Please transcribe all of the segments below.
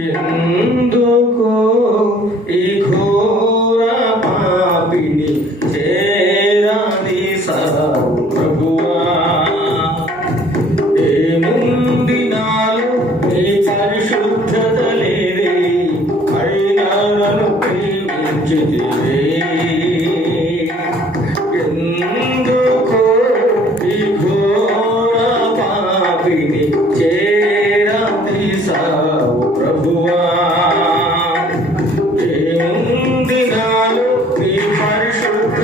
ఎందుకో ఈ ఘోర పాపిని చేరాని సావు ప్రభువా. ఏముంది నాలో నీ పరిశుద్ధత లేదే, అయినా నన్ను ప్రేమించితివే. ఎందుకో ఈ ఘోర పాపిని చేరాని సావు ప్రభువా. ఏముంది నాలో నీ పరిశుద్ధ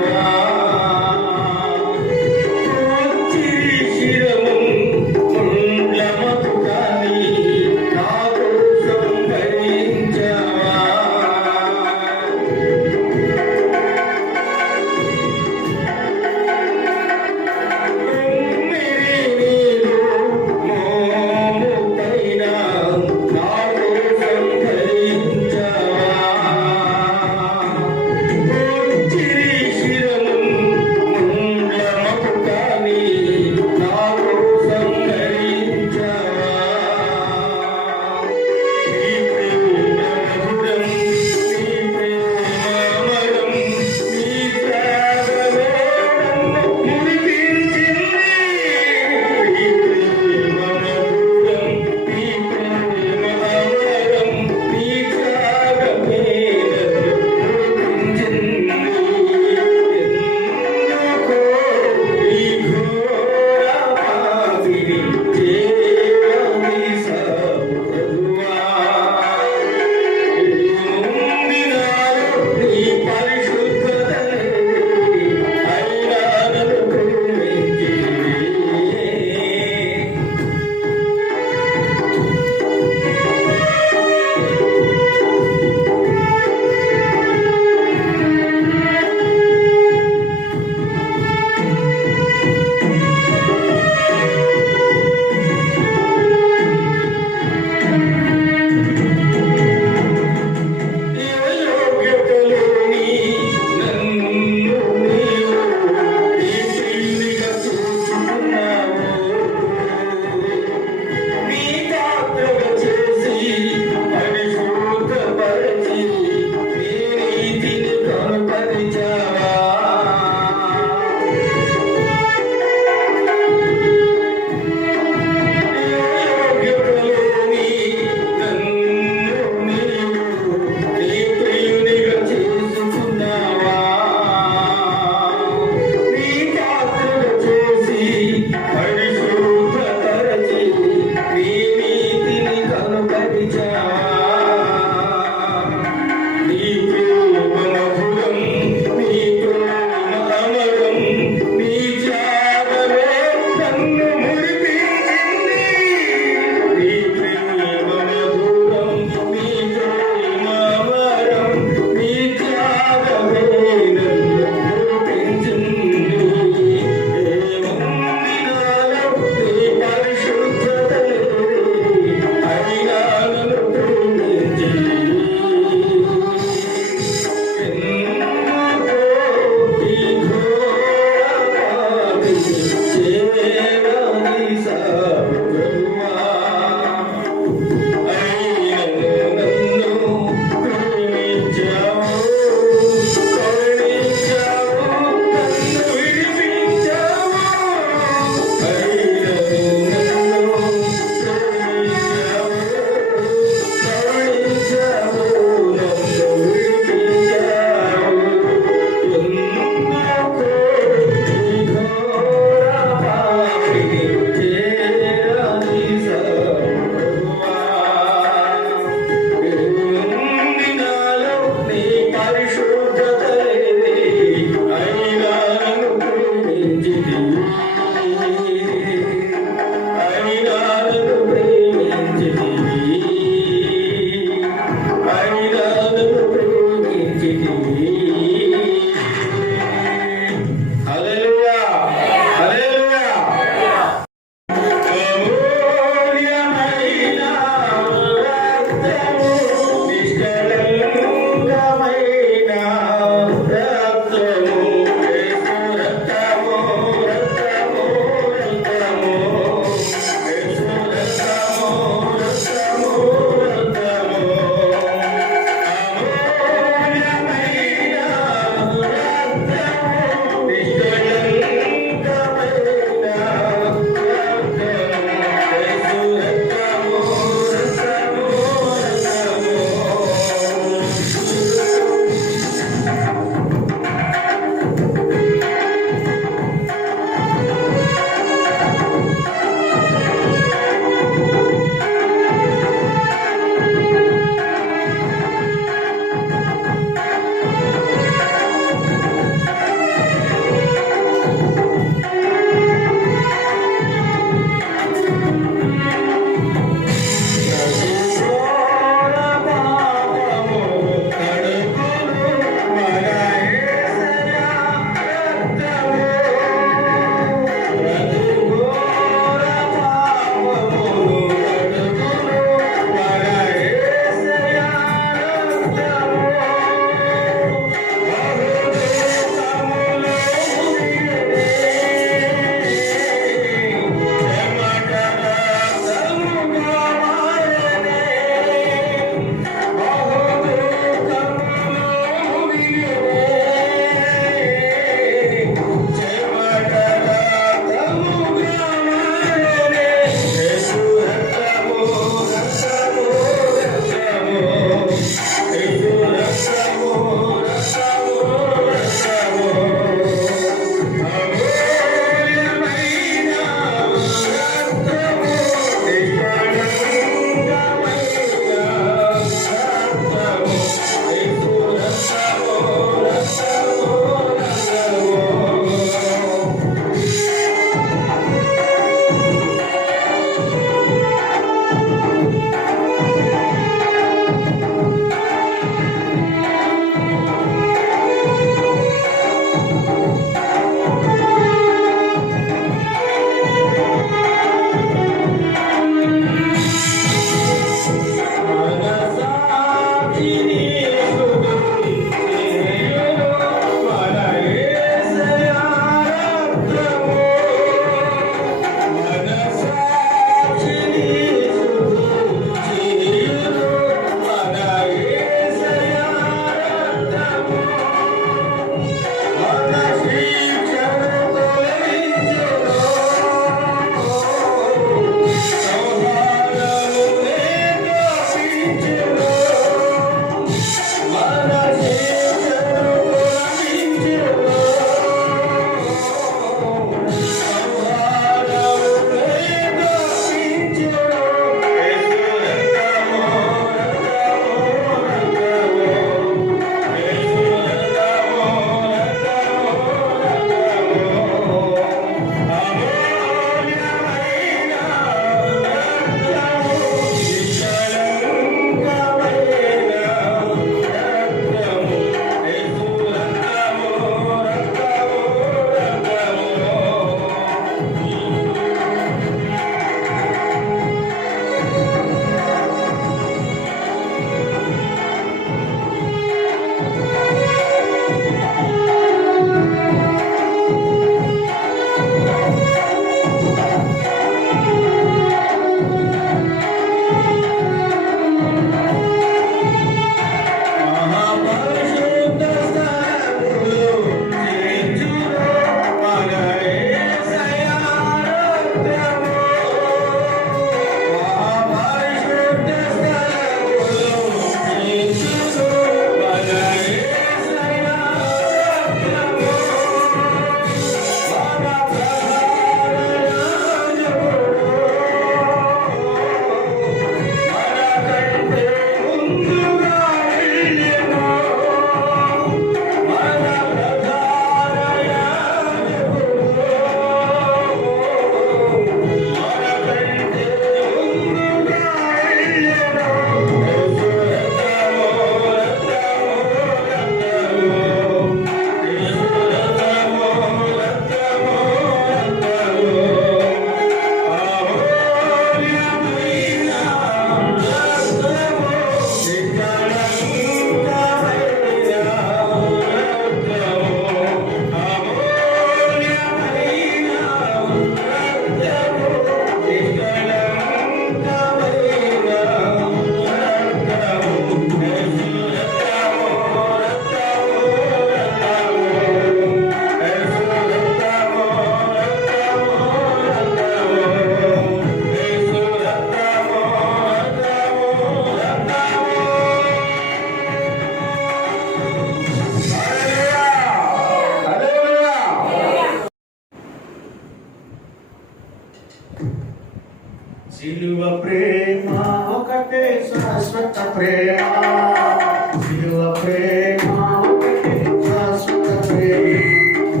సిలువ ప్రేమ ఒకటే శాశ్వత ప్రేమ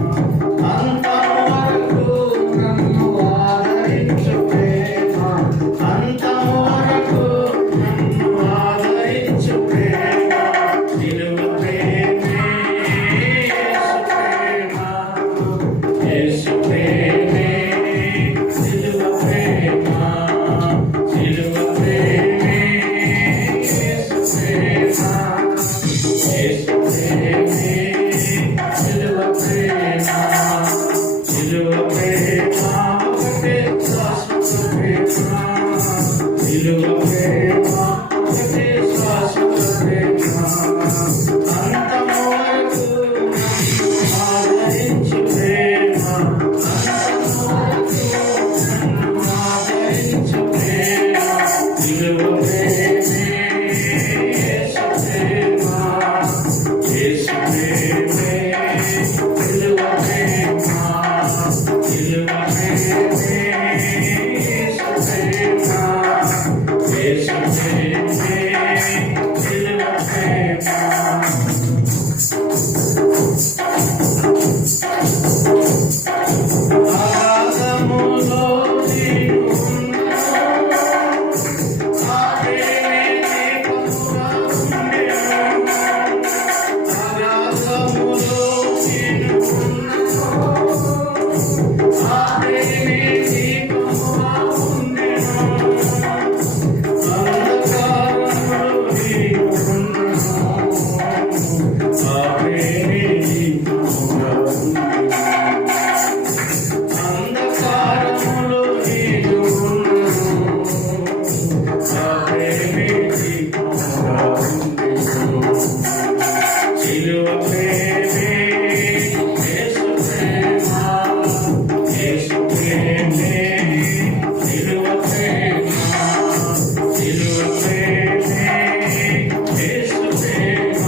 అంతము వరకు నన్ను ఆదరించు ప్రేమ అంతము వరకు నన్ను ఆదరించు ప్రేమ సిలువ ప్రేమే యేసు ప్రేమే సిలువ ప్రేమ సిలువ ప్రేమే యేసు ప్రేమ యేసు ప్రేమే సిలువ ప్రేమ సిలువ ప్రేమ ఒకటే శాశ్వత ప్రేమ సిలువ ప్రేమ ఒకటే శాశ్వత ప్రేమ అంతము వరకు నన్ను ఆదరించు ప్రేమ అంతము వరకు నన్ను ఆదరించు ప్రేమ సిలువ ప్రేమే యేసు ప్రేమ యేసు ప్రేమే సిలువ ప్రేమ సిలువ ప్రేమే యేసు ప్రేమ యేసు ప్రేమే సిలువ ప్రేమ ఆకాశములో నీవు ఉన్నావు ఆ ప్రేమే దీపముగా ఉండెను ఆకాశములో నీవు ఉన్నావు ఆ ప్రేమే దీపముగా ఉండెను అంధకారములో నీవు ఉన్నావు ఆ ప్రేమే దీపముగా ఉండెను అంధకారములో నీవు ఉన్నావు ఆ ప్రేమే దీపముగా ఉండెను సిలువ ప్రేమే యేసు ప్రేమ యేసు ప్రేమే సిలువ ప్రేమ సిలువ ప్రేమే యేసు ప్రేమ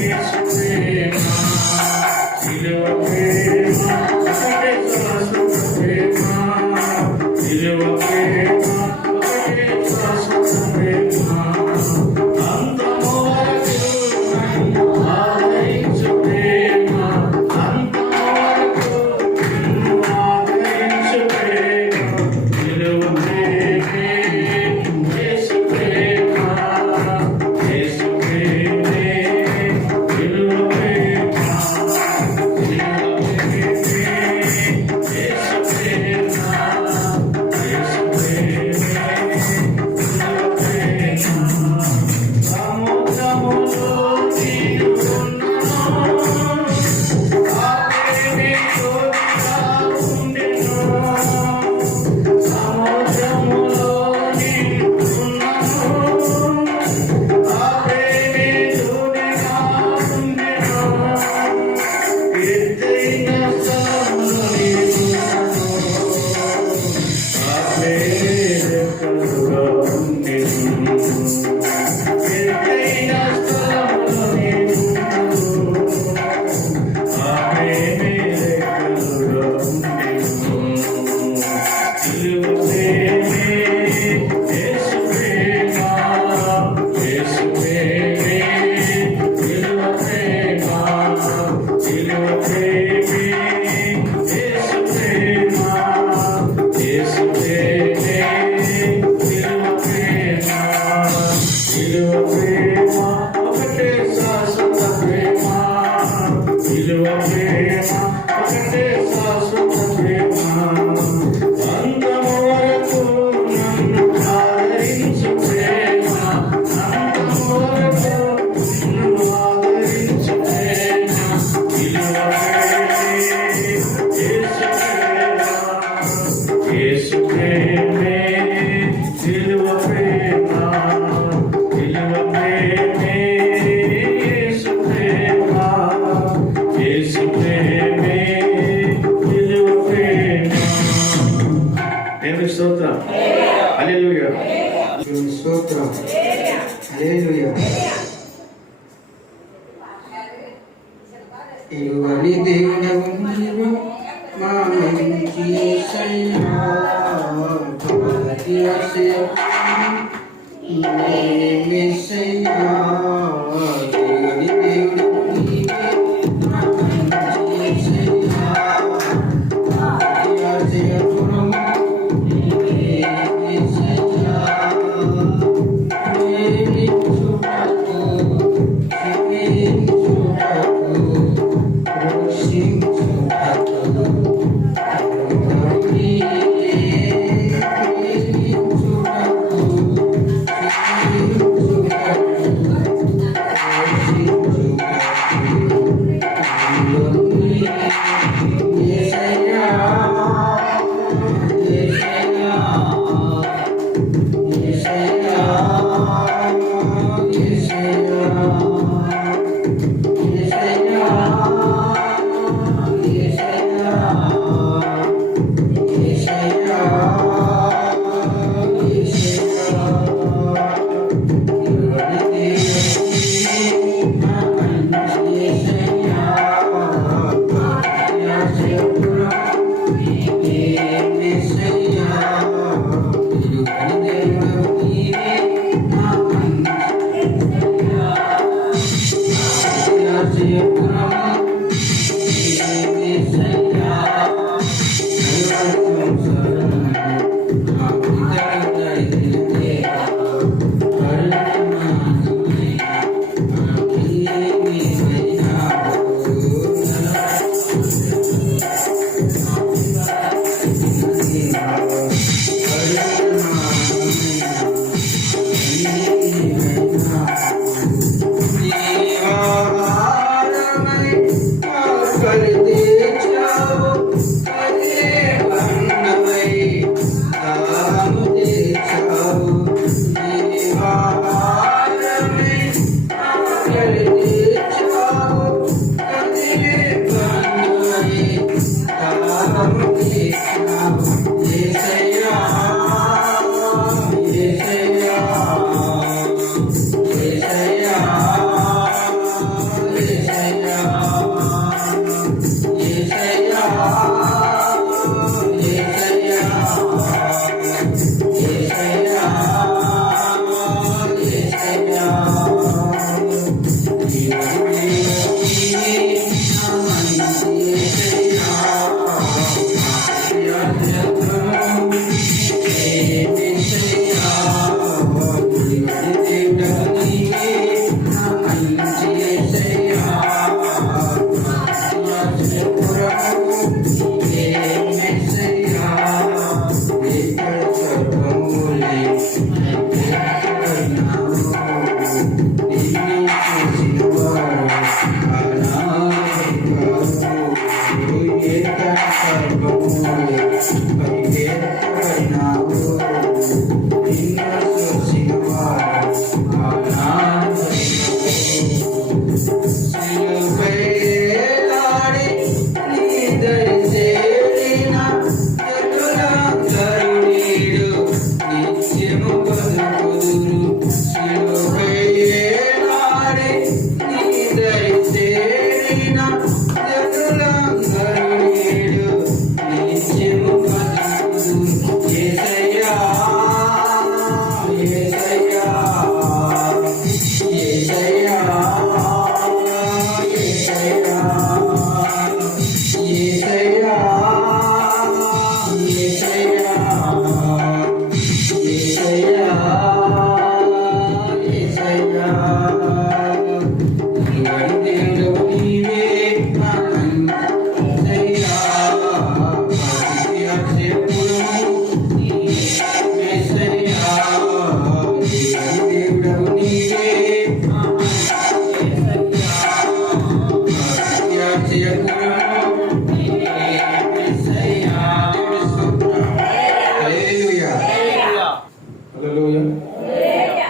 యేసు ప్రేమ సిలువ ప్రేమ ఒకటే శాశ్వత ప్రేమ సిలువ ప్రేమ ఒకటే శాశ్వత ప్రేమ అంతము వరకు నన్ను ఆదరించు ప్రేమ అంతము వరకు నన్ను ఆదరించు ప్రేమ సిలువ ప్రేమే యేసు ప్రేమ యేసు ప్రేమే సిలువ ప్రేమ సిలువ ప్రేమే యేసు ప్రేమ యేసు ప్రేమే సిలువ ప్రేమ సముద్రములో నీవు ఉన్నావు ఆ ప్రేమే తోడుగా ఉండెను సముద్రములో నీవు ఉన్నావు ఆ ప్రేమే తోడుగా ఉండెను ఎత్తైన స్థలములో నీవు ఉన్నావు ఆ ప్రేమే రెక్కలుగా ఉండెను ఎత్తైన స్థలములో నీవు ఉన్నావు ఆ ప్రేమే రెక్కలుగా ఉండెను సిలువ ప్రేమే యేసు ప్రేమ యేసు ప్రేమే సిలువ ప్రేమ సిలువ ప్రేమే యేసు ప్రేమ యేసు ప్రేమే సిలువ ప్రేమ సిలువ ప్రేమ ఒకటే శాశ్వత ప్రేమ సిలువ ప్రేమ ఒకటే శాశ్వత ప్రేమ అంతము వరకు నన్ను ఆదరించు ప్రేమ అంతము వరకు నన్ను ఆదరించు ప్రేమ సిలువ ప్రేమే యేసు ప్రేమ యేసు ప్రేమే సిలువ ప్రేమ సిలువ ప్రేమే యేసు ప్రేమ యేసు ప్రేమే సిలువ ప్రేమ దేవుని స్తోత్రం హల్లెలూయా దేవుని స్తోత్రం హల్లెలూయా ఇరువని దేవుడవు నీవు మా మంచి యేసయ్యా భారతీయ సేవ యేసయ్యా దేవుని దేవుడు నీవే నా మంచి యేసయ్యా ఆశ్చర్యపురం నీవే యేసయ్యా ప్రేమించుటకు క్షమించుటకు రక్షించుటకు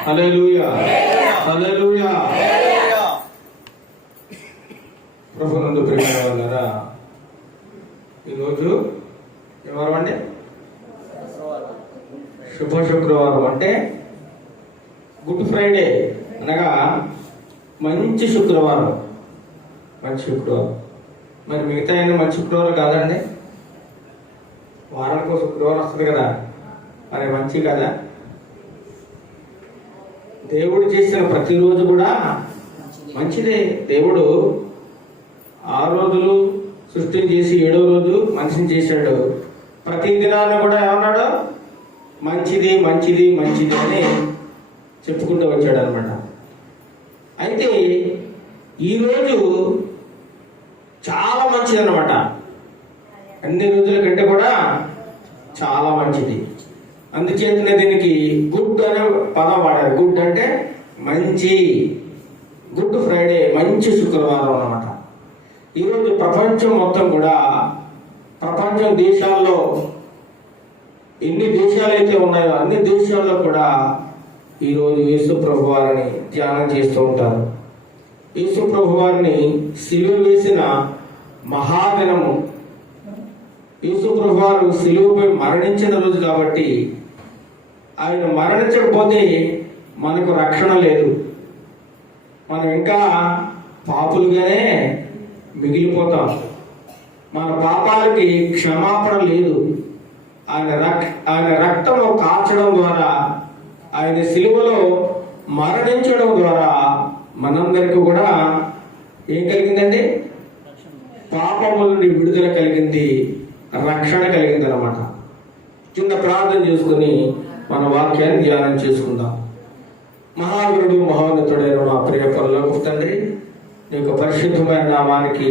హల్లెలూయా హల్లెలూయా. ప్రభునందు ప్రియమైన వాళ్ళారా, ఈరోజు ఎవరు అండి? శుభ శుక్రవారం అంటే గుడ్ ఫ్రైడే అనగా మంచి శుక్రవారం. మంచి శుక్రవారం. మరి మిగతా మంచి శుక్రవారం కాదండి, వారానికి శుక్రవారం వస్తుంది కదా, మరి మంచి కదా. దేవుడు చేసిన ప్రతిరోజు కూడా మంచిదే. దేవుడు 6 రోజులు సృష్టిని చేసి 7వ రోజు మనిషిని చేశాడు. ప్రతి దినాన్ని కూడా ఏమన్నాడు? మంచిది మంచిది మంచిది అని చెప్పుకుంటూ వచ్చాడు అనమాట. అయితే ఈరోజు చాలా మంచిది అనమాట. అన్ని రోజుల కంటే కూడా చాలా మంచిది. అందుచేతనే దీనికి గుడ్ అనే పదం వాడారు. గుడ్ అంటే మంచి. గుడ్ ఫ్రైడే, మంచి శుక్రవారం అన్నమాట. ఈరోజు ప్రపంచం మొత్తం కూడా, ప్రపంచం దేశాల్లో ఎన్ని దేశాలు అయితే ఉన్నాయో అన్ని దేశాల్లో కూడా ఈరోజు యేసు ప్రభు వారిని ధ్యానం చేస్తూ ఉంటారు. యేసు ప్రభు వారిని సిలువ వేసిన మహాదినము, యేసు ప్రభు వారు సిలువపై మరణించిన రోజు కాబట్టి ఆయన మరణించకపోతే మనకు రక్షణ లేదు. మనం ఇంకా పాపులుగానే మిగిలిపోతాం. మన పాపాలకి క్షమాపణ లేదు. ఆయన రక్తము కాచడం ద్వారా, ఆయన సిలువలో మరణించడం ద్వారా మనందరికీ కూడా ఏం కలిగిందండి? పాపముల నుండి విడుదల కలిగింది, రక్షణ కలిగింది అన్నమాట. చిన్న ప్రార్థన చేసుకుని మన వాక్యాన్ని ధ్యానం చేసుకుందాం. మహావీరుడు మహోన్నతుడైన మా ప్రియ పరలోకపు తండ్రి, నీ యొక్క పరిశుద్ధమైన నామానికి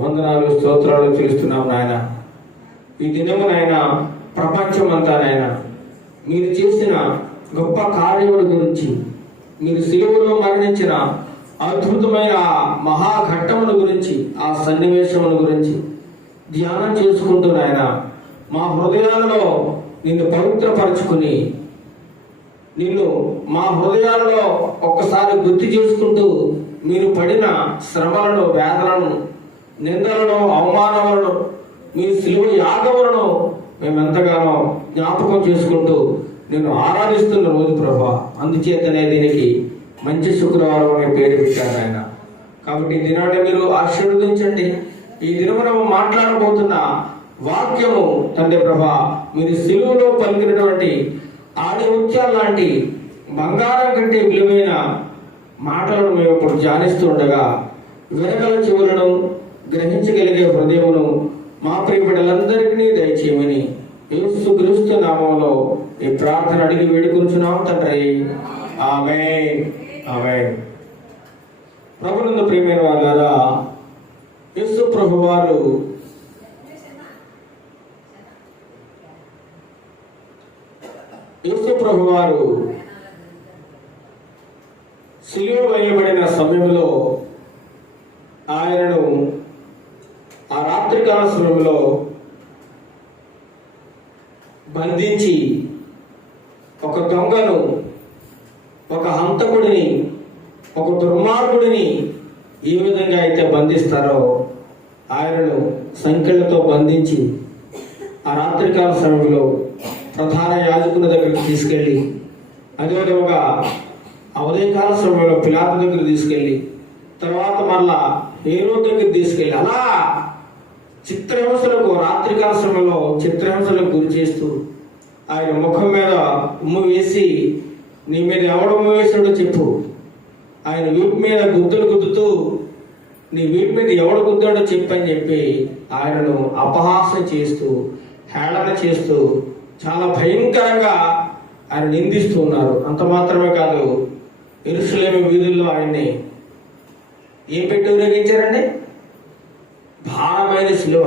వందనాలు, స్తోత్రాలు చెల్లిస్తున్నాం నాయన. ఈ దినము నాయన ప్రపంచమంతా నాయన మీరు చేసిన గొప్ప కార్యముల గురించి, మీరు సిలువలో మరణించిన అద్భుతమైన మహాఘట్టముల గురించి, ఆ సన్నివేశముల గురించి ధ్యానం చేసుకుంటూ నాయన మా హృదయాలలో నిన్ను పవిత్రపరచుకుని, నిన్ను మా హృదయాలలో ఒక్కసారి గుర్తు చేసుకుంటూ మీరు పడిన శ్రమలను, వేదనలను, నిందలను, అవమానములను, మీ సిలువ యాగములను మేము ఎంతగానో జ్ఞాపకం చేసుకుంటూ నేను ఆరాధిస్తున్న రోజు ప్రభా. అందుచేతనే దీనికి మంచి శుక్రవారం అనే పేరు పెట్టారు ఆయన. కాబట్టి ఈ దినాన్ని మీరు ఆశీర్వదించండి. ఈ దినమున మాట్లాడబోతున్న వాక్యము తండ్రి ప్రభా, మీరు సిలువలో పలికినటువంటి ఆడి ముత్యాల లాంటి బంగారం కంటే విలువైన మాటలను మేము ఇప్పుడు ధ్యానిస్తూ ఉండగా, వినగల చెవులను, గ్రహించగలిగే హృదయమును మా ప్రియ బిడ్డలందరికీ దయచేయమని యేసుక్రీస్తు నామములో ఈ ప్రార్థన అడిగి వేడుకొంచున్నాం తండ్రి. ఆమేన్, ఆమేన్. ప్రభునందు ప్రియమైన వారులారా, యేసు ప్రభు వారు సిలువ వేయబడిన సమయంలో ఆయనను ఆ రాత్రికాల సమయంలో బంధించి ఒక దొంగను, ఒక హంతకుడిని, ఒక దుర్మార్గుడిని ఏ విధంగా అయితే బంధిస్తారో ఆయనను సంకెళ్లతో బంధించి ఆ రాత్రికాల సమయంలో ప్రధాన యాజకుల దగ్గరికి తీసుకెళ్ళి, అదేవిధంగా ఆ ఉదయకాల సమయంలో పిలాతు దగ్గర తీసుకెళ్ళి, తర్వాత మళ్ళా హేరోదు దగ్గర తీసుకెళ్ళి, అలా చిత్రహింసలకు, రాత్రికాల సమయంలో చిత్రహింసలకు గురి చేస్తూ ఆయన ముఖం మీద ఉమ్ము వేసి, నీ మీద ఎవడు ఉమ్ము వేసాడో చెప్పు, ఆయన వీపు మీద గుద్దులు గుద్దుతూ నీ వీపు మీద ఎవడు గుద్దాడో చెప్పని చెప్పి ఆయనను అపహాసం చేస్తూ, హేళన చేస్తూ చాలా భయంకరంగా ఆయన నిందిస్తూ ఉన్నారు. అంత మాత్రమే కాదు, యెరూషలేము వీధుల్లో ఆయన్ని ఏం పెట్టి ఊరేగించారండి? భారమైన శిలువ.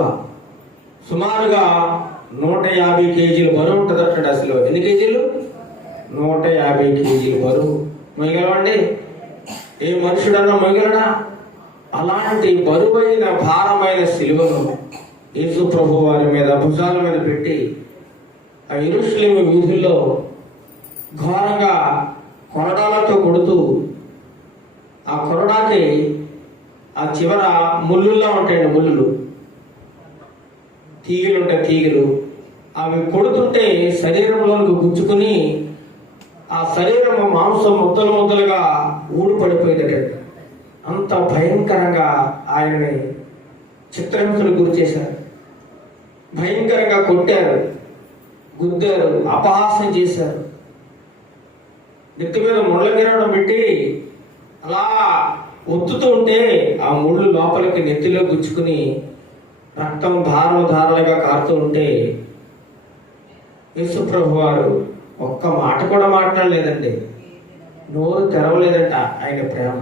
సుమారుగా 150 కేజీలు బరువు ఉంటుందట ఆ శిలువ. ఎన్ని కేజీలు? 150 కేజీలు బరువు. మొయ్యగలవండి? ఏ మనుషుడన్నా మొయ్యగలడా? అలాంటి బరువైన భారమైన శిలువను యేసు ప్రభు వారి మీద, భుజాల మీద పెట్టి ఆ యెరూషలేము వీధుల్లో ఘోరంగా కొరడాలతో కొడుతూ, ఆ కొరడాకి ఆ చివర ముళ్ళుల్లా ఉంటాయండి, ముళ్ళు, తీగలు ఉంటాయి, తీగలు. అవి కొడుతుంటే శరీరంలోనికి గుచ్చుకుని ఆ శరీరం మాంసం ముద్దలు ముద్దలుగా ఊడిపడిపోయేటండి. అంత భయంకరంగా ఆయనని చిత్రహింసలకు గురి చేశారు. భయంకరంగా కొట్టారు, గుద్దారు, అపహాస్యం చేశారు. నెత్తి మీద ముళ్ళ కిరణం పెట్టి అలా ఒత్తుతూ ఉంటే ఆ ముళ్ళు లోపలికి నెత్తిలో గుచ్చుకుని రక్తం ధారలు ధారలుగా కారుతూ ఉంటే యేసు ప్రభు వారు ఒక్క మాట కూడా మాట్లాడలేదండి. నోరు తెరవలేదట ఆయన ప్రేమ.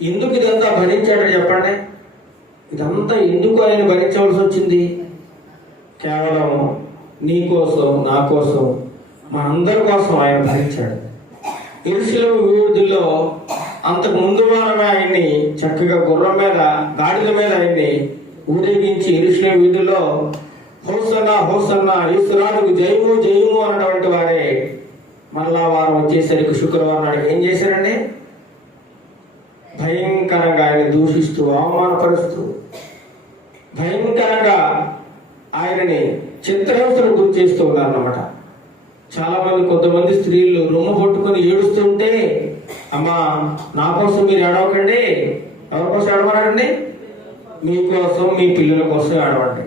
ఎందుకు ఇదంతా భరించాడో చెప్పండి. ఇదంతా ఎందుకు ఆయన భరించవలసి వచ్చింది? కేవలం నీ కోసం, నా కోసం, మనందరి కోసం ఆయన భరించాడు. యెరూషలేము వీధుల్లో అంతకు ముందు వారమే ఆయన్ని చక్కగా గుర్రం మీద, గాడిద మీద ఆయన్ని ఊరేగించి యెరూషలేము వీధుల్లో హోసన్నా హోసన్నా యేసురాజుకు జయము జయము అన్నటువంటి వారే మళ్ళా వారం వచ్చేసరికి శుక్రవారం నాడు ఏం చేశారండి? భయంకరంగా ఆయన దూషిస్తూ, అవమానపరుస్తూ, భయంకరంగా ఆయనని చిత్రహింసలకు గురి చేస్తూ ఉన్నారన్నమాట. చాలా మంది, కొంతమంది స్త్రీలు రొమ్ము పట్టుకొని ఏడుస్తుంటే, అమ్మా నా కోసం మీరు ఏడవకండి. ఎవరి కోసం ఏడవరండి? మీకోసం, మీ పిల్లల కోసం ఏడవండి.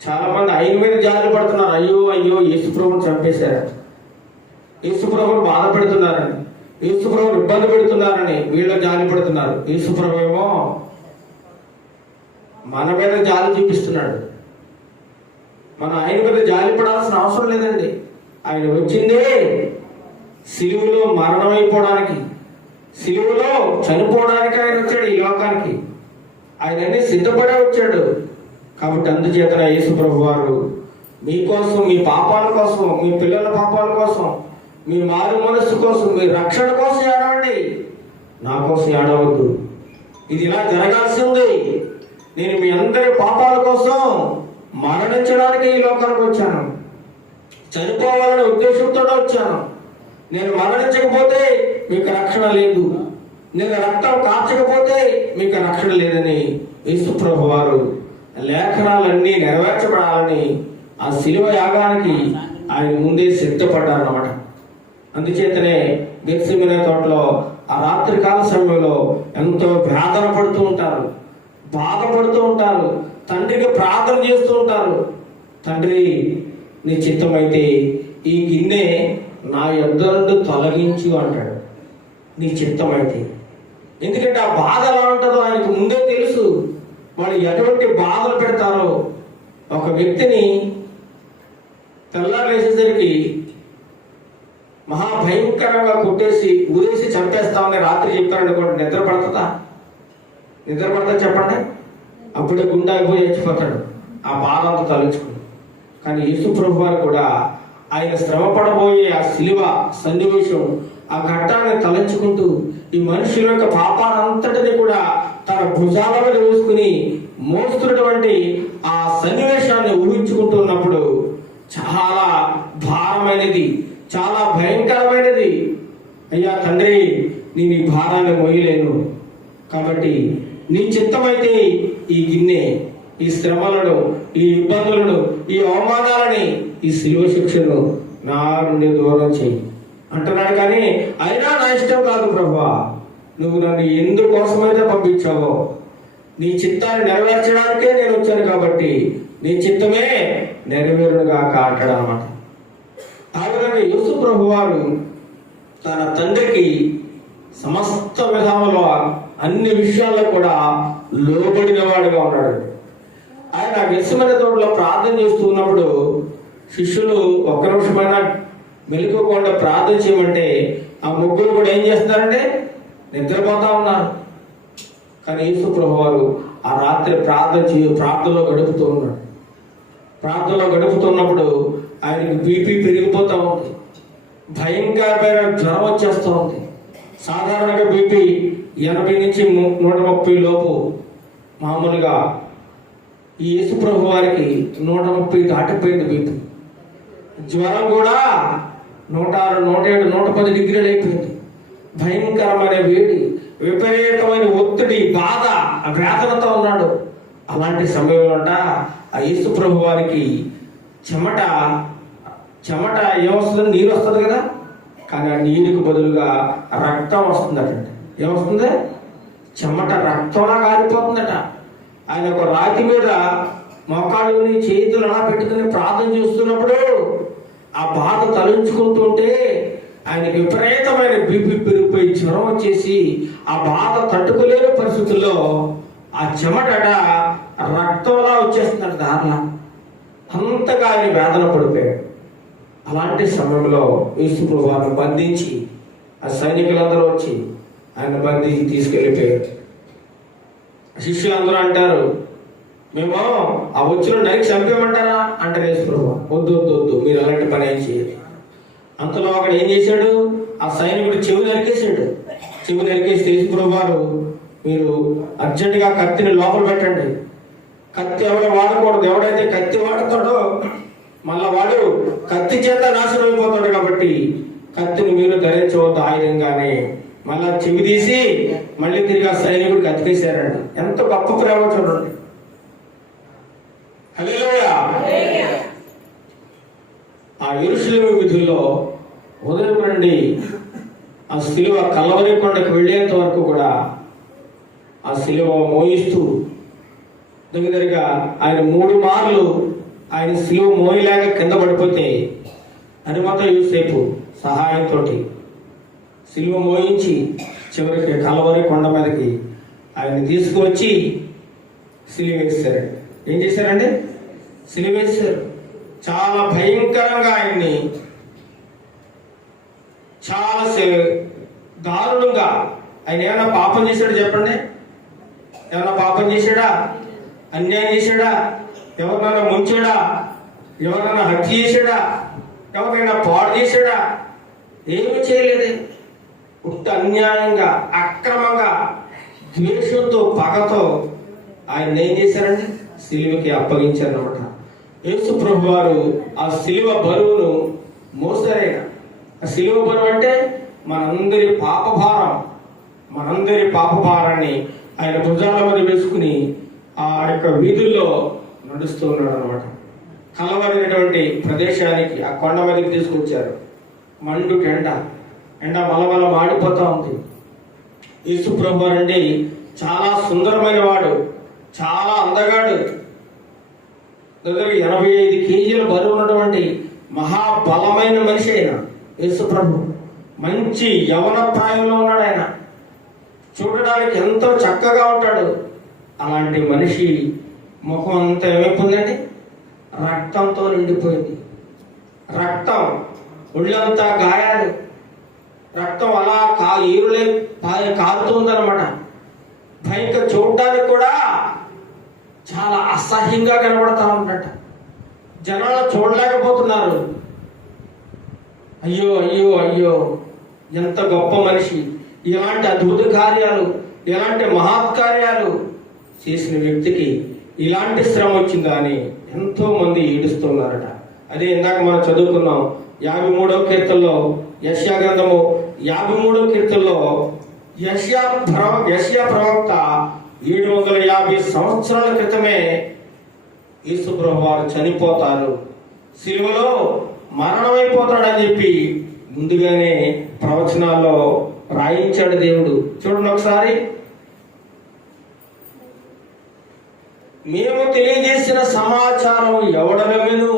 చాలా మంది ఆయన మీద జాలి పడుతున్నారు. అయ్యో అయ్యో యేసుప్రభుని చంపేశారు, యేసుప్రభుని బాధ పెడుతున్నారని, యేసుప్రభుని ఇబ్బంది పెడుతున్నారని వీళ్ళు జాలి పడుతున్నారు. యేసుప్రభు ఏమో మన మీద జాలి చూపిస్తున్నాడు. మనం ఆయన మీద జాలి పడాల్సిన అవసరం లేదండి. ఆయన వచ్చిందే సిలువలో మరణమైపోవడానికి, సిలువలో చనిపోవడానికి ఆయన వచ్చాడు ఈ లోకానికి. ఆయన అన్ని సిద్ధపడే వచ్చాడు. కాబట్టి అందుచేతన యేసు ప్రభు వారు మీకోసం, మీ పాపాల కోసం, మీ పిల్లల పాపాల కోసం, మీ మారు మనస్సు కోసం, మీ రక్షణ కోసం ఏడవండి. నా కోసం ఏడవద్దు. ఇది ఇలా జరగాల్సి ఉంది. నేను మీ అందరి పాపాల కోసం మరణించడానికి ఈ లోకానికి వచ్చాను. చనిపోవాలనే ఉద్దేశంతో వచ్చాను. నేను మరణించకపోతే మీకు రక్షణ లేదు, నేను రక్తం కార్చకపోతే మీకు రక్షణ లేదని యేసు ప్రభు వారు లేఖనాలన్నీ నెరవేర్చబడాలని ఆ శిలువ యాగానికి ఆయన ముందే సిద్ధపడ్డారన్నమాట. అందుచేతనే గెత్సేమనే తోటలో ఆ రాత్రికాల సమయంలో ఎంతో వేదన పడుతూ ఉంటారు, బాధపడుతూ ఉంటారు, తండ్రికి ప్రార్థన చేస్తూ ఉంటారు. తండ్రి నీ చిత్తమైతే ఈ గిన్నె నా యొద్ద నుండి తొలగించు అంటాడు, నీ చిత్తమైతే. ఎందుకంటే ఆ బాధ ఎలా ఉంటుందో ఆయనకు ముందే తెలుసు. వాళ్ళు ఎటువంటి బాధలు పెడతారో. ఒక వ్యక్తిని తెల్లారు వేసేసరికి మహాభయంకరంగా కొట్టేసి ఊరేసి చంపేస్తామని రాత్రి చెప్తారనుకోండి, నిద్ర పడుతుందా? నిద్ర పడతా చెప్పండి? అప్పుడే గుండాగిపోయి చచ్చిపోతాడు ఆ బాధ అంతా తలుచుకుని. కానీ యేసు ప్రభు వారు కూడా ఆయన శ్రమ పడబోయే ఆ శిలువ సన్నివేశం, ఆ ఘట్టాన్ని తలంచుకుంటూ ఈ మనుషుల యొక్క పాపానంతటిని కూడా తన భుజాల మీద వేసుకుని మోస్తున్నటువంటి ఆ సన్నివేశాన్ని ఊహించుకుంటున్నప్పుడు చాలా భారమైనది, చాలా భయంకరమైనది. అయ్యా తండ్రి, నేను ఈ భారాన్ని మోయలేను, కాబట్టి నీ చిత్తమైతే ఈ గిన్నె, ఈ శ్రమలను, ఈ ఇబ్బందులను, ఈ అవమానాలని, ఈ శిలువ శిక్షను నా నుండి దూరం చేయి అంటున్నాడు. కానీ అయినా నా ఇష్టం కాదు ప్రభువా, నువ్వు నన్ను ఎందుకోసమైతే పంపించావో నీ చిత్తాన్ని నెరవేర్చడానికే నేను వచ్చాను, కాబట్టి నీ చిత్తమే నెరవేరుగాక అంటాడు అన్నమాట. ఆ విధంగా యేసు ప్రభు వారు తన తండ్రికి సమస్త విధానంలో అన్ని విషయాల్లో కూడా లోబడిన వాడుగా ఉన్నాడు. ఆయన గెత్సేమనే తోటలో ప్రార్థన చేస్తూ ఉన్నప్పుడు శిష్యులు ఒక్క నిమిషమైనా మెలుకోకుండా ప్రార్థన చేయమంటే ఆ ముగ్గురు కూడా ఏం చేస్తున్నారంటే నిద్రపోతా ఉన్నారు. కానీ యేసు ప్రభు వారు ఆ రాత్రి ప్రార్థనలో గడుపుతూ ఉన్నాడు. ప్రార్థనలో గడుపుతున్నప్పుడు ఆయనకి బీపీ పెరిగిపోతూ ఉంది, భయంకరమైన జ్వరం వచ్చేస్తూ ఉంది. సాధారణంగా బీపీ 80 నుంచి 130 లోపు మామూలుగా. ఈ యేసు ప్రభు వారికి 130 దాటిపోయింది బీపీ. జ్వరం కూడా 106, 107, 110 డిగ్రీలు అయిపోయింది. భయంకరమైన వేడి, విపరీతమైన ఒత్తిడి, బాధ, వేదనతో ఉన్నాడు. అలాంటి సమయంలో ఆ యేసు ప్రభు వారికి చెమట ఏమొస్తుంది? నీరు వస్తుంది కదా. కానీ ఆ నీరుకు బదులుగా రక్తం వస్తుందట. ఏమొస్తుంది? చెమట రక్తంలా కారిపోతుందట. ఆయన ఒక రాతి మీద మోకాళ్ళని చేతులు అలా పెట్టుకుని ప్రార్థన చేస్తున్నప్పుడు ఆ బాధ తలంచుకుంటుంటే ఆయనకి విపరీతమైన బీపీ పెరిగిపోయి జ్వరం వచ్చేసి ఆ బాధ తట్టుకోలేని పరిస్థితుల్లో ఆ చెమటట రక్తంలా వచ్చేస్తున్నాడు దారిలా. అంతగా ఆయన వేదన పడిపోయాడు. అలాంటి సమయంలో యేసు వారిని బంధించి ఆ సైనికులందరూ వచ్చి ఆయన బంధించి తీసుకెళ్ళిపోయారు. శిష్యులందరూ అంటారు, మేము ఆ వచ్చిన నరికి చంపేయమంటారా అంటారు. యేసు ప్రభు వద్దు వద్దు వద్దు, మీరు అలాంటి పని ఏం చేయాలి. అంతలో అక్కడ ఏం చేశాడు, ఆ సైనికుడు చెవి నరికేశాడు. చెవి నరికేసి యేసు ప్రభు వారు, మీరు అర్జెంటుగా కత్తిని లోపల పెట్టండి. కత్తి ఎవరు వాడకూడదు, ఎవడైతే కత్తి వాడతాడో మళ్ళా వాడు కత్తి చేత నాశనం అయిపోతాడు. కాబట్టి కత్తిని మీరు ధరించవద్దు ఆయుధంగానే. మళ్ళా చెవి తీసి మళ్ళీ తిరిగి ఆ సైనికుడికి అతికేశారండి. ఎంత గొప్ప ప్రేమ చూడండి. హల్లెలూయా. ఆ యెరూషలేము వీధుల్లో ఉదయం నుండి ఆ శిలువ కల్వరి కొండకు వెళ్ళేంత వరకు కూడా ఆ శిలువ మోయిస్తూ దగ్గరగా ఆయన 3 మార్లు ఆయన శిలువ మోయలాగా కింద పడిపోతే హనుమత యూసేపు సహాయంతో శిలువ మోయించి చివరికి కల్వరి కొండ మీదకి ఆయన తీసుకువచ్చి శిలువ వేశారండి. ఏం చేశారండి? శిలువ వేశారు. చాలా భయంకరంగా ఆయన్ని చాలా దారుణంగా. ఆయన ఏమైనా పాపం చేశాడు చెప్పండి? ఏమైనా పాపం చేశాడా? అన్యాయం చేశాడా? ఎవరినైనా ముంచాడా? ఎవరినైనా హత్య చేశాడా? ఎవరినైనా పాడు చేశాడా? ఏమీ చేయలేదే. పుట్ట అన్యాయంగా, అక్రమంగా, ద్వేషంతో, పగతో ఆయన ఏం చేశారండి? సిలువకి అప్పగించారన్నమాట. యేసు ప్రభు వారు ఆ సిలువ బరువును మోసారైన. ఆ సిలువ బరువు అంటే మనందరి పాపభారాన్ని ఆయన భుజాల మీద వేసుకుని ఆ యొక్క వీధుల్లో నడుస్తూ ఉన్నాడు అనమాట. కలవరైనటువంటి ప్రదేశానికి ఆ కొండ మీదకి తీసుకొచ్చారు. మండు ఎండ మలమల మాడిపోతా ఉంది. యేసు ప్రభు అంటే చాలా సుందరమైన వాడు, చాలా అందగాడు. దగ్గర 85 కేజీల బరువు ఉన్నటువంటి మహాబలమైన మనిషి ఆయన యేసు ప్రభు. మంచి యవన ప్రాయంలో ఉన్నాడు ఆయన. చూడడానికి ఎంతో చక్కగా ఉంటాడు. అలాంటి మనిషి ముఖం అంతా ఏమైపోయిందండి? రక్తంతో నిండిపోయింది. రక్తం, ఒళ్ళంతా గాయాలు, రక్తం అలా ఏరులే కారుతుందన్నమాట. భయంకర, చూడడానికి కూడా చాలా అసహ్యంగా కనబడతా ఉందట. జనాలు చూడలేకపోతున్నారు. అయ్యో అయ్యో అయ్యో, ఎంత గొప్ప మనిషి, ఇలాంటి అద్భుత కార్యాలు, ఇలాంటి మహత్కార్యాలు చేసిన వ్యక్తికి ఇలాంటి శ్రమ వచ్చిందా అని ఎంతో మంది ఏడుస్తున్నారట. అదే ఇందాక మనం చదువుకున్నాం 53వ కీర్తనలో, యెషయా గ్రంథము 53వ కీర్తనలో యెషయా ప్రవక్త 750 సంవత్సరాల క్రితమే యేసు ప్రభు వారు చనిపోతారు, సిలువలో మరణమైపోతాడని చెప్పి ముందుగానే ప్రవచనాల్లో రాయించాడు దేవుడు. చూడండి ఒకసారి. మేము తెలియజేసిన సమాచారం ఎవడనెను,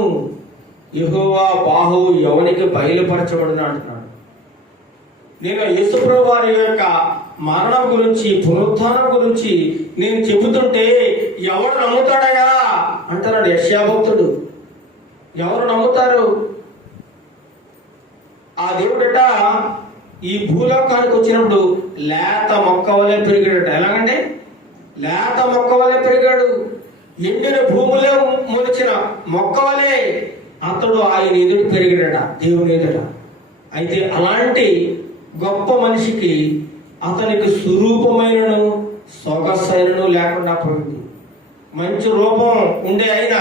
యెహోవా బాహువు ఎవనికి బయలుపరచబడిన అంటున్నాడు. నేను యేసుప్రభు వారి యొక్క మరణం గురించి, పునరుత్థానం గురించి నేను చెబుతుంటే ఎవరు నమ్ముతాడగా అంటున్నాడు యెషయా భక్తుడు. ఎవరు నమ్ముతారు? ఆ దేవుడట ఈ భూలోకానికి వచ్చినప్పుడు లేత మొక్క వలె పెరిగాడట. ఎలాగంటే లేత మొక్క వలె పెరిగాడు. ఎండిన భూములే మొలిచిన మొక్క వలె అతడు ఆయన ఎదుటి పెరిగాడట, దేవుని ఎదుట. అయితే అలాంటి గొప్ప మనిషికి అతనికి స్వరూపమైనను సొగసైనను లేకుండా పోయింది. మంచి రూపం ఉండే ఆయన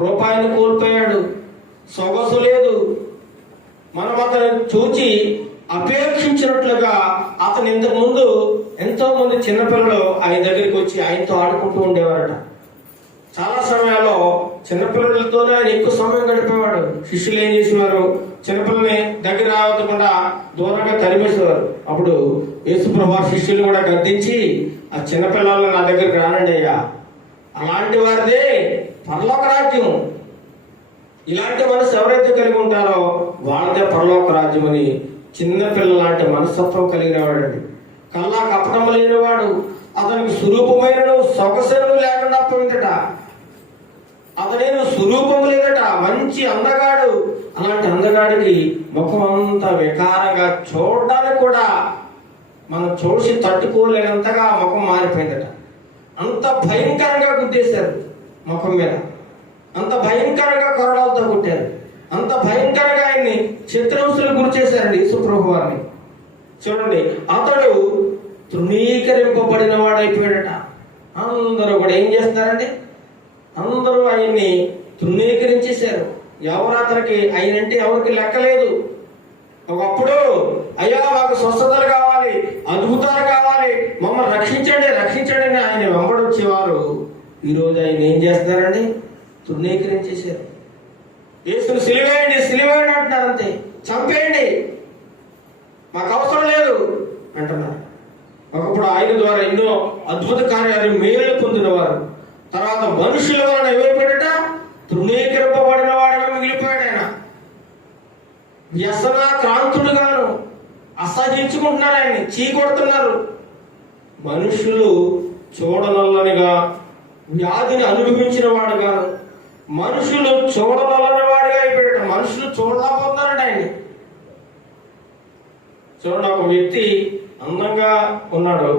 రూపాయిని కోల్పోయాడు, సొగసు లేదు. మనం అతను చూచి అపేక్షించినట్లుగా అతను ఇంతకు ముందు ఎంతో మంది చిన్నపిల్లలు ఆయన దగ్గరికి వచ్చి ఆయనతో ఆడుకుంటూ ఉండేవారట. చాలా సమయాల్లో చిన్నపిల్లలతోనే ఆయన ఎక్కువ సమయం గడిపేవాడు. శిష్యులు ఏం చేసేవారు? చిన్నపిల్లని దగ్గర రావకుండా దూరంగా తరిమేసేవారు. అప్పుడు యేసుప్రభు శిష్యులు కూడా గద్దించి, ఆ చిన్నపిల్లలు నా దగ్గరికి రానండి అయ్యా, అలాంటి వారిదే పరలోక రాజ్యం, ఇలాంటి మనసు ఎవరైతే కలిగి ఉంటారో వాళ్ళదే పరలోక రాజ్యం అని చిన్నపిల్ల లాంటి మనస్తత్వం కలిగిన వాడండి. కల్లా కపటం లేనివాడు, అతనికి స్వరూపమైన సొగసెను లేకుండా పోయిందట. అతనేను స్వరూపము లేదట, మంచి అందగాడు. అలాంటి అందగాడికి ముఖం అంతా వికారంగా, చూడడానికి కూడా మనం చూసి తట్టుకోలేనంతగా ముఖం మారిపోయిందట. అంత భయంకరంగా గుద్దేశారు ముఖం మీద, అంత భయంకరంగా కొరడాలతో కొట్టారు, అంత భయంకరంగా ఆయన్ని చిత్రహింసలకు గురి చేశారండి యేసుప్రభు వారిని. చూడండి, అతడు తృణీకరింపబడిన వాడైపోయాడట. అందరూ కూడా ఏం చేస్తారండి, అందరూ ఆయన్ని తృణీకరించేశారు. ఎవరు అతనికి, ఆయనంటే ఎవరికి లెక్కలేదు. ఒకప్పుడు అయ్యా మాకు స్వస్థతలు కావాలి, అద్భుతాలు కావాలి, మమ్మల్ని రక్షించండి రక్షించండి అని ఆయన వెంబడొచ్చేవారు ఈరోజు ఆయన ఏం చేస్తారండి, తృణీకరించేశారు. యేసుని సిలువేయండి సిలువేయండి అంటున్నారు, అంతే, చంపేయండి, మాకు అవసరం లేదు అంటున్నారు. ఒకప్పుడు ఆయన ద్వారా ఎన్నో అద్భుత కార్యాలు మేలు పొందినవారు, తర్వాత మనుషుల వలన ఏమైపోయాడట, తృణీకరింపబడిన వాడిగా మిగిలిపోయాడు. ఆయన వ్యసనాక్రాంతుడుగాను అసహించుకుంటున్నారు, ఆయన్ని చీకొడుతున్నారు. మనుషులు చూడనల్లనిగా, వ్యాధిని అనుభవించిన వాడుగాను, మనుషులు చూడనల్లని వాడిగా అయిపోయాడు. మనుషులు చూడలేకపోతున్నారండి ఆయన్ని. చూడండి, ఒక వ్యక్తి అందంగా ఉన్నాడు,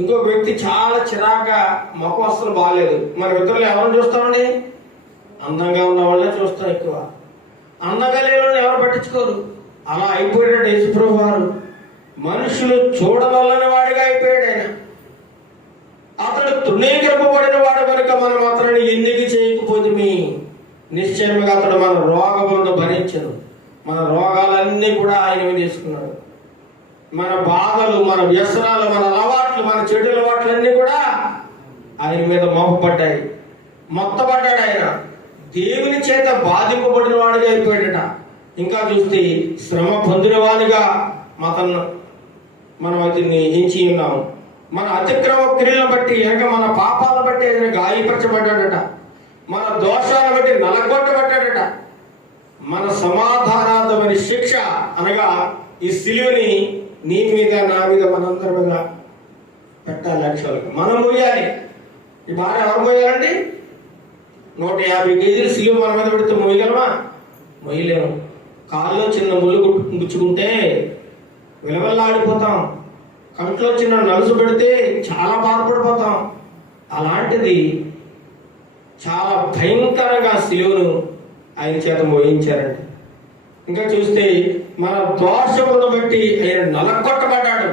ఇంకొక వ్యక్తి చాలా చిరాగా, ముఖం అసలు బాగాలేదు. మన ఇద్దరు ఎవరిని చూస్తామండి, అందంగా ఉన్న వాళ్ళే చూస్తాం ఎక్కువ. అందంగా లేని ఎవరు పట్టించుకోరు. అలా అయిపోయాడు యేసుప్రభు వారు. మనుషులు చూడవల్లని వాడిగా అయిపోయాడు ఆయన. అతడు తృణీకరింపబడిన వాడు కనుక మనం అతడిని ఎందుకు చేయకపోతే నిశ్చయంగా అతడు మన రోగములను భరించను. మన రోగాలన్నీ కూడా ఆయన మీద తీసుకున్నాడు. మన బాధలు, మన వ్యసనాలు, మన అలవాట్లు, మన చెడు అలవాట్లన్నీ కూడా ఆయన మీద మోపబడ్డాయి. మొత్తపడ్డాడు ఆయన. దేవుని చేత బాధింపబడిన వాడిగా అయిపోయాడట. ఇంకా చూస్తే శ్రమ పొందిన వాడిగా మనం అతన్ని ఎంచి ఉన్నాము. మన అతిక్రమ క్రియలను బట్టి, వెనక మన పాపాలను బట్టి ఆయన గాయపరచబడ్డాడట. మన దోషాలను బట్టి నలగొట్టబడ్డాడట. మన సమాధానార్థమైన శిక్ష అనగా ఈ సిలువని నీ మీద నా మీద మనందరి మీద పెట్టాలి. యాక్చువల్గా మనం మోయాలి. ఈ భారం ఎవరు మోయాలండి? 150 కేజీలు సిలువ మన మీద పెడితే మోయగలమా? మోయలేము. కాల్లో చిన్న ముళ్ళు గుచ్చుకుంటే విలవల్లాడిపోతాం. కంట్లో చిన్న నలుసు పెడితే చాలా బాధపడిపోతాం. అలాంటిది చాలా భయంకరంగా సిలువను ఆయన చేత మోయించారండి. ఇంకా చూస్తే మన దోషములను బట్టి ఆయన నలగొట్టబడ్డాడు.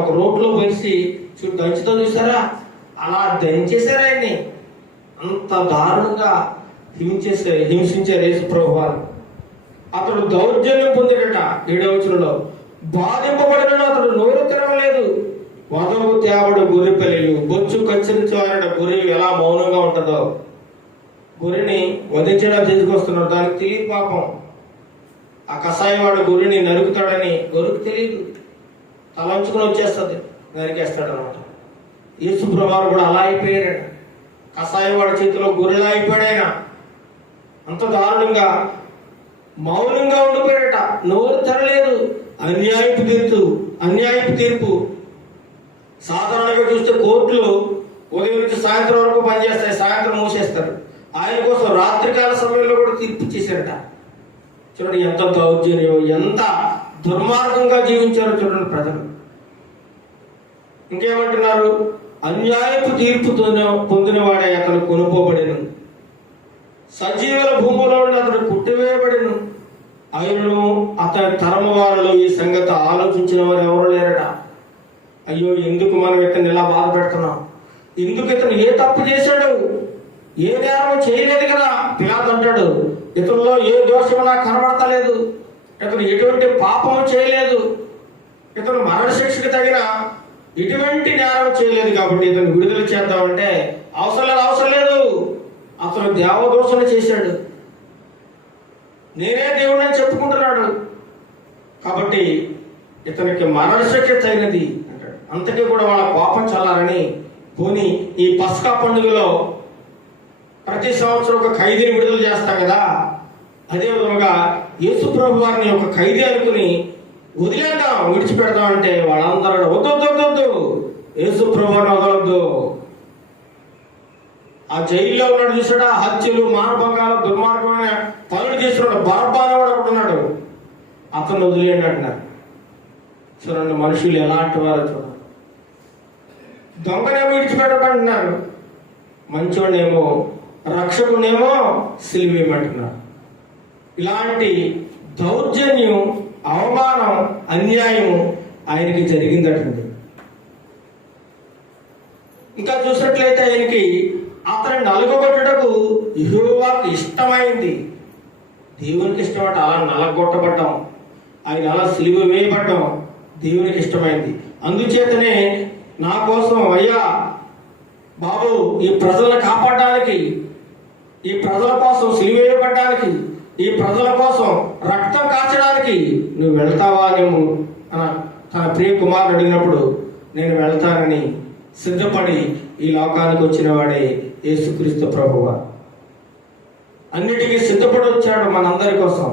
ఒక రోడ్లో పరిచి దంచుతో చూసారా, అలా దంచేశారు ఆయన్ని. అంత దారుణంగా హింసించారు యేసుప్రభు వారు. అతడు దౌర్జన్యం పొందాడట. 7వ వచనంలో బాధింపబడిన అతడు నోరు తెరవలేదు. వదలు తేవడు గొర్రె పిల్లలు, బొచ్చు కత్తిరించారట. గొర్రె ఎలా మౌనంగా ఉంటుందో, గొర్రెని వధించడానికి తీసుకొస్తున్నాడు. దానికి తెలియదు పాపం. ఆ కషాయవాడు గొర్రెని నరుకుతాడని గొర్రెకు తెలియదు. తలంచుకుని వచ్చేస్తుంది, నరికేస్తాడు అనమాట. యేసుప్రభు వారు కూడా అలా అయిపోయాడు. కషాయవాడి చేతిలో గొర్రెలా అయిపోయాడు ఆయన. అంత దారుణంగా మౌనంగా ఉండిపోయాడట. నోరు తెరలేదు. అన్యాయపు తీర్పు. సాధారణంగా చూస్తే కోర్టులు ఉదయం నుంచి సాయంత్రం వరకు పనిచేస్తాయి, సాయంత్రం మూసేస్తారు. ఆయన కోసం రాత్రికాల సమయంలో కూడా తీర్పు ఇచ్చేశారట. చూడండి ఎంత దౌర్జన్యం, ఎంత దుర్మార్గంగా జీవించారో చూడండి ప్రజలు. ఇంకేమంటున్నారు? అన్యాయపు తీర్పు పొందిన వాడే అతను కొనుక్కోబడిను, సజీవుల భూమిలో ఉండి అతడు కుట్టివేయబడిను. ఆయనను అతని తరము వారిలో ఈ సంగతి ఆలోచించిన వారు ఎవరు లేరట. అయ్యో, ఎందుకు మనం ఇతను ఇలా బాధ పెడుతున్నాం? ఎందుకు ఇతను ఏ తప్పు చేశాడు? ఏ నేరం చేయలేదు కదా. పిలాతు అంటాడు, ఇతనిలో ఏ దోషం నాకు కనబడతలేదు, ఇతను ఎటువంటి పాపము చేయలేదు, ఇతను మరణశిక్షకు తగిన ఎటువంటి నేరం చేయలేదు, కాబట్టి ఇతను విడుదల చేద్దామంటే అవసరం లేదు. అతను దేవదోషణ చేశాడు, నేనే దేవుడని చెప్పుకుంటున్నాడు, కాబట్టి ఇతనికి మరణశిక్ష తగినది అంటాడు. అంతకీ కూడా వాళ్ళ కోపం చల్లారని పోనీ ఈ పస్కా పండుగలో ప్రతి సంవత్సరం ఒక ఖైదీని విడుదల చేస్తాం కదా, అదే విధంగా యేసు ప్రభు వారిని ఒక ఖైదీ అనుకుని వదిలేద్దాం, విడిచిపెడదాం అంటే వాళ్ళందరూ వద్దు వద్దు వద్దు వద్దు, యేసు ప్రభుని వదలొద్దు. ఆ జైల్లో ఉన్నాడు చూసాడా, హత్యలు, మానభంగాలు, దుర్మార్గమైన పనులు చేస్తున్నాడు బరబ్బా కూడా ఒకడు ఉన్నాడు, అతను వదిలేయండి అంటున్నారు. చూడండి మనుషులు ఎలాంటి వారో చూడండి. దొంగనేమో విడిచిపెట్టమంటున్నారు, మంచోడేమో రక్షకునేమో సిలువేయమంటున్నారు. ఇలాంటి దౌర్జన్యం, అవమానం, అన్యాయం ఆయనకి జరిగిందటండి. ఇంకా చూసినట్లయితే ఆయనకి అతని నలుగొట్టుటకు యెహోవాకు ఇష్టమైంది. దేవునికి ఇష్టమట అలా నలగొట్టబడ్డం, ఆయన అలా సిలువ వేయబడ్డం దేవునికి ఇష్టమైంది. అందుచేతనే నా కోసం అయ్యా బాబు, ఈ ప్రజలను కాపాడడానికి, ఈ ప్రజల కోసం సిలువ వేయబడ్డానికి, ఈ ప్రజల కోసం రక్తం కాచడానికి నువ్వు వెళ్తావా నువ్వు తన ప్రియ కుమారుడు అడిగినప్పుడు నేను వెళ్తానని సిద్ధపడి ఈ లోకానికి వచ్చిన వాడే యేసుక్రీస్తు ప్రభువు. అన్నిటికీ సిద్ధపడి వచ్చాడు మనందరి కోసం.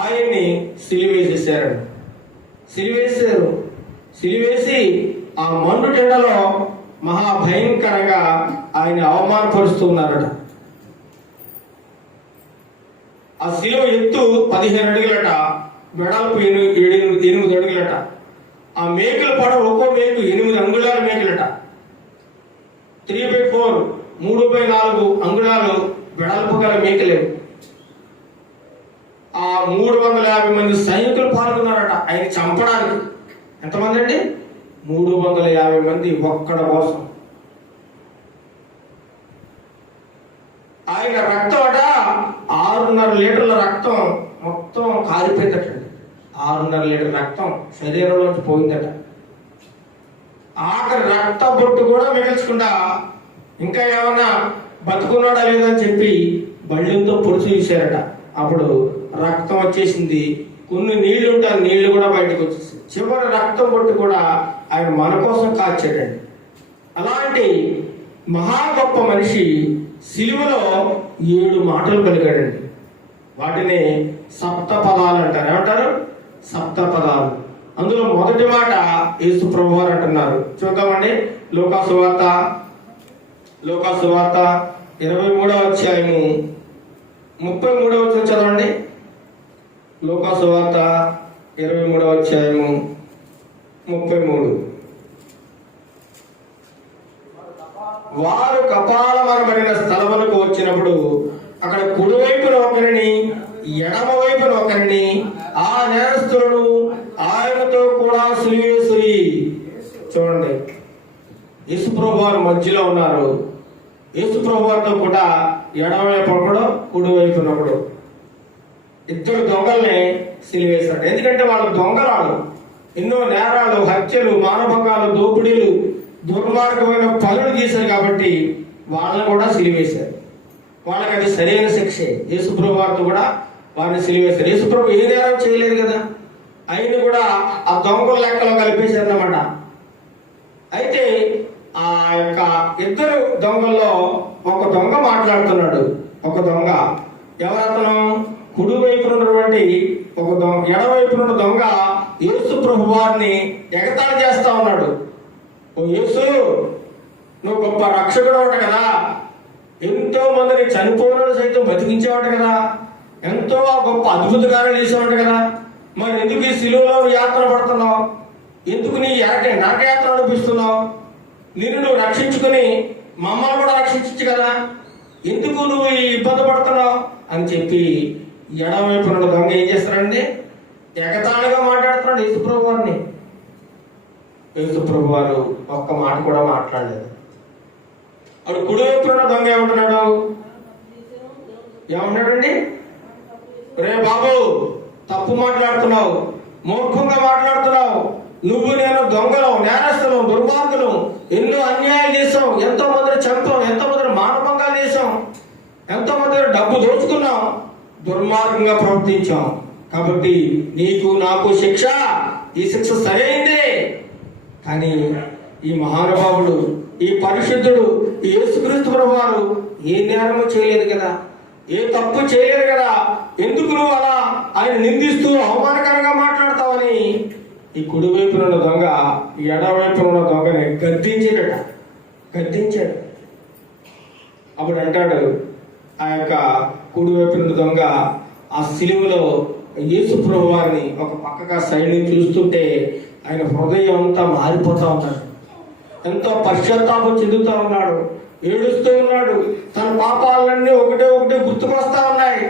ఆయన్ని సిలువేసేశారు, సిలువేశారు. సిలువేసి ఆ మండుటెండలో మహాభయంకరంగా ఆయన అవమానపరుస్తూ ఉన్నారట. ఆ శిలువ ఎత్తు 15 అడుగులట, వెడల్పు 8 అడుగులట. ఆ మేకుల పొడవు ఒక్కో మేకు 8 అంగుళాల మేకులట. 3/4 3/4 అంగుళాలు వెడల్పు గల మేకలేవు. ఆ 350 మంది సైనికులు పాల్గొన్నారట ఆయన చంపడానికి. ఎంతమంది అండి? 350 మంది ఒక్కడ కోసం. ఆయన రక్తం అట 6.5 లీటర్ల రక్తం మొత్తం కారిపోయిందటండి. 6.5 లీటర్ రక్తం శరీరంలోంచి పోయిందట. ఆఖరి రక్త బొట్టు కూడా మిగల్చకుండా ఇంకా ఏమన్నా బతుకున్నాడా లేదని చెప్పి బళ్ళంతో పొడిచి చూశారట. అప్పుడు రక్తం వచ్చేసింది. కొన్ని నీళ్లు ఉంటే ఆ నీళ్లు కూడా బయటకు వచ్చేసింది. చివరి రక్తం బొట్టు కూడా ఆయన మన కోసం కాచాడండి. అలాంటి మహా గొప్ప మనిషి సిలువలో 7 మాటలు పలికాడండి. వాటిని సప్త పదాలు అంటారు. ఏమంటారు? సప్త పదాలు. అందులో మొదటి మాట యేసు ప్రభువారు అంటున్నారు. చూద్దామండి. లూకాసు వార్త 23వ అధ్యాయము 33వ వచనం చదవండి. లూకాసు వార్త 23వ అధ్యాయము 33. వారు కపాలమనబడిన స్థలములకు వచ్చినప్పుడు అక్కడ కుడివైపున ఒకరిని, ఎడమ వైపున ఒకరిని, ఆ నేరస్తులను ఆయనతో కూడా సిలువేసిరి. చూడండి, యేసు ప్రభువారు మధ్యలో ఉన్నారు. యేసు ప్రభువారితో కూడా ఎడమవైపు ఒకడు, కుడివైపున ఒకడు, 2 దొంగల్ని సిలువేశాడు. ఎందుకంటే వాళ్ళు దొంగలాలు, ఎన్నో నేరాలు, హత్యలు, మానభంగాలు, దోపిడీలు, దుర్మార్గమైన పనులు చేశారు కాబట్టి వాళ్ళని కూడా సిలివేశారు. వాళ్ళకి అది సరైన శిక్షే. యేసుప్రభు వారితో కూడా వారిని సిలివేశారు. యేసుప్రభు ఏ నేరం చేయలేదు కదా, ఆయన కూడా ఆ దొంగల లెక్కలో కలిపేశారు అన్నమాట. అయితే ఆ యొక్క 2 దొంగల్లో ఒక దొంగ మాట్లాడుతున్నాడు. ఒక దొంగ ఎవరతను? కుడి వైపున ఉన్నటువంటి ఒక దొంగ, ఎడవైపున దొంగ యేసు ప్రభు వారిని ఎగతాళి చేస్తా ఉన్నాడు. ఓ యేసు, నువ్వు గొప్ప రక్షకుడు అవట కదా, ఎంతో మందిని చనిపోయిన సైతం బతికించేవాట కదా, ఎంతో గొప్ప అద్భుత కార్యాలు చేసేవాట కదా, మరి ఎందుకు ఈ సిలువలో యాత్ర పడుతున్నావు? ఎందుకు నీ నరకయాత్ర అనిపిస్తున్నావు? నిన్ను నువ్వు రక్షించుకుని మమ్మల్ని కూడా రక్షించచ్చు కదా, ఎందుకు నువ్వు ఈ ఇబ్బంది పడుతున్నావు అని చెప్పి ఎడమవైపు ఉన్న దొంగ ఏం చేస్తాడండి? ఎగతాళిగా మాట్లాడుతున్నాడు యేసుప్రభు వారిని. యేసుప్రభు వారు ఒక్క మాట కూడా మాట్లాడలేదు. అప్పుడు కుడివైపు ఉన్న దొంగ ఏమంటున్నాడు? ఏమంటున్నాడండి? రే బాబు, తప్పు మాట్లాడుతున్నావు, మూర్ఖంగా మాట్లాడుతున్నావు. నువ్వు నేను దొంగలు, నేరస్తులు, దుర్మార్గులు, ఎన్నో అన్యాయాలు చేసాం, ఎంతో మందిని చంపాం, ఎంతో మందిని మానభంగాలు చేసాం, ఎంతో మంది డబ్బు దోచుకున్నాం, దుర్మార్గంగా ప్రవర్తించాం. కాబట్టి నీకు నాకు శిక్ష, ఈ శిక్ష సరైందే. కానీ ఈ మహానుభావుడు, ఈ పరిశుద్ధుడు, ఈ యేసుక్రీస్తు ప్రభువారు ఏ నేరము చేయలేదు కదా, ఏ తప్పు చేయలేదు కదా, ఎందుకు నువ్వు అలా ఆయన నిందిస్తూ అవమానకరంగా మాట్లాడతావని ఈ కుడి వైపున ఉన్న దొంగ ఈ ఎడవైపున ఉన్న దొంగని గద్దించాడు. అప్పుడు అంటాడు ఆ యొక్క కుడి వైపున ఉన్న దొంగ, ఆ సిలువలో యేసు ప్రభు వారిని ఒక పక్కగా సైడ్ నుంచి చూస్తుంటే ఆయన హృదయం అంతా మారిపోతా ఉంటాడు. ఎంతో పశ్చాత్తాపం చెందుతూ ఉన్నాడు, ఏడుస్తూ ఉన్నాడు. తన పాపాలన్నీ ఒకటే గుర్తుకొస్తా ఉన్నాయి.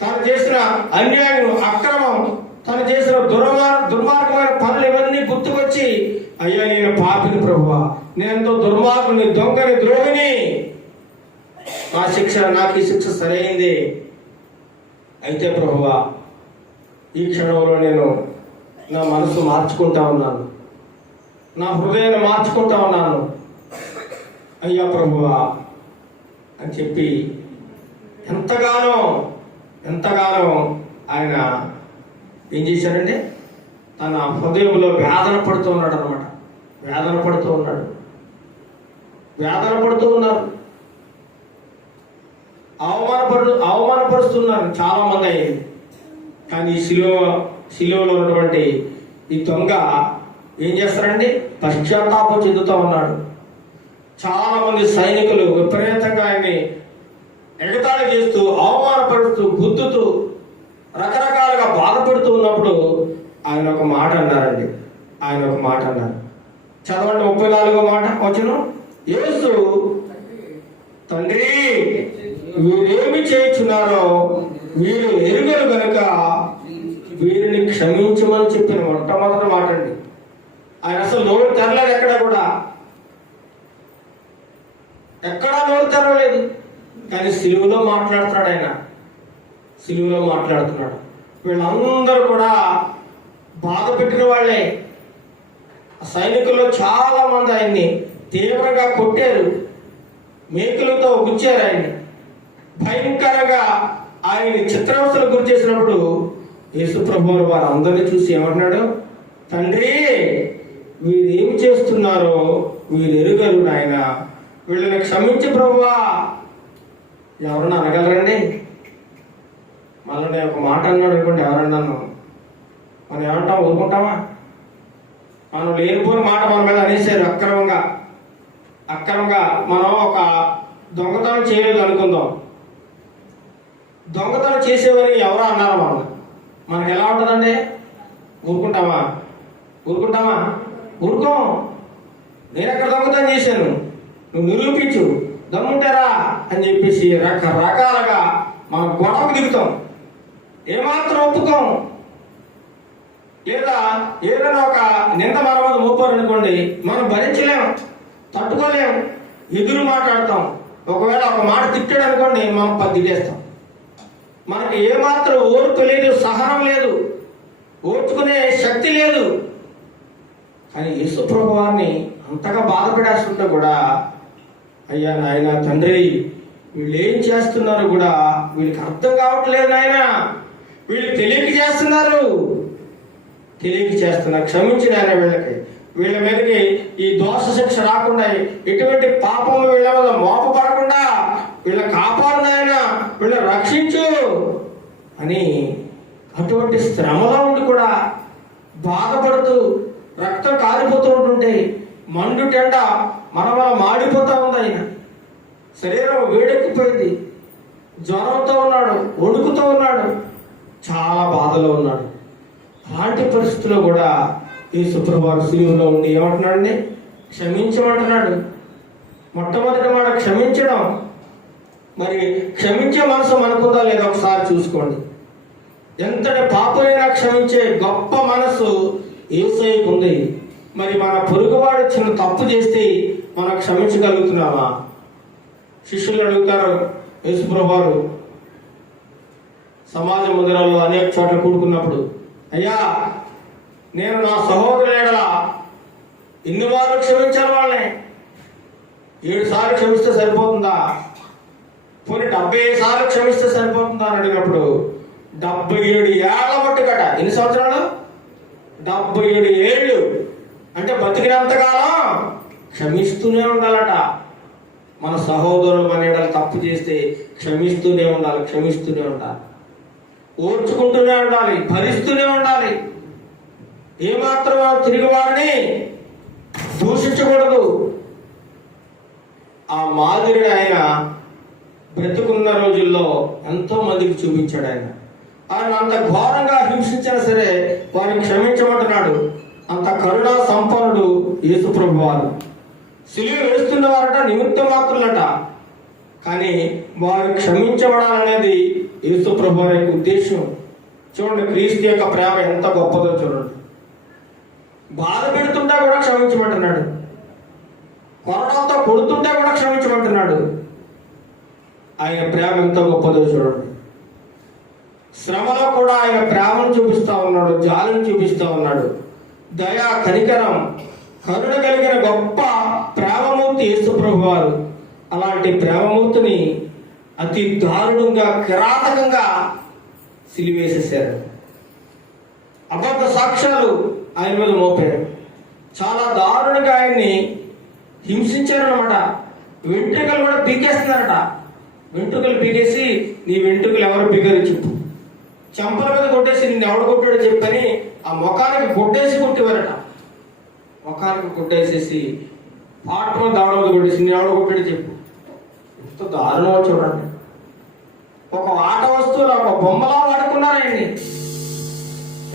తను చేసిన అన్యాయం, అక్రమం, తను చేసిన దుర్మార్గమైన పనులు ఇవన్నీ గుర్తుకొచ్చి, అయ్యా నేను పాపిని ప్రభువా, నేనెంతో దుర్మార్గుని, దొంగని, ద్రోహిని, నాకు ఈ శిక్ష సరైంది. అయితే ప్రభువా, ఈ క్షణంలో నేను నా మనసు మార్చుకుంటా ఉన్నాను, నా హృదయాన్ని మార్చుకుంటా ఉన్నాను అయ్యా ప్రభువా అని చెప్పి ఎంతగానో ఆయన ఏం చేశాడంటే తన హృదయంలో వేదన పడుతూ ఉన్నారు. అవమానపరుస్తున్నారు చాలా మంది అయ్యింది. కానీ శిలువలో ఉన్నటువంటి ఈ దొంగ ఏం చేస్తారండి, పశ్చాత్తాపం చెందుతూ ఉన్నాడు. చాలా మంది సైనికులు విపరీతంగా ఆయన్ని ఎగతాళి చేస్తూ, అవమానపరుస్తూ, గుద్దుతూ, రకరకాలుగా బాధపడుతూ ఉన్నప్పుడు ఆయన ఒక మాట అన్నారు. చదవండి 34వ మాట వచనం. యేసు, తండ్రి వీరేమి చేయుచున్నారో వీరు ఎరుగరు గనుక వీరిని క్షమించమని చెప్పిన మొట్టమొదటి మాట అండి. ఆయన అసలు నోరు తెరలేదు, ఎక్కడా నోరు తెరవలేదు. కానీ సిలువలో మాట్లాడుతున్నాడు. వీళ్ళందరూ కూడా బాధ పెట్టిన వాళ్ళే. సైనికుల్లో చాలా మంది ఆయన్ని తీవ్రంగా కొట్టారు, మేకులతో గుచ్చారు, ఆయన్ని భయంకరంగా ఆయన్ని చిత్రహింసలకు గురి చేసినప్పుడు యేసు ప్రభువు వారు అందరినీ చూసి ఏమంటున్నాడు, తండ్రి వీరేం చేస్తున్నారో వీరు ఎరుగరు నాయన, వీళ్ళని క్షమించి ప్రభువా. ఎవరన్నా అనగలరండి? మళ్ళీ నేను ఒక మాట అన్నాడు అనుకోండి, ఎవరన్నాను మనం ఏమంటాం, ఊరుకుంటామా? మనం లేనిపోయిన మాట మన మీద అనేసారు అక్రమంగా మనం ఒక దొంగతనం చేయలేదు అనుకుందాం. దొంగతనం చేసేవని ఎవరో అన్నారు మనకి ఎలా ఉంటుందండి? ఊరుకుంటామా? ఊరుకోం. నేను ఎక్కడ దొంగతనం చేశాను, నువ్వు నిరూపించు, దమ్ముంటారా అని చెప్పేసి రకరకాలుగా మనం గొడవకు దిగుతాం, ఏమాత్రం ఒప్పుకోం. లేదా ఏదైనా ఒక నింద మన మీద మోపారు అనుకోండి, మనం భరించలేము, తట్టుకోలేము, ఎదురు మాట్లాడతాం. ఒకవేళ ఒక మాట తిట్టాడు అనుకోండి, మనం 10 తిట్టేస్తాం. మనకి ఏమాత్రం ఓర్పు లేదు, సహనం లేదు, ఓర్చుకునే శక్తి లేదు. కానీ యేసు ప్రభు వారిని అంతగా బాధపడేస్తుంటే కూడా, అయ్యా నాయన తండ్రి వీళ్ళు ఏం చేస్తున్నారు కూడా వీళ్ళకి అర్థం కావట్లేదు నాయన, వీళ్ళు తెలియక చేస్తున్నారు, క్షమించిన ఆయన వీళ్ళ మీదకి ఈ దోష శిక్ష రాకుండా, ఎటువంటి పాపం వీళ్ళ మీద మోపబడకుండా వీళ్ళ కాపాడు నాయన, వీళ్ళ రక్షించు అని అటువంటి శ్రమలో ఉండి కూడా బాధపడుతూ రక్తం కారిపోతూ ఉంటుంటే, మండు టెండ మన మాడిపోతూ ఉంది. ఆయన శరీరం వేడెక్కిపోయింది, జ్వరంతో ఉన్నాడు, వణుకుతూ ఉన్నాడు, చాలా బాధలో ఉన్నాడు. అలాంటి పరిస్థితుల్లో కూడా యేసు ప్రభువు శిలువలో ఉండి ఏమంటున్నాడండి, క్షమించమంటున్నాడు. మొట్టమొదటి మాట క్షమించడం. మరి క్షమించే మనసు మనకుందా లేదా ఒకసారి చూసుకోండి. ఎంతటి పాపమైనా క్షమించే గొప్ప మనసు యేసయ్యకు ఉంది. మరి మన పొరుగువాడు చిన్న తప్పు చేస్తే మనం క్షమించగలుగుతున్నామా? శిష్యులు అడుగుతారు, యేసు ప్రభువు సమాజ మందిరాల్లో అనేక చోట్ల కూడుకున్నప్పుడు, అయ్యా నేను నా సహోదరుల ఎన్ని మార్లు క్షమించాను వాళ్ళని? 7 సార్లు క్షమిస్తే సరిపోతుందా? పోనీ 70 సార్లు క్షమిస్తే సరిపోతుందా అని అడిగినప్పుడు 77 ఏళ్ల మట్టుకట. ఎన్ని సంవత్సరాలు? 77 ఏళ్ళు. అంటే బతికినంతకాలం క్షమిస్తూనే ఉండాలట. మన సహోదరులు మన ఎడల తప్పు చేస్తే క్షమిస్తూనే ఉండాలి. ఓర్చుకుంటూనే ఉండాలి, భరిస్తూనే ఉండాలి. ఏమాత్రం తిరిగి వారిని దూషించకూడదు. ఆ మాదిరిని ఆయన బ్రతుకున్న రోజుల్లో ఎంతో మందికి చూపించాడు. ఆయన అంత ఘోరంగా హింసించినా సరే వారిని క్షమించమంటున్నాడు. అంత కరుణా సంపన్నుడు యేసు ప్రభు వారు. సిలువ వేస్తున్నవారట నిమిత్త మాత్రులట, కానీ వారు క్షమించబడాలనేది యేసు ప్రభు వారి యొక్క ఉద్దేశం. చూడండి, క్రీస్తు యొక్క ప్రేమ ఎంత గొప్పదో చూడండి. బాధ పెడుతుంటే కూడా క్షమించమంటున్నాడు, కొరడాలతో కొడుతుంటే కూడా క్షమించమంటున్నాడు. ఆయన ప్రేమ ఎంత గొప్పదో చూడండి. శ్రమలో కూడా ఆయన ప్రేమను చూపిస్తా ఉన్నాడు, జాలిని చూపిస్తా ఉన్నాడు. దయ, కనికరం, కరుణ కలిగిన గొప్ప ప్రేమమూర్తి యేసు ప్రభు వారు. అలాంటి ప్రేమమూర్తిని అతి దారుణంగా, కిరాతకంగా సిలివేసేశారు. అబద్ధ సాక్ష్యాలు ఆయన మీద మోపారు. చాలా దారుణంగా ఆయన్ని హింసించారనమాట. వెంట్రుకలు కూడా పీకేస్తున్నారట. వెంట్రుకలు పీకేసి, నీ వెంట్రుకలు ఎవరు పీకారు చెప్పు. చెంపల మీద కొట్టేసి, నిన్ను ఎవడు కొట్టాడో చెప్పని ఆ ముఖానికి కొట్టేసి కొట్టేవారట. ముఖానికి కొట్టేసేసి పాటలో దావడం మీద కొట్టేసి, నిన్ను ఎవడు కొట్టాడో చెప్పు. ఎంత దారుణమో చూడండి. ఒక ఆట వస్తువులు, ఒక బొమ్మలా వాడుకున్నారండి.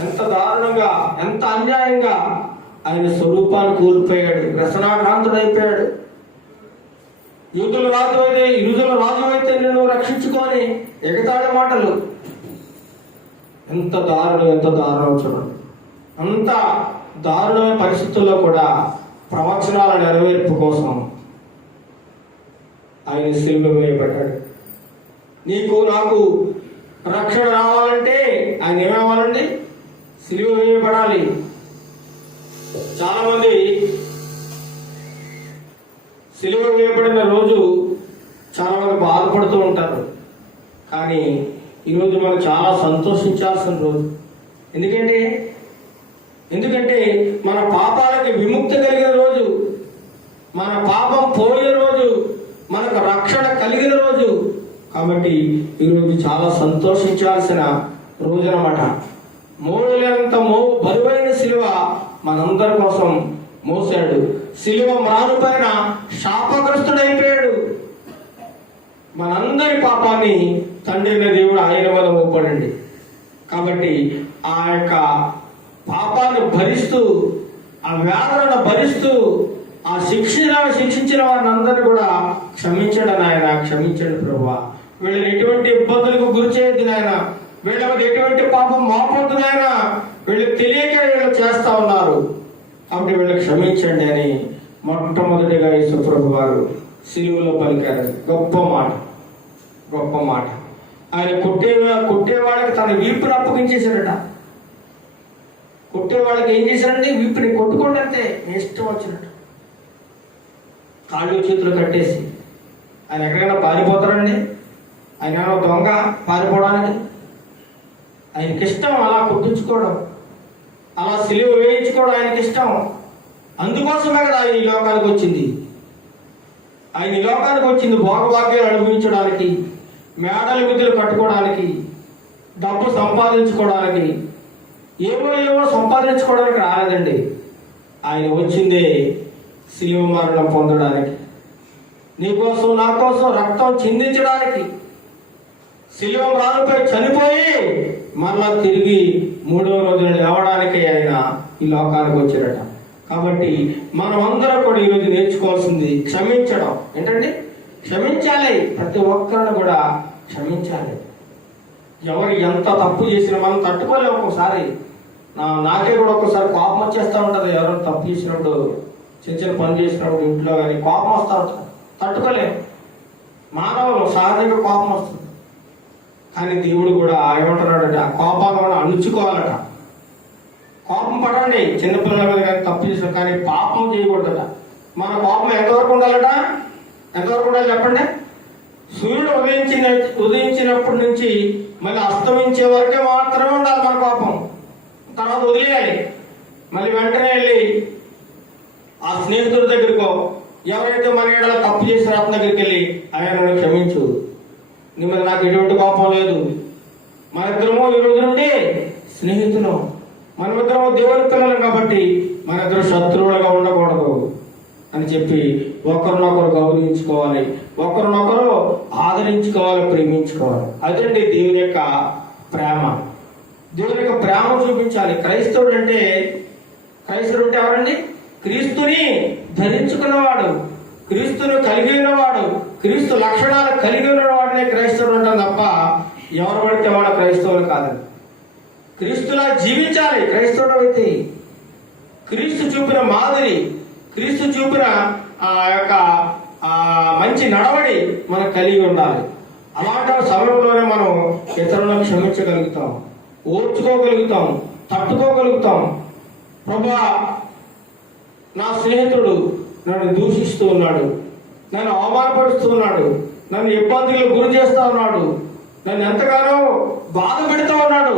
ఎంత దారుణంగా, ఎంత అన్యాయంగా ఆయన స్వరూపాన్ని కోల్పోయాడు, వ్యసనాక్రాంతుడైపోయాడు. యూదుల రాజు అయితే నిన్ను రక్షించుకొని ఎగతాళి మాటలు. ఎంత దారుణం చూడండి. అంత దారుణమైన పరిస్థితుల్లో కూడా ప్రవచనాల నెరవేర్పు కోసం ఆయన సిలువ వేయబడ్డాడు. నీకు నాకు రక్షణ రావాలంటే ఆయన ఏమవ్వాలండి? సిలువ వేయబడాలి. చాలా మంది సిలువ వేయబడిన రోజు చాలా మంది బాధపడుతూ ఉంటారు. కానీ ఈరోజు మనం చాలా సంతోషించాల్సిన రోజు. ఎందుకంటే మన పాపాలకి విముక్తి కలిగిన రోజు, మన పాపం పోయే రోజు, మనకు రక్షణ కలిగిన రోజు. కాబట్టి ఈరోజు చాలా సంతోషించాల్సిన రోజు అన్నమాట. మోయలేనంత బరువైన సిలువ మనందరి కోసం మోసాడు. సిలువ మ్రాను పైన శాపగ్రస్తుడైపోయాడు. మనందరి పాపాన్ని తండ్రి దేవుడు ఆయన మీద మోపడండి. కాబట్టి ఆ యొక్క పాపాన్ని భరిస్తూ, ఆ వేదనను భరిస్తూ, ఆ శిక్షించిన వారిని అందరినీ కూడా క్షమించండి నాయన, క్షమించండి ప్రభువా. వీళ్ళని ఎటువంటి ఇబ్బందులకు గురి చేయొద్దు నాయన, వీళ్ళ మీద ఎటువంటి పాపం మోపొద్దు నాయన, వీళ్ళు తెలియక వీళ్ళు చేస్తా ఉన్నారు, కాబట్టి వీళ్ళు క్షమించండి అని మొట్టమొదటిగా యేసు ప్రభు వారు సిలువలో పలికారు. గొప్ప మాట. ఆయన కొట్టేవాళ్ళకి తన వీపుని అప్పగించేశాడట. కొట్టేవాళ్ళకి ఏం చేశారంటే, వీపుని కొట్టుకోండి అంతే, ఇష్టం వచ్చినట్టు కాళ్ళు చేతులు కట్టేసి. ఆయన ఎక్కడైనా పారిపోతారండి? ఆయన ఏమైనా దొంగ పారిపోవడానికి? ఆయనకి ఇష్టం అలా కొట్టించుకోవడం, అలా సిలువ వేయించుకోవడం ఆయనకి ఇష్టం. అందుకోసమే కదా ఆయన ఈ లోకానికి వచ్చింది. భోగభాగ్యాలు అనుభవించడానికి, మేడలు మిద్దులు కట్టుకోవడానికి, డబ్బు సంపాదించుకోవడానికి, ఏవో సంపాదించుకోవడానికి రాలేదండి. ఆయన వచ్చిందే సిలువ మరణం పొందడానికి, నీకోసం నా కోసం రక్తం చిందించడానికి, సిలువ మ్రానుపై చనిపోయి మరలా తిరిగి 3వ రోజున లేవడానికి ఆయన ఈ లోకానికి వచ్చాడట. కాబట్టి మనం అందరం కూడా ఈరోజు నేర్చుకోవాల్సింది క్షమించడం. ఏంటంటే క్షమించాలి, ప్రతి ఒక్కరిని కూడా క్షమించాలి. ఎవరు ఎంత తప్పు చేసినా మనం తట్టుకోలేము. ఒక్కొక్కసారి నాకే కూడా ఒక్కొక్కసారి కోపం వచ్చేస్తూ ఉంటుంది. ఎవరైనా తప్పు చేసినప్పుడు, చిన్న పని చేసినప్పుడు ఇంట్లో కానీ కోపం వస్తూ ఉంటుంది, తట్టుకోలేము. మానవులు సహజంగా కోపం వస్తుంది. కానీ దేవుడు కూడా ఏమంటున్నాడంటే, ఆ కోపాన్ని మనం అణుచుకోవాలట. కోపం పడండి చిన్నపిల్లల మీద కానీ తప్పు చేసిన, కానీ పాపం చేయకూడదట. మన కోపం ఎంతవరకు ఉండాలట? ఎంతవరకు ఉండాలి చెప్పండి? సూర్యుడు ఉదయించినప్పటి నుంచి మళ్ళీ అస్తమించే వరకే మాత్రమే ఉండాలి మన కోపం. తర్వాత వదిలేయాలి. మళ్ళీ వెంటనే వెళ్ళి ఆ స్నేహితుడి దగ్గరకో, ఎవరైతే మన ఏడల తప్పు చేసిన అతని దగ్గరికి వెళ్ళి ఆయన నన్ను క్షమించు, నీ మీద నాకు ఎటువంటి కోపం లేదు, మన ఇద్దరము ఈ రోజు నుండి స్నేహితులం, మనమిద్దరము దేవుని పిల్లలం కాబట్టి మన ఇద్దరు శత్రువులుగా ఉండకూడదు అని చెప్పి ఒకరినొకరు గౌరవించుకోవాలి, ఒకరినొకరు ఆదరించుకోవాలి, ప్రేమించుకోవాలి. అదండి దేవుని యొక్క ప్రేమ. దేవుని యొక్క ప్రేమ చూపించాలి. క్రైస్తవుడు అంటే ఎవరండి? క్రీస్తుని ధరించుకున్నవాడు, క్రీస్తును కలిగి ఉన్నవాడు, క్రీస్తు లక్షణాలు కలిగి ఉన్నవాడినే క్రైస్తవుడు అంటాం తప్ప ఎవరు పడితే వాడు క్రైస్తవులు కాదండి. క్రీస్తులా జీవించాలి క్రైస్తవుడు అయితే. క్రీస్తు చూపిన మాదిరి, క్రీస్తు చూపిన ఆ యొక్క మంచి నడవడి మనకు కలిగి ఉండాలి. అలాంటి సమయంలోనే మనం ఇతరులను క్షమించగలుగుతాం, ఓర్చుకోగలుగుతాం, తట్టుకోగలుగుతాం. ప్రభువా, నా స్నేహితుడు నన్ను దూషిస్తూ ఉన్నాడు, నన్ను అవమానపరుస్తూ ఉన్నాడు, నన్ను ఇబ్బందులకు గురి చేస్తా ఉన్నాడు, నన్ను ఎంతగానో బాధ పెడుతూ ఉన్నాడు,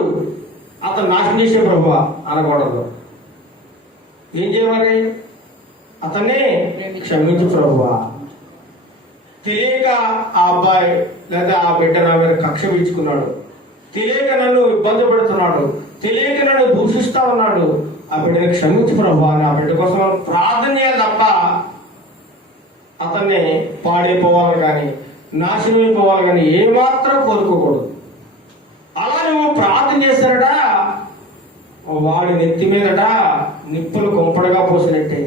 అతను నాశనం చేసే ప్రభువా అనకూడదు. ఏం చేయాలి? అతన్ని క్షమించు ప్రభువా. తెలియక ఆ అబ్బాయి లేదా ఆ బిడ్డ నా మీద కక్ష పెంచుకున్నాడు, తెలియక నన్ను ఇబ్బంది పెడుతున్నాడు, తెలియక నన్ను దూషిస్తా ఉన్నాడు, ఆ బిడ్డని క్షమించు ప్రభువా అని ఆ బిడ్డ కోసం ప్రార్థన చేయాలి తప్ప అతన్ని పాడైపోవాలి కానీ నాశనమైపోవాలి కానీ ఏమాత్రం కోరుకోకూడదు. అలా నువ్వు ప్రార్థన చేశారట, వాడి నెత్తి మీదట నిప్పులు కొంపడగా పోసినట్టే.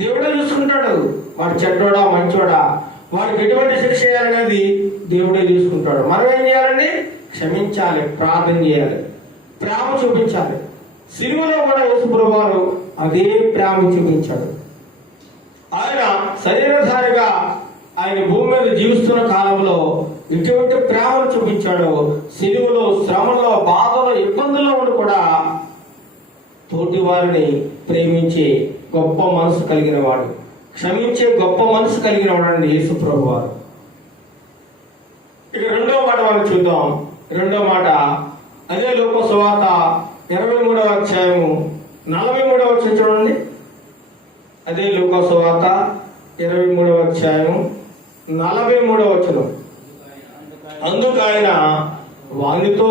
దేవుడే చూసుకుంటాడు, వాడు చెడ్డోడా మంచోడా, వాడికి ఎటువంటి శిక్ష చేయాలనేది దేవుడే చూసుకుంటాడు. మనం ఏం చేయాలండి? క్షమించాలి, ప్రార్థన చేయాలి, ప్రేమ చూపించాలి. సిలువలో కూడా యేసు ప్రభువారు అదే ప్రేమ చూపించాడు. ఆయన శరీరధారిగా ఆయన భూమి మీద జీవిస్తున్న కాలంలో ఎటువంటి ప్రేమను చూపించాడో, సిలువలో శ్రమలో బాధలో ఇబ్బందుల్లో ఉండి కూడా తోటి వారిని ప్రేమించే గొప్ప మనసు కలిగిన వాడు, క్షమించే గొప్ప మనసు కలిగిన వాడు యేసు ప్రభువారు. ఇక రెండో మాట మనం చూద్దాం. రెండో మాట అదే లోక సువార్త 23వ అధ్యాయము 43వ వచనం చూడండి. అదే లోక సువార్త 23వ అధ్యాయం 43వ వచనం. అందుకు ఆయన వానితో,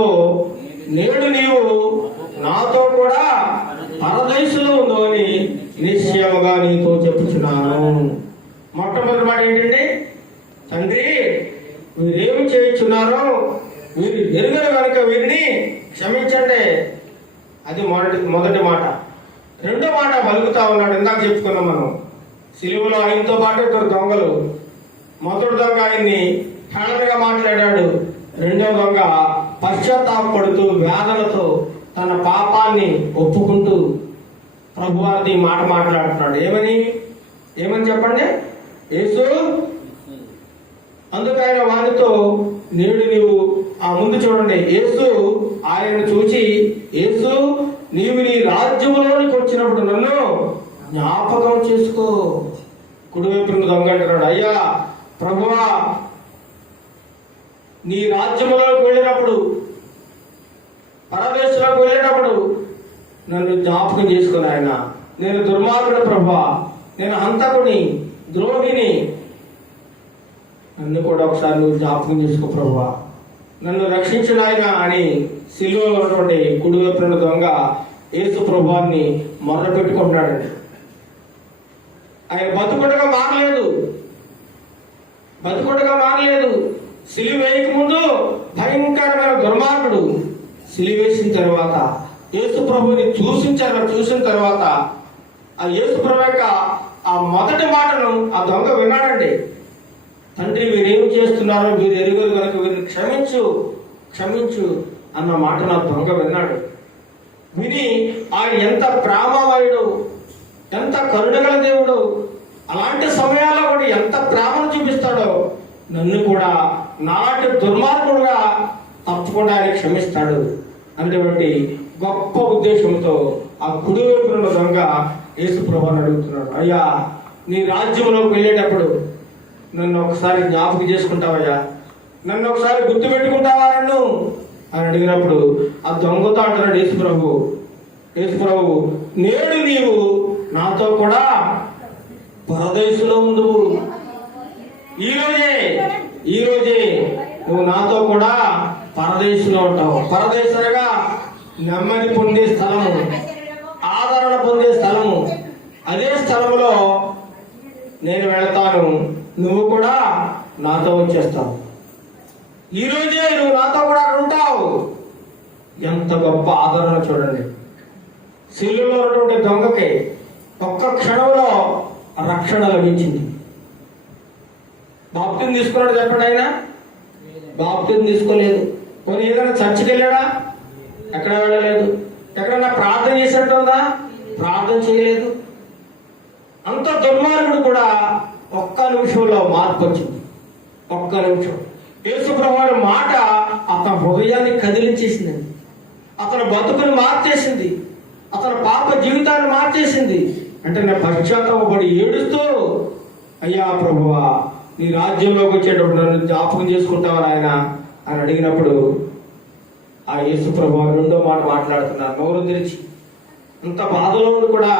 నేడు నీవు నాతో కూడా పరదేశంలో ఉందో అని నిశ్చయముగా నీతో చెప్పుచున్నాను. మొట్టమొదటి మాట ఏంటంటే, తండ్రి వీరేమి చేయించున్నారో వీరు ఎరుగరు కనుక వీరిని క్షమించండి. అది మొదటి మాట. రెండో మాట పలుకుతా ఉన్నాడు. ఇందాక చెప్పుకున్నాం మనం, సిలువలో ఆయనతో పాటు ఇద్దరు దొంగలు. మొదటి దొంగ ఆయన్ని హేళనగా మాట్లాడాడు, రెండో దొంగ పశ్చాత్తాపడుతూ వేదనతో తన పాపాన్ని ఒప్పుకుంటూ ప్రభువారి మాట మాట్లాడుతున్నాడు. ఏమని చెప్పండి? యేసు అందుకు ఆయన వారితో, నేడు నీవు ఆ ముందు చూడండి, యేసు ఆయనను చూచి, యేసు నీవు నీ రాజ్యంలోనికి వచ్చినప్పుడు నన్ను జ్ఞాపకం చేసుకో. కుడివైపున దొంగ అంటున్నాడు, అయ్యా ప్రభువా, నీ రాజ్యంలోకి వెళ్ళినప్పుడు, పరదేశంలోకి వెళ్ళేటప్పుడు నన్ను జ్ఞాపకం చేసుకుని ఆయన, నేను దుర్మార్గుడు ప్రభువా, నేను హంతకుని, ద్రోహిని, నన్ను కూడా ఒకసారి నువ్వు జ్ఞాపకం చేసుకో ప్రభువా, నన్ను రక్షించు నాయనా అని సిలువలో ఉన్నటువంటి కుడివైపున దొంగ యేసు ప్రభువాన్ని మొర్ర పెట్టుకుంటున్నాడండి. ఆయన బతుకుడుగా మారలేదు. సిలువ వేయక ముందు భయంకరమైన దుర్మార్గుడు. సిలువ వేసిన తర్వాత యేసు ప్రభుని చూసిన తర్వాత ఆ యేసు ప్రభు యొక్క ఆ మొదటి మాటను ఆ దొంగ విన్నాడండి. తండ్రి వీరేం చేస్తున్నారో వీరు ఎరుగరు కనుక వీరిని క్షమించు అన్న మాట నా దొంగ విన్నాడు. విని ఆయన ఎంత ప్రేమమయుడు, ఎంత కరుణగల దేవుడు, అలాంటి సమయాల్లో కూడా ఎంత ప్రేమను చూపిస్తాడో, నన్ను కూడా నాటి దుర్మార్గుడుగా తప్పకుండా ఆయన క్షమిస్తాడు అనేటువంటి గొప్ప ఉద్దేశంతో ఆ కుడివైపున దొంగ యేసు ప్రభువుని అడుగుతున్నాడు, అయ్యా నీ రాజ్యంలోకి వెళ్ళేటప్పుడు నన్ను ఒకసారి జ్ఞాపకం చేసుకుంటావయ్యా, నన్ను ఒకసారి గుర్తు పెట్టుకుంటావా నన్ను అని అడిగినప్పుడు ఆ దొంగతో అంటున్నాడు యేసు ప్రభు, నేడు నీవు నాతో కూడా పరదేశంలో ఉండువు. ఈరోజే నువ్వు నాతో కూడా పరదేశంలో ఉంటావు. పరదేశంగా నెమ్మది పొందే స్థలము, ఆదరణ పొందే స్థలము. అదే స్థలములో నేను వెళతాను, నువ్వు కూడా నాతో వచ్చేస్తావు. ఈరోజే నువ్వు నాతో కూడా అక్కడ ఉంటావు. ఎంత గొప్ప ఆదరణ చూడండి. శిలువలో ఉన్నటువంటి దొంగకి ఒక్క క్షణంలో రక్షణ లభించింది. బాప్తిని తీసుకున్నాడు చెప్పండి. ఆయన బాప్తిని తీసుకోలేదు. కొన్ని ఏదైనా చర్చికి వెళ్ళాడా? ఎక్కడ వెళ్ళలేదు. ఎక్కడన్నా ప్రార్థన చేసినట్టుందా? ప్రార్థన చేయలేదు. అంత దుర్మార్గుడు కూడా ఒక్క నిమిషంలో మార్పు వచ్చింది. ఒక్క నిమిషం యేసుప్రభువు మాట అతని హృదయాన్ని కదిలించేసిందండి. అతని బతుకుని మార్చేసింది. అతని పాప జీవితాన్ని మార్చేసింది. అంటే నేను పశ్చాత్తాపడి ఏడుస్తూ, అయ్యా ప్రభువా, నీ రాజ్యంలోకి వచ్చేటప్పుడు నన్ను జ్ఞాపకం చేసుకుంటావా ఆయన అని అడిగినప్పుడు ఆ యేసు ప్రభువా రెండో మాట మాట్లాడుతున్నారు నోరు తెరిచి. అంత బాధలో ఉండి కూడా,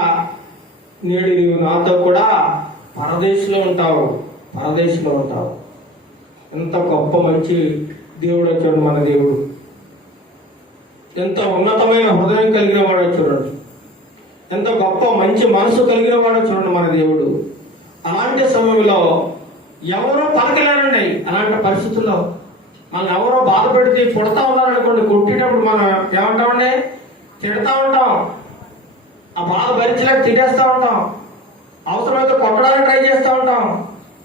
నేడు నీవు నాతో కూడా పరదేశంలో ఉంటావు, పరదేశంలో ఉంటావు. ఎంత గొప్ప మంచి దేవుడు వచ్చాడు మన దేవుడు. ఎంత ఉన్నతమైన హృదయం కలిగిన వాడు చూడండి. ఎంత గొప్ప మంచి మనసు కలిగిన వాడు చూడండి మన దేవుడు. అలాంటి సమయంలో ఎవరో పలకలేరండి. అలాంటి పరిస్థితుల్లో మనం ఎవరో బాధ పెడితే పుడతా ఉన్నారనుకోండి, కొట్టేటప్పుడు మనం ఏమంటామండి? తిడతా ఉంటాం. ఆ బాధ భరించలేక తిట్టేస్తూ ఉంటాం. అవసరమైతే కొట్టడానికి ట్రై చేస్తూ ఉంటాం.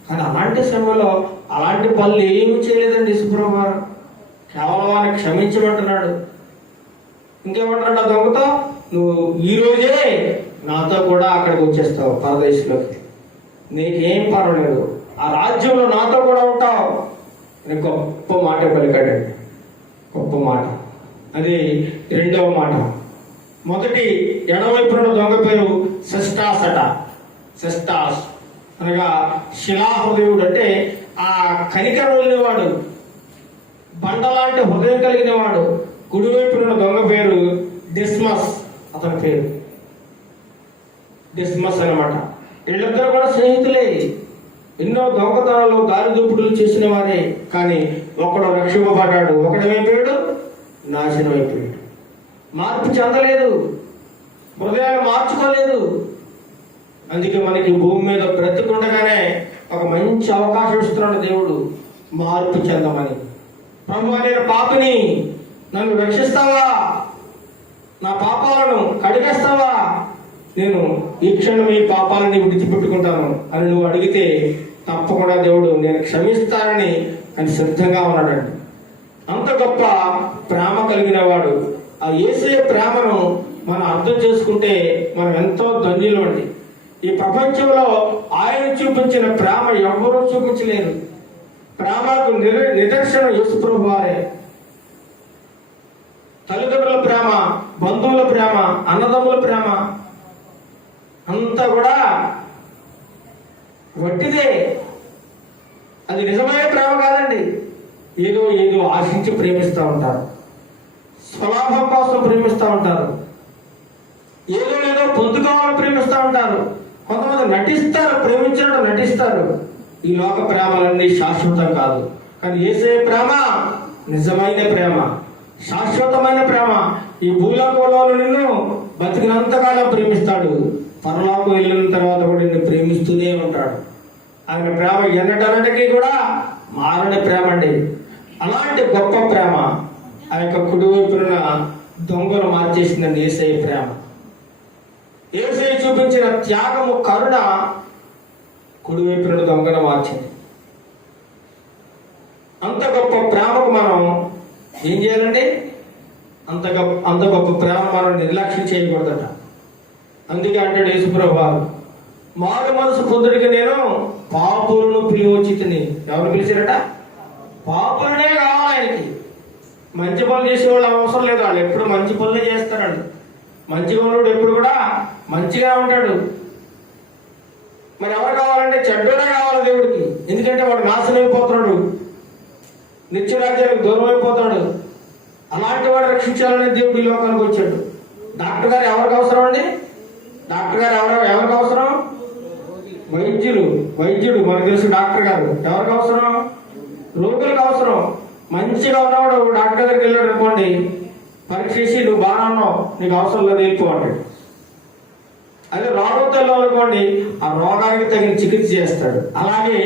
కానీ అలాంటి సమయంలో అలాంటి పనులు ఏమీ చేయలేదండి యేసుప్రభువు గారు. కేవలం ఆయన క్షమించమంటున్నాడు. ఇంకేమంటాడు ఆ దొంగతో? నువ్వు ఈరోజే నాతో కూడా అక్కడికి వచ్చేస్తావు, పరదేశంలోకి. నీకేం పర్వాలేదు, ఆ రాజ్యంలో నాతో కూడా ఉంటావు. అని గొప్ప మాట పలికాడండి. గొప్ప మాట. అది రెండవ మాట. మొదటి ఎడవైపున దొంగ పేరు సెస్టాస్ అట. సెస్టాస్ అనగా శిలాహృదయుడు. అంటే ఆ కనికరం వెళ్ళినవాడు, బండలాంటి హృదయం కలిగిన వాడు. కుడివైపున దొంగ పేరు డిస్మస్, అతని పేరు డిస్మస్ అన్నమాట. వీళ్ళిద్దరు కూడా స్నేహితులే. ఎన్నో దొంగతనాలు, దారి దోపిడులు చేసిన వారే. కానీ ఒకడు రక్షింపబడ్డాడు, ఒకడేమైపోయాడు? నాశనం అయిపోయాడు. మార్పు చెందలేదు, హృదయాన్ని మార్చుకోలేదు. అందుకే మనకి భూమి మీద బ్రతికుండగానే ఒక మంచి అవకాశం ఇస్తున్నాడు దేవుడు, మార్పు చెందమని. ప్రభువా, నేను పాపిని, నన్ను రక్షిస్తావా? నా పాపాలను కడిగేస్తావా? నేను ఈ క్షణం ఈ పాపాలని విడిచిపెట్టుకుంటాను అని నువ్వు అడిగితే తప్పకుండా దేవుడు నేను క్షమిస్తానని అని సిద్ధంగా ఉన్నాడండి. అంత గొప్ప ప్రేమ కలిగిన వాడు. ఆ యేసయ్య ప్రేమను మనం అర్థం చేసుకుంటే మనం ఎంతో ధన్యులు అండి. ఈ ప్రపంచంలో ఆయన చూపించిన ప్రేమ ఎవరూ చూపించలేరు. ప్రేమకు నిదర్శనం యేసుప్రభువు వారే. తల్లిదండ్రుల ప్రేమ, బంధువుల ప్రేమ, అన్నదమ్ముల ప్రేమ అంతా కూడా వట్టిదే. అది నిజమైన ప్రేమ కాదండి. ఏదో ఏదో ఆశించి ప్రేమిస్తూ ఉంటారు, స్వలాభం కోసం ప్రేమిస్తూ ఉంటారు, ఏదో ఏదో పొందుకోవాలని ప్రేమిస్తూ ఉంటారు. కొంతమంది నటిస్తారు, ప్రేమించినట్టు నటిస్తారు. ఈ లోక ప్రేమలన్నీ శాశ్వతం కాదు. కానీ యేసయ్య ప్రేమ నిజమైన ప్రేమ, శాశ్వతమైన ప్రేమ. ఈ భూలోకంలో నిన్ను బతికినంతకాలం ప్రేమిస్తాడు, పరలోకం వెళ్ళిన తర్వాత కూడా నిన్ను ప్రేమిస్తూనే ఉంటాడు. ఆయన ప్రేమ ఎన్నటన్నిటికీ కూడా మారని ప్రేమ అండి. అలాంటి గొప్ప ప్రేమ ఆ యొక్క కుడివైపున దొంగలు మార్చేసిందండి యేసయ్య ప్రేమ. యేసయ్య చూపించిన త్యాగము, కరుణ కుడివైపున దొంగను మార్చింది. అంత గొప్ప ప్రేమకు మనం ఏం చేయాలండి? అంత గొప్ప ప్రేమ మనం నిర్లక్ష్యం చేయకూడదట. అందుకే అంటాడు యేసుప్రభువు, మారు మనసు పొందుడికి నేను పాపులను పిలువచ్చితిని. ఎవరు పిలిచారట? పాపులనే కావాలి ఆయనకి. మంచి పనులు చేసేవాళ్ళు అవసరం లేదు. వాళ్ళు ఎప్పుడు మంచి పనులే చేస్తారండి. మంచి పనుడు ఎప్పుడు కూడా మంచిగా ఉంటాడు. మరి ఎవరు కావాలంటే చెడ్డోడే కావాలి దేవుడికి. ఎందుకంటే వాడు నాశనం అయిపోతున్నాడు, నిత్యరాజ్యానికి దూరం అయిపోతాడు. అలాంటి వాడు రక్షించాలని దేవుడు ఈ లోకానికి వచ్చాడు. డాక్టర్ గారు ఎవరికి అవసరం అండి? డాక్టర్ గారు ఎవరికి అవసరం? వైద్యుడు వైద్యుడు, మనకు తెలుసు డాక్టర్ గారు ఎవరికి అవసరం? రోగులకు అవసరం. మంచిగా ఉన్నవాడు డాక్టర్ దగ్గరికి వెళ్ళాడు అనుకోండి, పరీక్ష చేసి నువ్వు బాగా ఉన్నావు, నీకు అవసరం లేదు వెళ్ళిపో అంటాడు. అదే రోగంతో అనుకోండి, ఆ రోగానికి తగిన చికిత్స చేస్తాడు. అలాగే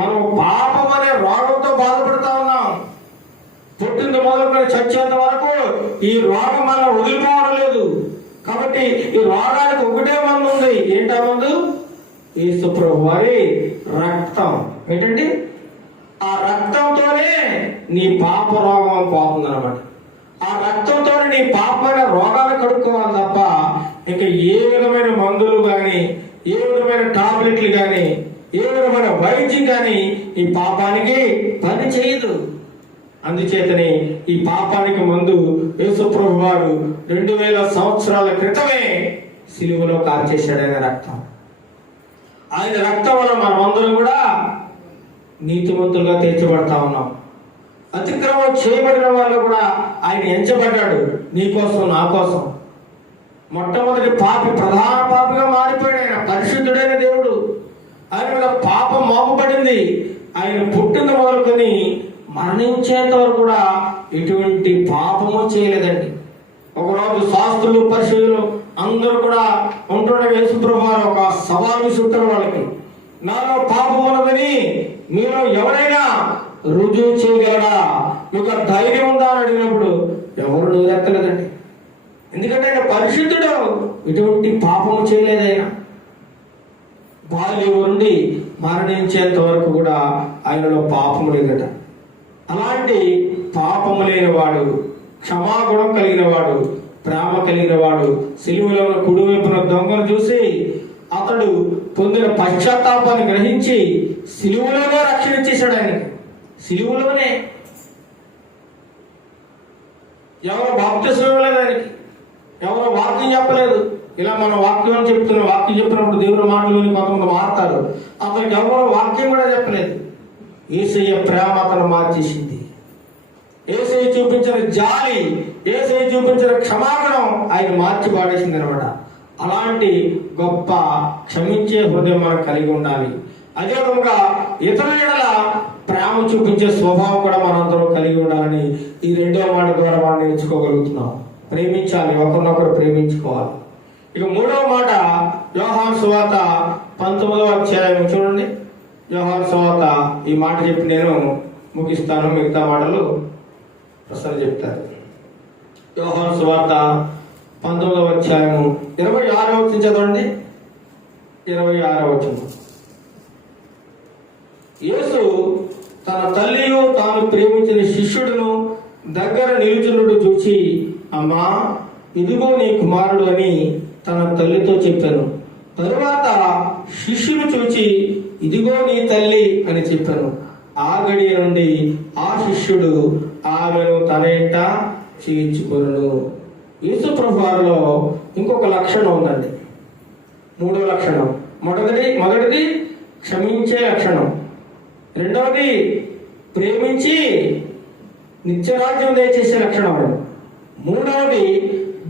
మనం పాపం అనే రోగంతో బాధపడుతూ ఉన్నాం. పుట్టింది మొదలుకొని చచ్చేంత వరకు ఈ రోగం మనం వదిలిపోవడం లేదు. కాబట్టి ఈ రోగానికి ఒకటే మందు ఉంది. ఏంటా మందు? యేసు ప్రభు వారి రక్తం. ఏంటండి? ఆ రక్తంతోనే నీ పాప రోగం పోతుంది అనమాట. ఆ రక్తంతో నీ పాపమైన రోగాలు కడుక్కోవాలి తప్ప ఇంకా ఏ విధమైన మందులు కానీ, ఏ విధమైన టాబ్లెట్లు కానీ, ఏ విధమైన వైద్యం కానీ ఈ పాపానికి పని చేయదు. అందుచేతనే ఈ పాపానికి మందు యేసు ప్రభు వారు 2000 సంవత్సరాల క్రితమే సిలువలో కార్చేశాడు ఆయన రక్తం. ఆయన రక్తం వల్ల మనమందరం కూడా నీతిమంతులుగా తీర్చబడతా ఉన్నాం. అతిక్రమం చేయబడిన వాళ్ళు కూడా ఆయన ఎంచబడ్డాడు, నీ కోసం నా కోసం. మొట్టమొదటి పాపి ప్రధాన పాపిగా మారిపోయాడు. ఆయన పరిశుద్ధుడైన దేవుడు. ఆయన మీద పాపం మోపబడింది. ఆయన పుట్టిన మొదలుకొని మరణించేంత వరకు కూడా ఎటువంటి పాపము చేయలేదండి. ఒకరోజు శాస్త్రులు, పరిశీలు అందరూ కూడా ఉంటుండగా యేసుప్రభు వారు ఒక సవాలు విసురుతారు వాళ్ళకి. నాలో పాపం ఉన్నదని మీలో ఎవరైనా రుజువు చేయగలరా? మీకు ధైర్యం ఉందా అని అడిగినప్పుడు ఎవరు నోరెత్తలేదండి. ఎందుకంటే ఆయన పరిశుద్ధుడు, ఎటువంటి పాపము చేయలేదైనా. బాల్యం నుండి మరణించేంత వరకు కూడా ఆయనలో పాపము లేదట. అలాంటి పాపము లేని వాడు, క్షమాగుణం కలిగిన వాడు, ప్రేమ కలిగిన వాడు, సిలువలో కుడివైపున దొంగను చూసి అతడు పొందిన పశ్చాత్తాపాన్ని గ్రహించి సిలువలోనే రక్షణ ఇచ్చేశాడు. ఆయనకి సిలువలోనే. ఎవరో బాప్తిస్మం ఇవ్వలేదు ఆయనకి, ఎవరో వాక్యం చెప్పలేదు. ఇలా మనం వాక్యం చెప్తున్న వాక్యం చెప్పినప్పుడు దేవుని మాటలు కొంతమంది మారుతారు. అతనికి ఎవరో వాక్యం కూడా చెప్పలేదు. యేసయ్య ప్రేమ అతను మార్చేసింది. యేసయ్య చూపించిన జాలి, యేసయ్య చూపించిన క్షమాగుణం ఆయన మార్చి పాడేసింది అనమాట. అలాంటి గొప్ప క్షమించే హృదయం మనం కలిగి ఉండాలి. అదేవిధంగా ఇతరుల ఎడల ప్రేమ చూపించే స్వభావం కూడా మనందరం కలిగి ఉండాలని ఈ 2వ మాట ద్వారా మనం నేర్చుకోగలుగుతున్నాం. ప్రేమించాలి, ఒకరినొకరు ప్రేమించుకోవాలి. ఇక 3వ మాట యోహాను సువార్త 19వ అధ్యాయం చూడండి. యోహాను సువార్త ఈ మాట చెప్పి నేను ముగిస్తాను, మిగతా మాటలు ప్రసన్న చెప్తారు. యోహాను సువార్త 19వ అధ్యాయము 26వ వచనం చదవండి. 26వ వచనం. యేసు తన తల్లియు తాను ప్రేమించిన శిష్యుడును దగ్గర నిలుచున్నట్టు చూచి, అమ్మా ఇదిగో నీ కుమారుడు అని తన తల్లితో చెప్పాను. తరువాత శిష్యును చూచి, ఇదిగో నీ తల్లి అని చెప్పాను. ఆ గడియ నుండి ఆ శిష్యుడు ఆమెను తన ఇంట చేర్చుకొనును. యేసు ప్రభు వారిలో ఇంకొక లక్షణం ఉందండి, 3వ లక్షణం. మొదటిది క్షమించే లక్షణం. 2వది ప్రేమించి నిత్యరాజ్యం దయచేసే లక్షణం. 3వది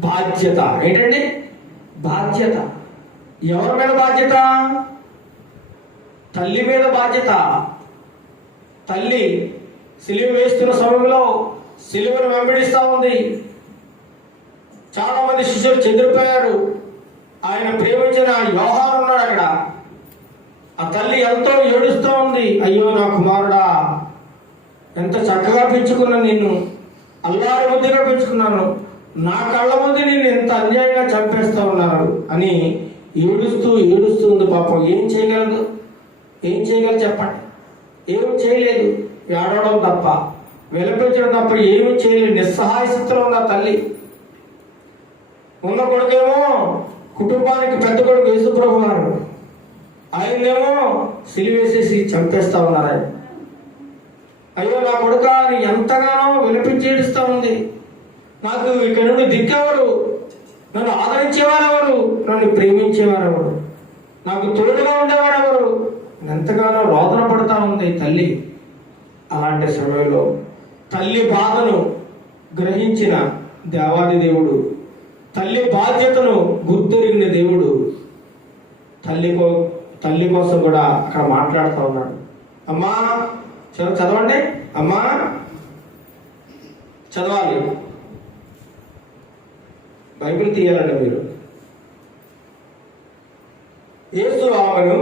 బాధ్యత. ఏంటండి? బాధ్యత. ఎవరి మీద బాధ్యత? తల్లి మీద బాధ్యత. తల్లి సిలువ వేస్తున్న సమయంలో సిలువను వెంబడిస్తా ఉంది. చాలా మంది శిష్యులు చెదిరిపోయారు. ఆయన ప్రేమించిన యోహాను ఉన్నాడు అక్కడ. ఆ తల్లి ఎంతో ఏడుస్తూ ఉంది, అయ్యో నా కుమారుడా, ఎంత చక్కగా పెంచుకున్నాను, నిన్ను అల్లారి ముద్దుగా పెంచుకున్నాను, నా కళ్ళ ముందు నిన్ను ఎంత అన్యాయంగా చంపేస్తా ఉన్నారు అని ఏడుస్తూ ఉంది. పాపం ఏం చేయగలదు? ఏం చేయగలరు చెప్పండి? ఏమి చేయలేదు. ఏడవడం తప్ప, విలపించడం తప్ప ఏమి చేయలేదు. నిస్సహాయ స్థితిలో ఉన్న తల్లి. ఉన్న కొడుకేమో కుటుంబానికి పెద్ద కొడుకు యేసు ప్రభు వారు, ఆయనేమో సిలివేసేసి చంపేస్తా ఉన్నారు. ఆయన అయ్యో నా కొడుక అని ఎంతగానో విలపించి ఏడుస్తూ ఉంది. నాకు ఇక్కడ నుండి దిక్కెవరు? నన్ను ఆదరించేవారెవరు? నన్ను ప్రేమించేవారెవరు? నాకు తోడుగా ఉండేవారెవరు? ఎంతగానో రోదన పడుతూ ఉంది తల్లి. అలాంటి సమయంలో తల్లి బాధను గ్రహించిన దేవాది దేవుడు, తల్లి బాధ్యతను గుర్తెరిగిన దేవుడు, తల్లి తల్లి కోసం కూడా అక్కడ మాట్లాడుతూ ఉన్నాడు. అమ్మా చదవండి, అమ్మా చదవాలి, బైబిల్ తీయాలండి మీరు. యేసు ఆమెను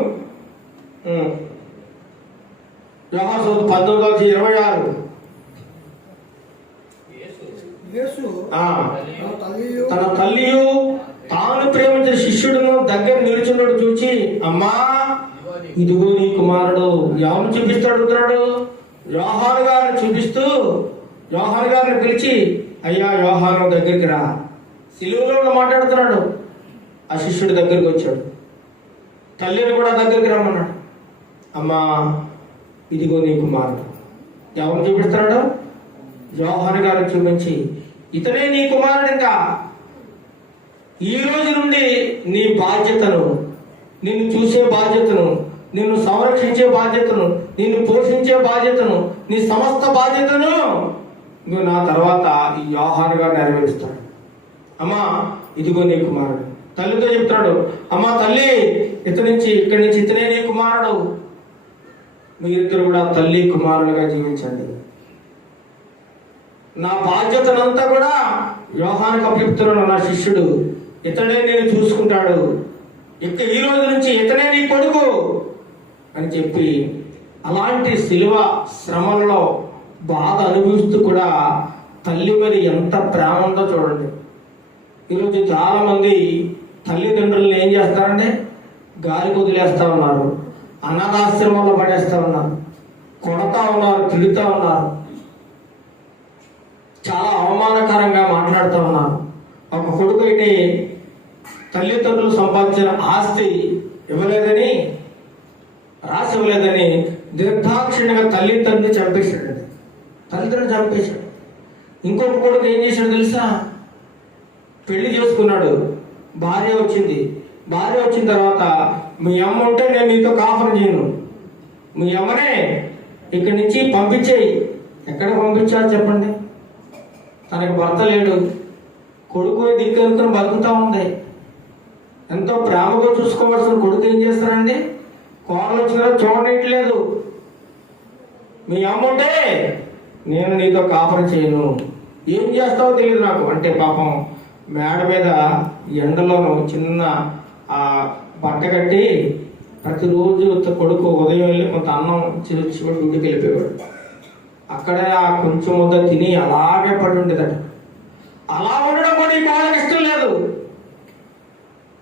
యోహాను 19:26 యేసు ఆ, తన తల్లియు తన తల్లియు తాను ప్రేమించిన శిష్యుడును దగ్గర నిలుచున్నాడు చూచి, అమ్మా ఇదిగో నీ కుమారుడు. ఎవరు చూపిస్తాడు? యోహాను గారిని చూపిస్తూ యోహాను గారిని పిలిచి, అయ్యా యోహాను దగ్గరికి రా. సిలువలో మాట్లాడుతున్నాడు. ఆ శిష్యుడి దగ్గరికి వచ్చాడు. తల్లిని కూడా దగ్గరికి రమ్మన్నాడు. అమ్మా ఇదిగో నీ కుమారుడు. ఎవరు చూపిస్తున్నాడు? యోహాను గారిని చూపించి, ఇతనే నీ కుమారుడు. ఇంకా ఈ రోజు నుండి నీ బాధ్యతను, నిన్ను చూసే బాధ్యతను, నిన్ను సంరక్షించే బాధ్యతను, నిన్ను పోషించే బాధ్యతను, నీ సమస్త బాధ్యతను నువ్వు నా తర్వాత ఈ యోహాను గారు నెరవేరుస్తాడు. అమ్మా ఇదిగో నీ కుమారుడు. తల్లితో చెప్తున్నాడు, అమ్మా తల్లి ఇక్కడి నుంచి ఇతనే నీ కుమారుడు. మీరిద్దరు కూడా తల్లి కుమారులుగా జీవించండి. నా బాధ్యతనంతా కూడా యోహానుకు అప్పచెప్తున్నాను. నా శిష్యుడు ఇతనే నేను చూసుకుంటాడు. ఇక ఈ రోజు నుంచి ఇతనే నీ కొడుకు అని చెప్పి, అలాంటి శిలువ శ్రమలలో బాధ అనుభవిస్తూ కూడా తల్లి మీద ఎంత ప్రేమ ఉందో చూడండి. ఈరోజు చాలా మంది తల్లిదండ్రులను ఏం చేస్తారంటే గాలికి వదిలేస్తా ఉన్నారు, అనాథాశ్రమంలో పడేస్తా ఉన్నారు, కొడతా ఉన్నారు, తిడుతూ ఉన్నారు, చాలా అవమానకరంగా మాట్లాడుతూ ఉన్నారు. ఒక కొడుకు అయితే తల్లిదండ్రులు సంపాదించిన ఆస్తి ఇవ్వలేదని, రాసి ఇవ్వలేదని నిర్దాక్షిణ్యంగా తల్లిదండ్రులు చంపేశాడు. తల్లిదండ్రులు చంపేశాడు. ఇంకొక కొడుకు ఏం చేశాడు తెలుసా? పెళ్లి చేసుకున్నాడు, భార్య వచ్చింది. భార్య వచ్చిన తర్వాత, మీ అమ్మ ఉంటే నేను నీతో కాపురం చేయను, మీ అమ్మనే ఇక్కడి నుంచి పంపించేయి. ఎక్కడ పంపించాలి చెప్పండి? తనకు భర్త లేడు, కొడుకు దిక్కు అనుకుని బతుకుతా ఉంది. ఎంతో ప్రేమగా చూసుకోవాల్సిన కొడుకు ఏం చేస్తారండి? కోడలు వచ్చినా చూడట్లేదు. మీ అమ్మ ఉంటే నేను నీతో కాపురం చేయను, ఏం చేస్తావో తెలియదు నాకు అంటే, పాపం మేడ మీద ఎండలోనూ చిన్న బట్ట కట్టి ప్రతిరోజు కొడుకు ఉదయం వెళ్ళి కొంత అన్నం వచ్చి డ్యూటీకి వెళ్ళిపోయాడు. అక్కడే ఆ కొంచెం ముద్ద తిని అలాగే పడి ఉండేదట. అలా ఉండడం కూడా ఈ కోళ్ళకి ఇష్టం లేదు.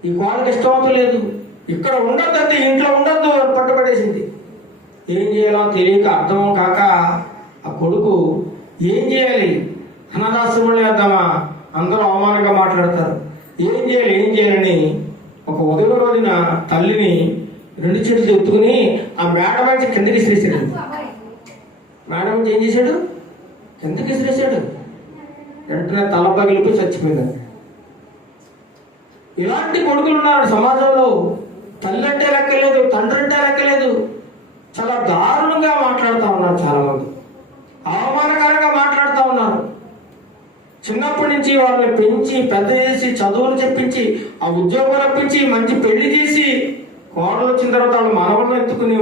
ఈ కోళ్ళకి ఇష్టం లేదు. ఇక్కడ ఉండద్దంటే, ఇంట్లో ఉండద్దు పట్టుబడేసింది. ఏం చేయాలో తెలియక, అర్థం కాక ఆ కొడుకు ఏం చేయాలి? అనాథాశ్రమంలో వేద్దామా? అందరూ అవమానంగా మాట్లాడతారు. ఏం చేయాలని ఒక ఉదయం రోజున తల్లిని 2 చేతులు ఎత్తుకుని ఆ మేడ నుంచి కిందకి విసిరేసాడు. మేడ నుంచి ఏం చేశాడు? కిందకి విసిరేసాడు. వెంటనే తల పగిలిపోయి చచ్చిపోయింది. ఇలాంటి కొడుకులు ఉన్నారు సమాజంలో. తల్లి అంటే లెక్కలేదు, తండ్రి అంటే లెక్కలేదు. చాలా దారుణంగా మాట్లాడుతూ ఉన్నారు. చాలా మంది అవమానకరంగా మాట్లాడుతూ ఉన్నారు. చిన్నప్పటి నుంచి వాళ్ళని పెంచి పెద్ద చేసి చదువులు చెప్పించి ఆ ఉద్యోగం రప్పించి మంచి పెళ్లి చేసి కోడలు వచ్చిన తర్వాత వాళ్ళు మనవలను ఎత్తుకుని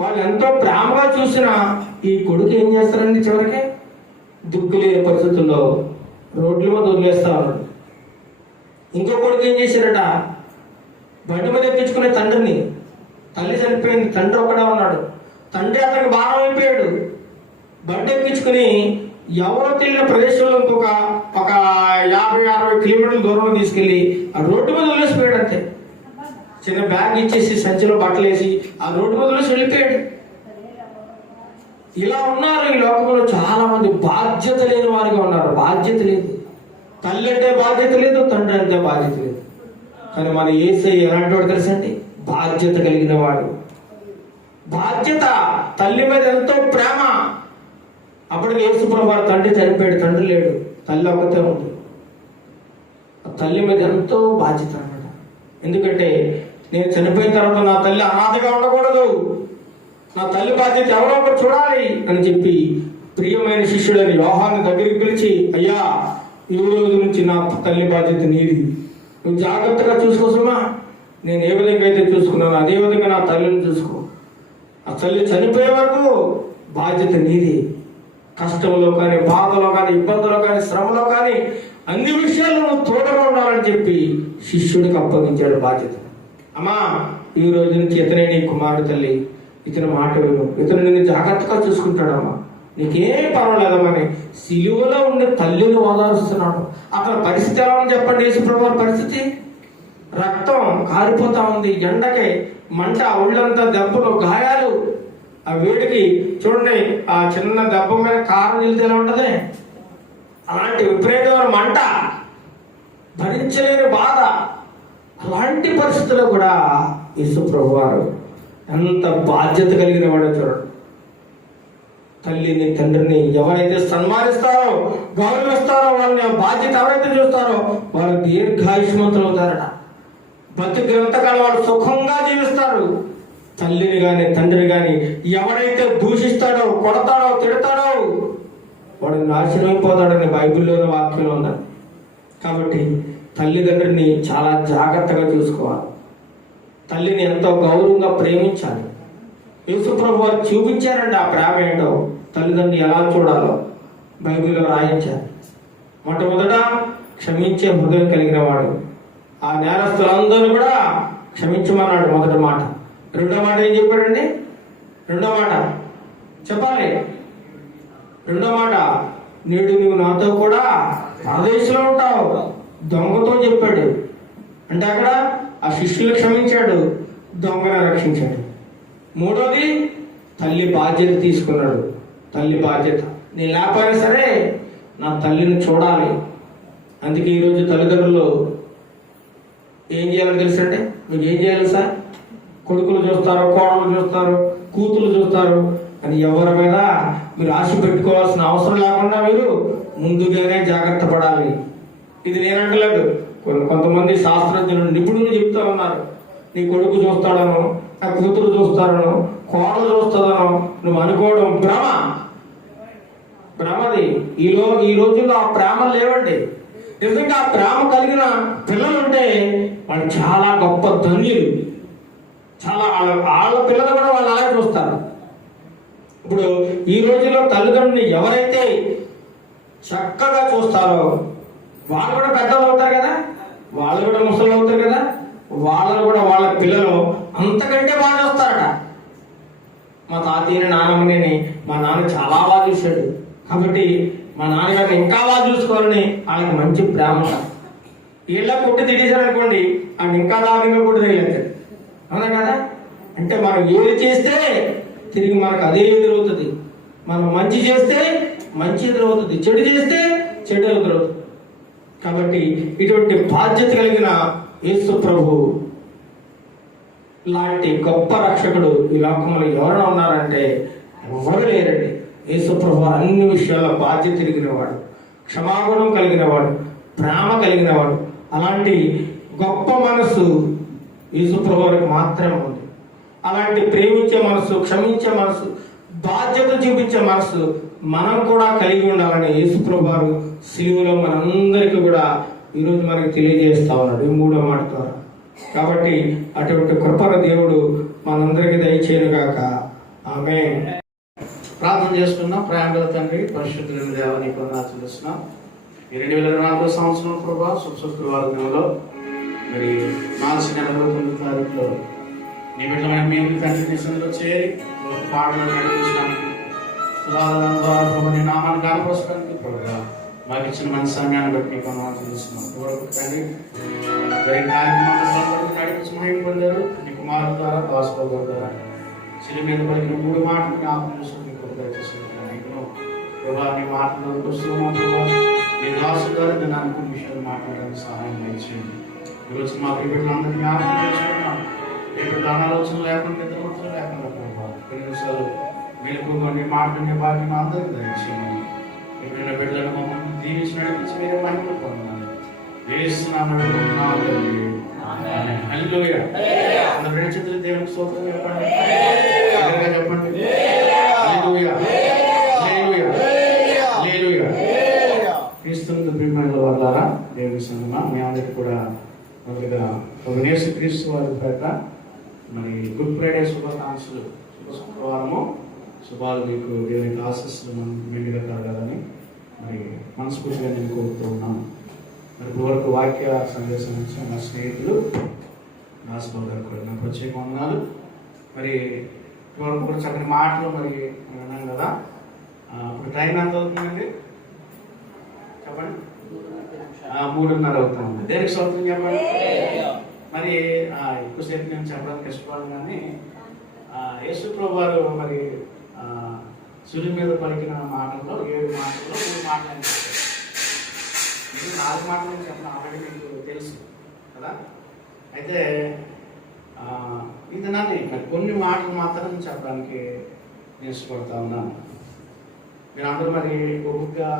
వాళ్ళు ఎంతో ప్రేమగా చూసిన ఈ కొడుకు ఏం చేస్తారండి? చివరికి దిక్కులేని పరిస్థితుల్లో రోడ్ల మీద వదిలేస్తా ఉన్నాడు. ఇంకో కొడుకు ఏం చేశారట? బండి మీద ఎక్కించుకునే తండ్రిని, తల్లి చనిపోయింది, తండ్రి ఒకడే ఉన్నాడు. తండ్రి అతనికి భారం అయిపోయాడు. బండి ఎక్కించుకుని ఎవరో తెలియని ప్రదేశంలో ఇంకొక 50-60 కిలోమీటర్ల దూరంలో తీసుకెళ్లి ఆ రోడ్డు మీద వదిలేసిపోయాడు. అంతే, చిన్న బ్యాగ్ ఇచ్చేసి సంచిలో బట్టలు వేసి ఆ రోడ్డు మీద వదిలేసి వెళ్ళిపోయాడు. ఇలా ఉన్నారు ఈ లోకంలో చాలా మంది. బాధ్యత లేని వారిగా ఉన్నారు. బాధ్యత లేదు. తల్లి అంటే బాధ్యత లేదు, తండ్రి అంటే బాధ్యత లేదు. కానీ మన యేసయ్య ఎలాంటి వాడు తెలుసండి? బాధ్యత కలిగిన వాడు. బాధ్యత. తల్లి మీద ఎంతో ప్రేమ. అప్పటికి యేసుప్రభువు వారి తండ్రి చనిపోయాడు, తండ్రి లేడు, తల్లి ఒకతే ఉంది. ఆ తల్లి మీద ఎంతో బాధ్యత అన్నమాట. ఎందుకంటే నేను చనిపోయిన తర్వాత నా తల్లి అనాథగా ఉండకూడదు, నా తల్లి బాధ్యత ఎవరో ఒకరు చూడాలి అని చెప్పి ప్రియమైన శిష్యుడని యోహాను దగ్గరికి పిలిచి, అయ్యా ఈ రోజు నుంచి నా తల్లి బాధ్యత నీది, నువ్వు జాగ్రత్తగా చూసుకోసమా, నేను ఏ విధంగా అయితే చూసుకున్నానో అదే విధంగా నా తల్లిని చూసుకో. ఆ తల్లి చనిపోయే వరకు బాధ్యత నీది. కష్టంలో కానీ, బాధలో కానీ, ఇబ్బందులో కానీ, శ్రమలో కానీ అన్ని విషయాల్లో నువ్వు తోడుగా ఉండాలని చెప్పి శిష్యుడికి అప్పగించాడు బాధ్యత. అమ్మా, ఈ రోజు నుంచి ఇతనే నీ కుమారుడు తల్లి, ఇతని మాట విను, ఇతను నిన్ను జాగ్రత్తగా చూసుకుంటాడమ్మా, నీకేం పర్వాలేదమ్మని సిలువలో ఉండే తల్లిని ఓదారుస్తున్నాడు. అతని పరిస్థితి ఎలా ఉంది చెప్పండి? యేసుప్రభు వారి పరిస్థితి, రక్తం కారిపోతా ఉంది, ఎండకి మంట, ఒళ్ళంతా దెబ్బలు, గాయాలు, ఆ వేడికి చూడండి, ఆ చిన్న దెబ్బ మీద కారం నిలితే ఎలా ఉంటది, అలాంటి విపరీతమైన మంట, భరించలేని బాధ. అలాంటి పరిస్థితుల్లో కూడా యేసుప్రభు వారు ఎంత బాధ్యత కలిగిన వాడో చూడండి. తల్లిని, తండ్రిని ఎవరైతే సన్మానిస్తారో, గౌరవిస్తారో, వాళ్ళని ఆ బాధ్యత ఎవరైతే చూస్తారో వారు దీర్ఘాయుష్మంతులు అవుతారట. బతికినంతకాలం వాడు సుఖంగా జీవిస్తారు. తల్లిని కానీ, తండ్రిని కానీ ఎవరైతే దూషిస్తాడో, కొడతాడో, తిడతాడో వాడు నాశనమైపోతాడని బైబిల్లోని వాక్యంలో ఉందని. కాబట్టి తల్లిదండ్రిని చాలా జాగ్రత్తగా చూసుకోవాలి. తల్లిని ఎంతో గౌరవంగా ప్రేమించాలి. యేసుప్రభు వారు చూపించారండి ఆ ప్రేమ ఏంటో, తల్లిదండ్రులు ఎలా చూడాలో బైబిల్లో రాయించారు. మొట్టమొదట క్షమించే హృదయం కలిగిన వాడు. ఆ నేరస్తులందరూ కూడా క్షమించమన్నాడు మొదటి మాట. రెండో మాట ఏం చెప్పాడండి? రెండో మాట చెప్పాలి. రెండో మాట, నేడు నువ్వు నాతో కూడా పరదేశంలో ఉంటావు. దొంగతో చెప్పాడు అంటే అక్కడ ఆ శిష్యులు క్షమించాడు, దొంగను రక్షించాడు. మూడోది, తల్లి బాధ్యత తీసుకున్నాడు. తల్లి బాధ్యత, నేను లేకపోయినా సరే నా తల్లిని చూడాలి. అందుకే ఈరోజు తల్లిదండ్రులు ఏం చేయాలో తెలుసండి? మీకు ఏం చేయాలి సార్? కొడుకులు చూస్తారు, కోడలు చూస్తారు, కూతురు చూస్తారు అని ఎవరి మీద మీరు ఆశ పెట్టుకోవాల్సిన అవసరం లేకుండా మీరు ముందుగానే జాగ్రత్త పడాలి. ఇది నేనంటలేదు, కొంతమంది శాస్త్రజ్ఞులు, నిపుణులు చెప్తా ఉన్నారు. నీ కొడుకు చూస్తాడనో, ఆ కూతురు చూస్తాడనో, కోడలు చూస్తుందనో నువ్వు అనుకోవడం భ్రమది. ఈ రోజుల్లో ఆ ప్రేమ లేవండి. ఎందుకంటే ఆ ప్రేమ కలిగిన పిల్లలు ఉంటే వాళ్ళు చాలా గొప్ప ధన్యులు. చాలా వాళ్ళ పిల్లలు కూడా వాళ్ళు అలాగే చూస్తారు. ఇప్పుడు ఈ రోజుల్లో తల్లిదండ్రుని ఎవరైతే చక్కగా చూస్తారో వాళ్ళు కూడా పెద్దలు అవుతారు కదా, వాళ్ళు కూడా ముసలు అవుతారు కదా, వాళ్ళను కూడా వాళ్ళ పిల్లలు అంతకంటే బాగా చూస్తారట. మా తాతయ్యని, నాన్నమ్మని మా నాన్న చాలా బాగా చూశాడు కాబట్టి మా నాన్నగారిని ఇంకా బాగా చూసుకోవాలని వాళ్ళకి మంచి ప్రేమ. వీళ్ళ కొట్టి తిరిగేశారనుకోండి, ఆయన ఇంకా దారుణంగా కొట్టి తిరిగేస్తాడు. అవునా కదా? అంటే మనం ఏది చేస్తే తిరిగి మనకు అదే ఎదురవుతుంది. మనం మంచి చేస్తే మంచి ఎదురవుతుంది, చెడు చేస్తే చెడు ఎదురవుతుంది. కాబట్టి ఇటువంటి బాధ్యత కలిగిన యేసు ప్రభు లాంటి గొప్ప రక్షకుడు ఈ లోకంలో ఎవరైనా ఉన్నారంటే ఎవరు లేరండి. యేసు ప్రభు అన్ని విషయాల్లో బాధ్యత కలిగిన వాడు, క్షమాగుణం కలిగిన వాడు, ప్రేమ కలిగిన వాడు. అలాంటి గొప్ప మనసు యేసు ప్రభువుకి మాత్రమే ఉంది. అలాంటి ప్రేమించే మనసు, క్షమించే మనసు, బాధ్యత చూపించే మనసు మనం కూడా కలిగి ఉండాలని యేసు ప్రభువు సిలువలో మనందరికీ కూడా ఈరోజు మనకి తెలియజేస్తా ఉన్నాడు ఈ మూడో మాట ద్వారా. కాబట్టి అటువంటి కృపణ దేవుడు మనందరికీ దయచేయను గాక. ఆమేన్. ప్రార్థన చేసుకున్నాం. ప్రేమగల తండ్రి, పరిశుద్ధులైన దేవ, నీకు వందనాలు చెల్లిస్తున్నాం. ఈ 2024 సంవత్సరం ప్రభా శుక్రవారం నెలలో మరి మార్చి నెల 29వ తారీఖులో నీ బిడ్డలమైన మేము తండ్రి నీ సన్నిధిలో చేరి ఒక పాటలు నడిపించడానికి సుధారణ ద్వారా ప్రభు నీ నామాన్ని కనపరచడానికి ప్రభు మాకు ఇచ్చిన మంచి సమయాన్ని బట్టి నీకు వందనాలు చెల్లిస్తున్నాం. తండ్రి జరిగిన కార్యక్రమాలు నడిపించి మహిమ పొందారు నీ కుమారుల ద్వారా, దాసుల ద్వారా చిరు మీద పలికిన 3 మాటలు జ్ఞాపకం చేసుకుని నీకు ప్రభా నీ మాటలు వస్తున్నాం. ప్రభా నీ దాసు ద్వారా నేను అనుకున్న విషయాలు మాట్లాడడానికి సహాయం చేయండి. ఈరోజు మా బిడ్డలందరినీ జ్ఞాపకం చేసుకున్నాం. ఏ బిడ్డ అనాలోచన లేకుండా, నిద్రమతులు లేకుండా ప్రభా కొన్ని విషయాలు మెలుకుగా నీ మాటలు నీ భాగ్యం అందరికీ దయచేయండి. ఎప్పుడైనా బిడ్డలను మమ్మల్ని దీవించి నడిపించి మీరే మహిమలు పొందాలి. వేస్తున్నాము హల్లెలూయా. అందరూ రెండు చేతులు దేవునికి స్తోత్రం చెప్పండి, చెప్పండి. హల్లెలూయా, హల్లెలూయా, హల్లెలూయా. క్రీస్తునందు ప్రియమైన వారలారా, దేవుని సంగమా, మీ అందరికీ కూడా మొదటిగా యేసుక్రీస్తు వారి పేట మరి గుడ్ ఫ్రైడే శుభాకాంక్షలు. శుభ శుక్రవారము శుభాలు మీకు దేవునికి ఆశీస్సులు మనం మెండుగా కలగాలని మరి మనస్ఫూర్తిగా నేను కోరుతూ ఉన్నాను. మరి ఇప్పటివరకు వాక్య సందేశం నుంచి నా స్నేహితులు నాసుబాబు గారు కూడా నా ప్రత్యేక వందనాలు. మరి ఇప్పటివరకు కూడా చక్కని మాటలు మరి విన్నాను కదా. ఇప్పుడు టైం ఎంత అవుతుందండి చెప్పండి? 3:30 అవుతుంది. దేనికి స్తోత్రం చెప్పండి. మరి ఎక్కువసేపు నేను చెప్పడానికి ఇష్టపడను, కానీ యేసు ప్రభు వారు మరి సుడి మీద పలికిన మాటల్లో 7 మాటల్లో 3 మాటలు అని చెప్పారు. ఇది 4 మాటలు అని చెప్పిన ఆల్రెడీ మీకు తెలుసు కదా. అయితే ఈ దినాన్ని కొన్ని మాటలు మాత్రం చెప్పడానికి నేను ఇష్టపడతా ఉన్నాను. మీరు అందరూ మరి కొద్దిగా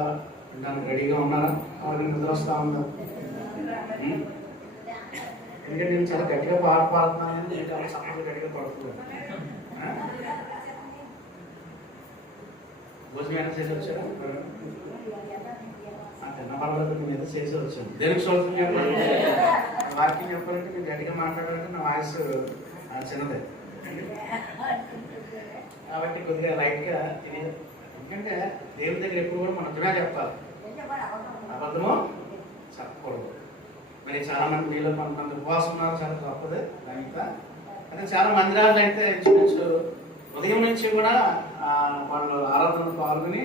వినడానికి రెడీగా ఉన్నారా? వాళ్ళకి నిద్ర వస్తూ ఉందా? ఎందుకంటే నేను చాలా గట్టిగా పాడుతున్నాను, చాలా సపోర్ట్ గట్టిగా పడుతున్నాను. భోజనం ఎంత చేసి వచ్చారా? పర్వాలేదు, నేను ఎంత చేసి వచ్చాను. దేనికి స్తోత్రం చెప్పాలి. వాక్యం చెప్పాలంటే మీరు గట్టిగా మాట్లాడాలంటే నా వాయిస్ చిన్నదే కాబట్టి కొద్దిగా లైట్గా తినేది. ఎందుకంటే దేవుని దగ్గర ఎప్పుడు కూడా మనం నిజమే చెప్పాలి, అబద్ధము చెప్పకూడదు. మరి చాలా మంది మీలో కొంతమంది ఉపవాసం ఉన్నారు, చాలా తప్పదు దానిక. అయితే చాలా మందిరాలు అయితే ఇంచుమించు ఉదయం నుంచి కూడా వాళ్ళు ఆరాధనలు పాల్గొని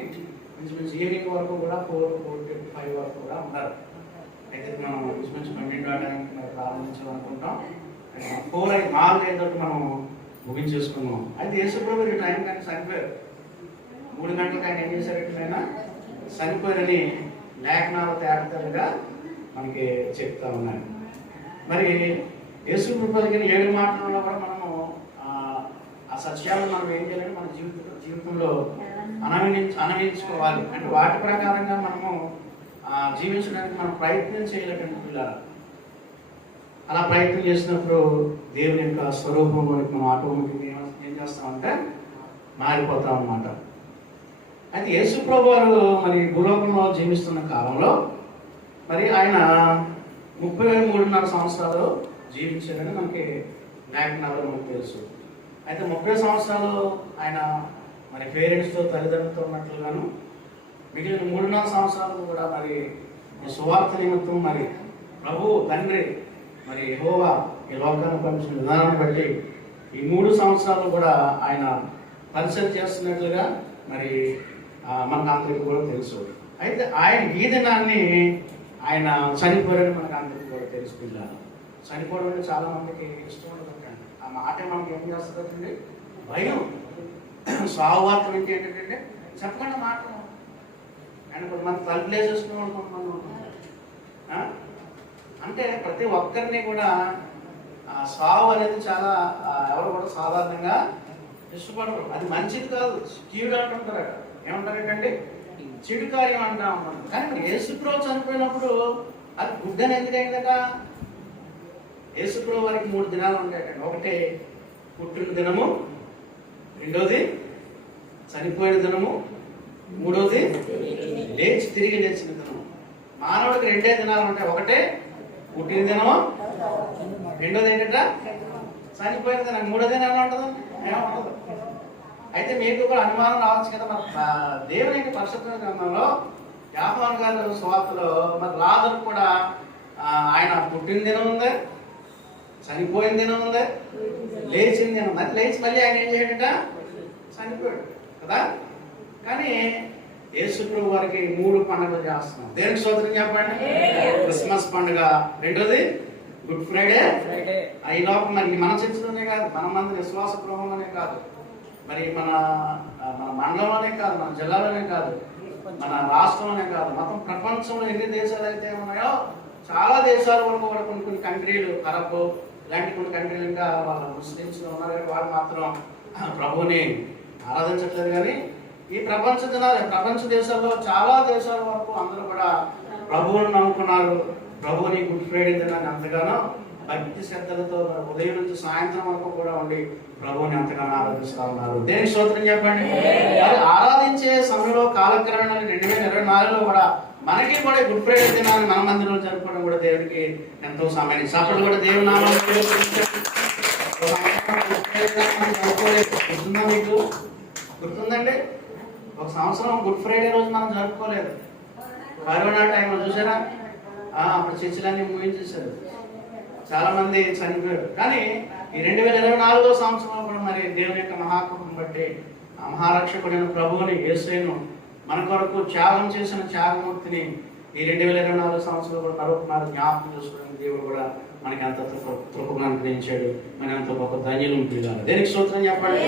ఇంచుమించు ఈవినింగ్ వరకు కూడా 4-5 వరకు కూడా ఉన్నారు. అయితే మనం ఇంచుమించు 12 ఆడడానికి మరి ప్రారంభించాలనుకుంటాం. 4-5 మనం ముగించేసుకున్నాం. అయితే యేసుప్రభు ఈ టైం కానీ చనిపోయారు. 3 గంటలకు ఆయన ఏం చేశారంటే ఆయన చనిపోయారని లేఖనాలు తేటతెల్లగా మనకి చెప్తా ఉన్నాయి. మరి యేసుప్రభు పలికిన 7 మాటలలో కూడా మనము ఆ సత్యాలను మనం ఏం చేయాలంటే మన జీవితంలో అన్వయించుకోవాలి. అంటే వాటి ప్రకారంగా మనము జీవించడానికి మనం ప్రయత్నం చేయలేకండి పిల్లలు. అలా ప్రయత్నం చేసినప్పుడు దేవుని యొక్క స్వరూపంలోకి మనం ఆటోమేటిక్గా ఏం చేస్తామంటే మారిపోతాం అన్నమాట. అయితే యేసుప్రభు వారు మరి భూలోకంలో జీవిస్తున్న కాలంలో మరి ఆయన 33.5 సంవత్సరాలు జీవించారని మనకి లేఖనాలు మనకు తెలుసు. అయితే 30 సంవత్సరాలు ఆయన మరి పేరెంట్స్తో తల్లిదండ్రులతో ఉన్నట్లుగాను, మిగిలిన 3.5 సంవత్సరాలు కూడా మరి సువార్త నిమిత్తం మరి ప్రభు తండ్రి మరి యెహోవా ఈ లోకాన్ని పంపించిన విధానాన్ని బట్టి ఈ 3 సంవత్సరాలు కూడా ఆయన పరిచయం చేస్తున్నట్లుగా మరి మనకు అందరికీ కూడా తెలుసు. అయితే ఆయన ఈ దినాన్ని ఆయన చనిపోయారని మనకు అందరికీ కూడా తెలుసు. పిల్లలు చనిపోవడం అంటే చాలా మందికి ఇష్టం ఉండదండి. ఆ మాట మనకి ఏం చేస్తుందండి? భయం. స్వావార్త నుంచి ఏంటంటే చెప్పకుండా మాట అండ్ కొంతమంది తలుపులు వేసేసుకున్నాం కొంతమంది. అంటే ప్రతి ఒక్కరిని కూడా సావు అనేది చాలా ఎవరు కూడా సాధారణంగా ఇష్టపడరు. అది మంచిది కాదు, కీడు అంటుంటారట. ఏమంటారంటే చెడు కార్యం అంటా ఉన్నాను. కానీ మరి యేసుప్రభు చనిపోయినప్పుడు అది గుడ్ అని ఎందుకైందట? యేసుప్రభు వారికి 3 దినాలు ఉంటాయట. ఒకటి పుట్టిన దినము, రెండోది చనిపోయిన దినము, మూడోది తిరిగి లేచిన దినము. మానవుడికి 2 దినాలు ఉంటాయి. ఒకటే పుట్టిన దినము, రెండోది ఏంటంట చనిపోయిన దినం. మూడోది ఎలా ఉంటుంది? ఏముండదు. అయితే మీకు కూడా అనుమానం రావచ్చు కదా, మరి దేవుని యొక్క పరిశుద్ధ గ్రంథంలో యోహాను గారి సువార్తలో మరి లాజరు కూడా ఆయన పుట్టిన దినం ఉంది, చనిపోయిన దినం ఉంది, లేచిన దినం ఉంది. అది లేచి మళ్ళీ ఆయన ఏం చేయడట? చనిపోయాడు కదా. కానీ యేసుప్రభు వారికి 3 పండుగలు చేస్తున్నాం. దేనికి స్తోత్రం చెప్పండి. క్రిస్మస్ పండుగ, రెండోది గుడ్ ఫ్రైడే. ఈ లోపల మరి మన చర్చలోనే కాదు, మన మంది విశ్వాస గృహంలోనే కాదు, మరి మన మండలంలోనే కాదు, మన జిల్లాలోనే కాదు, మన రాష్ట్రంలోనే కాదు, మొత్తం ప్రపంచంలో ఎన్ని దేశాలు అయితే ఉన్నాయో చాలా దేశాల వరకు కూడా కొన్ని కంట్రీలు, అరబ్ ఇలాంటి కొన్ని కంట్రీలు, ఇంకా వాళ్ళ ముస్లిమ్స్ ఉన్నారు. వాళ్ళు మాత్రం ప్రభుని ఆరాధించట్లేదు. కానీ ఈ ప్రపంచ దేశాల్లో చాలా దేశాల వరకు అందరూ కూడా ప్రభువుని నమ్ముకున్నారు. ప్రభుని గుడ్ ఫ్రైడే దినాన్ని ఎంతగానో భక్తి శ్రద్ధలతో ఉదయం నుంచి సాయంత్రం వరకు కూడా ఉండి ప్రభువుని ఎంతగానో ఆరాధిస్తూ ఉన్నారు. దేనికి స్తోత్రం చెప్పండి. ఆరాధించే సమయంలో కాలక్రమేణా 2024లో కూడా మనకి కూడా గుడ్ ఫ్రైడే దినాన్ని మన మందిరంలో జరుపుకోవడం కూడా దేవుడికి ఎంతో సమయం. అప్పుడు కూడా దేవుని నామాన్ని గుర్తుందా మీకు? గుర్తుందండి? ఒక సంవత్సరం గుడ్ ఫ్రైడే రోజు మనం జరుపుకోలేదు. కరోనా టైంలో చూసారా, అప్పుడు చర్చిలన్నీ ముగించేశారు, చాలా మంది చనిపోయారు. కానీ ఈ 2024వ సంవత్సరంలో కూడా మరి దేవుని యొక్క మహాకృపను బట్టి ఆ మహారక్షకుడైన ప్రభువుని యేసును మన కొరకు త్యాగం చేసిన త్యాగమూర్తిని ఈ 2024 సంవత్సరంలో కూడా మరొకమారు జ్ఞాపకం చేసుకోవడానికి దేవుడు కూడా మనకి అంత కృపను అనుగ్రహించాడు. మన అంత గొప్ప ధన్యులు పిల్లలు. దేనికి స్తోత్రం చెప్పండి.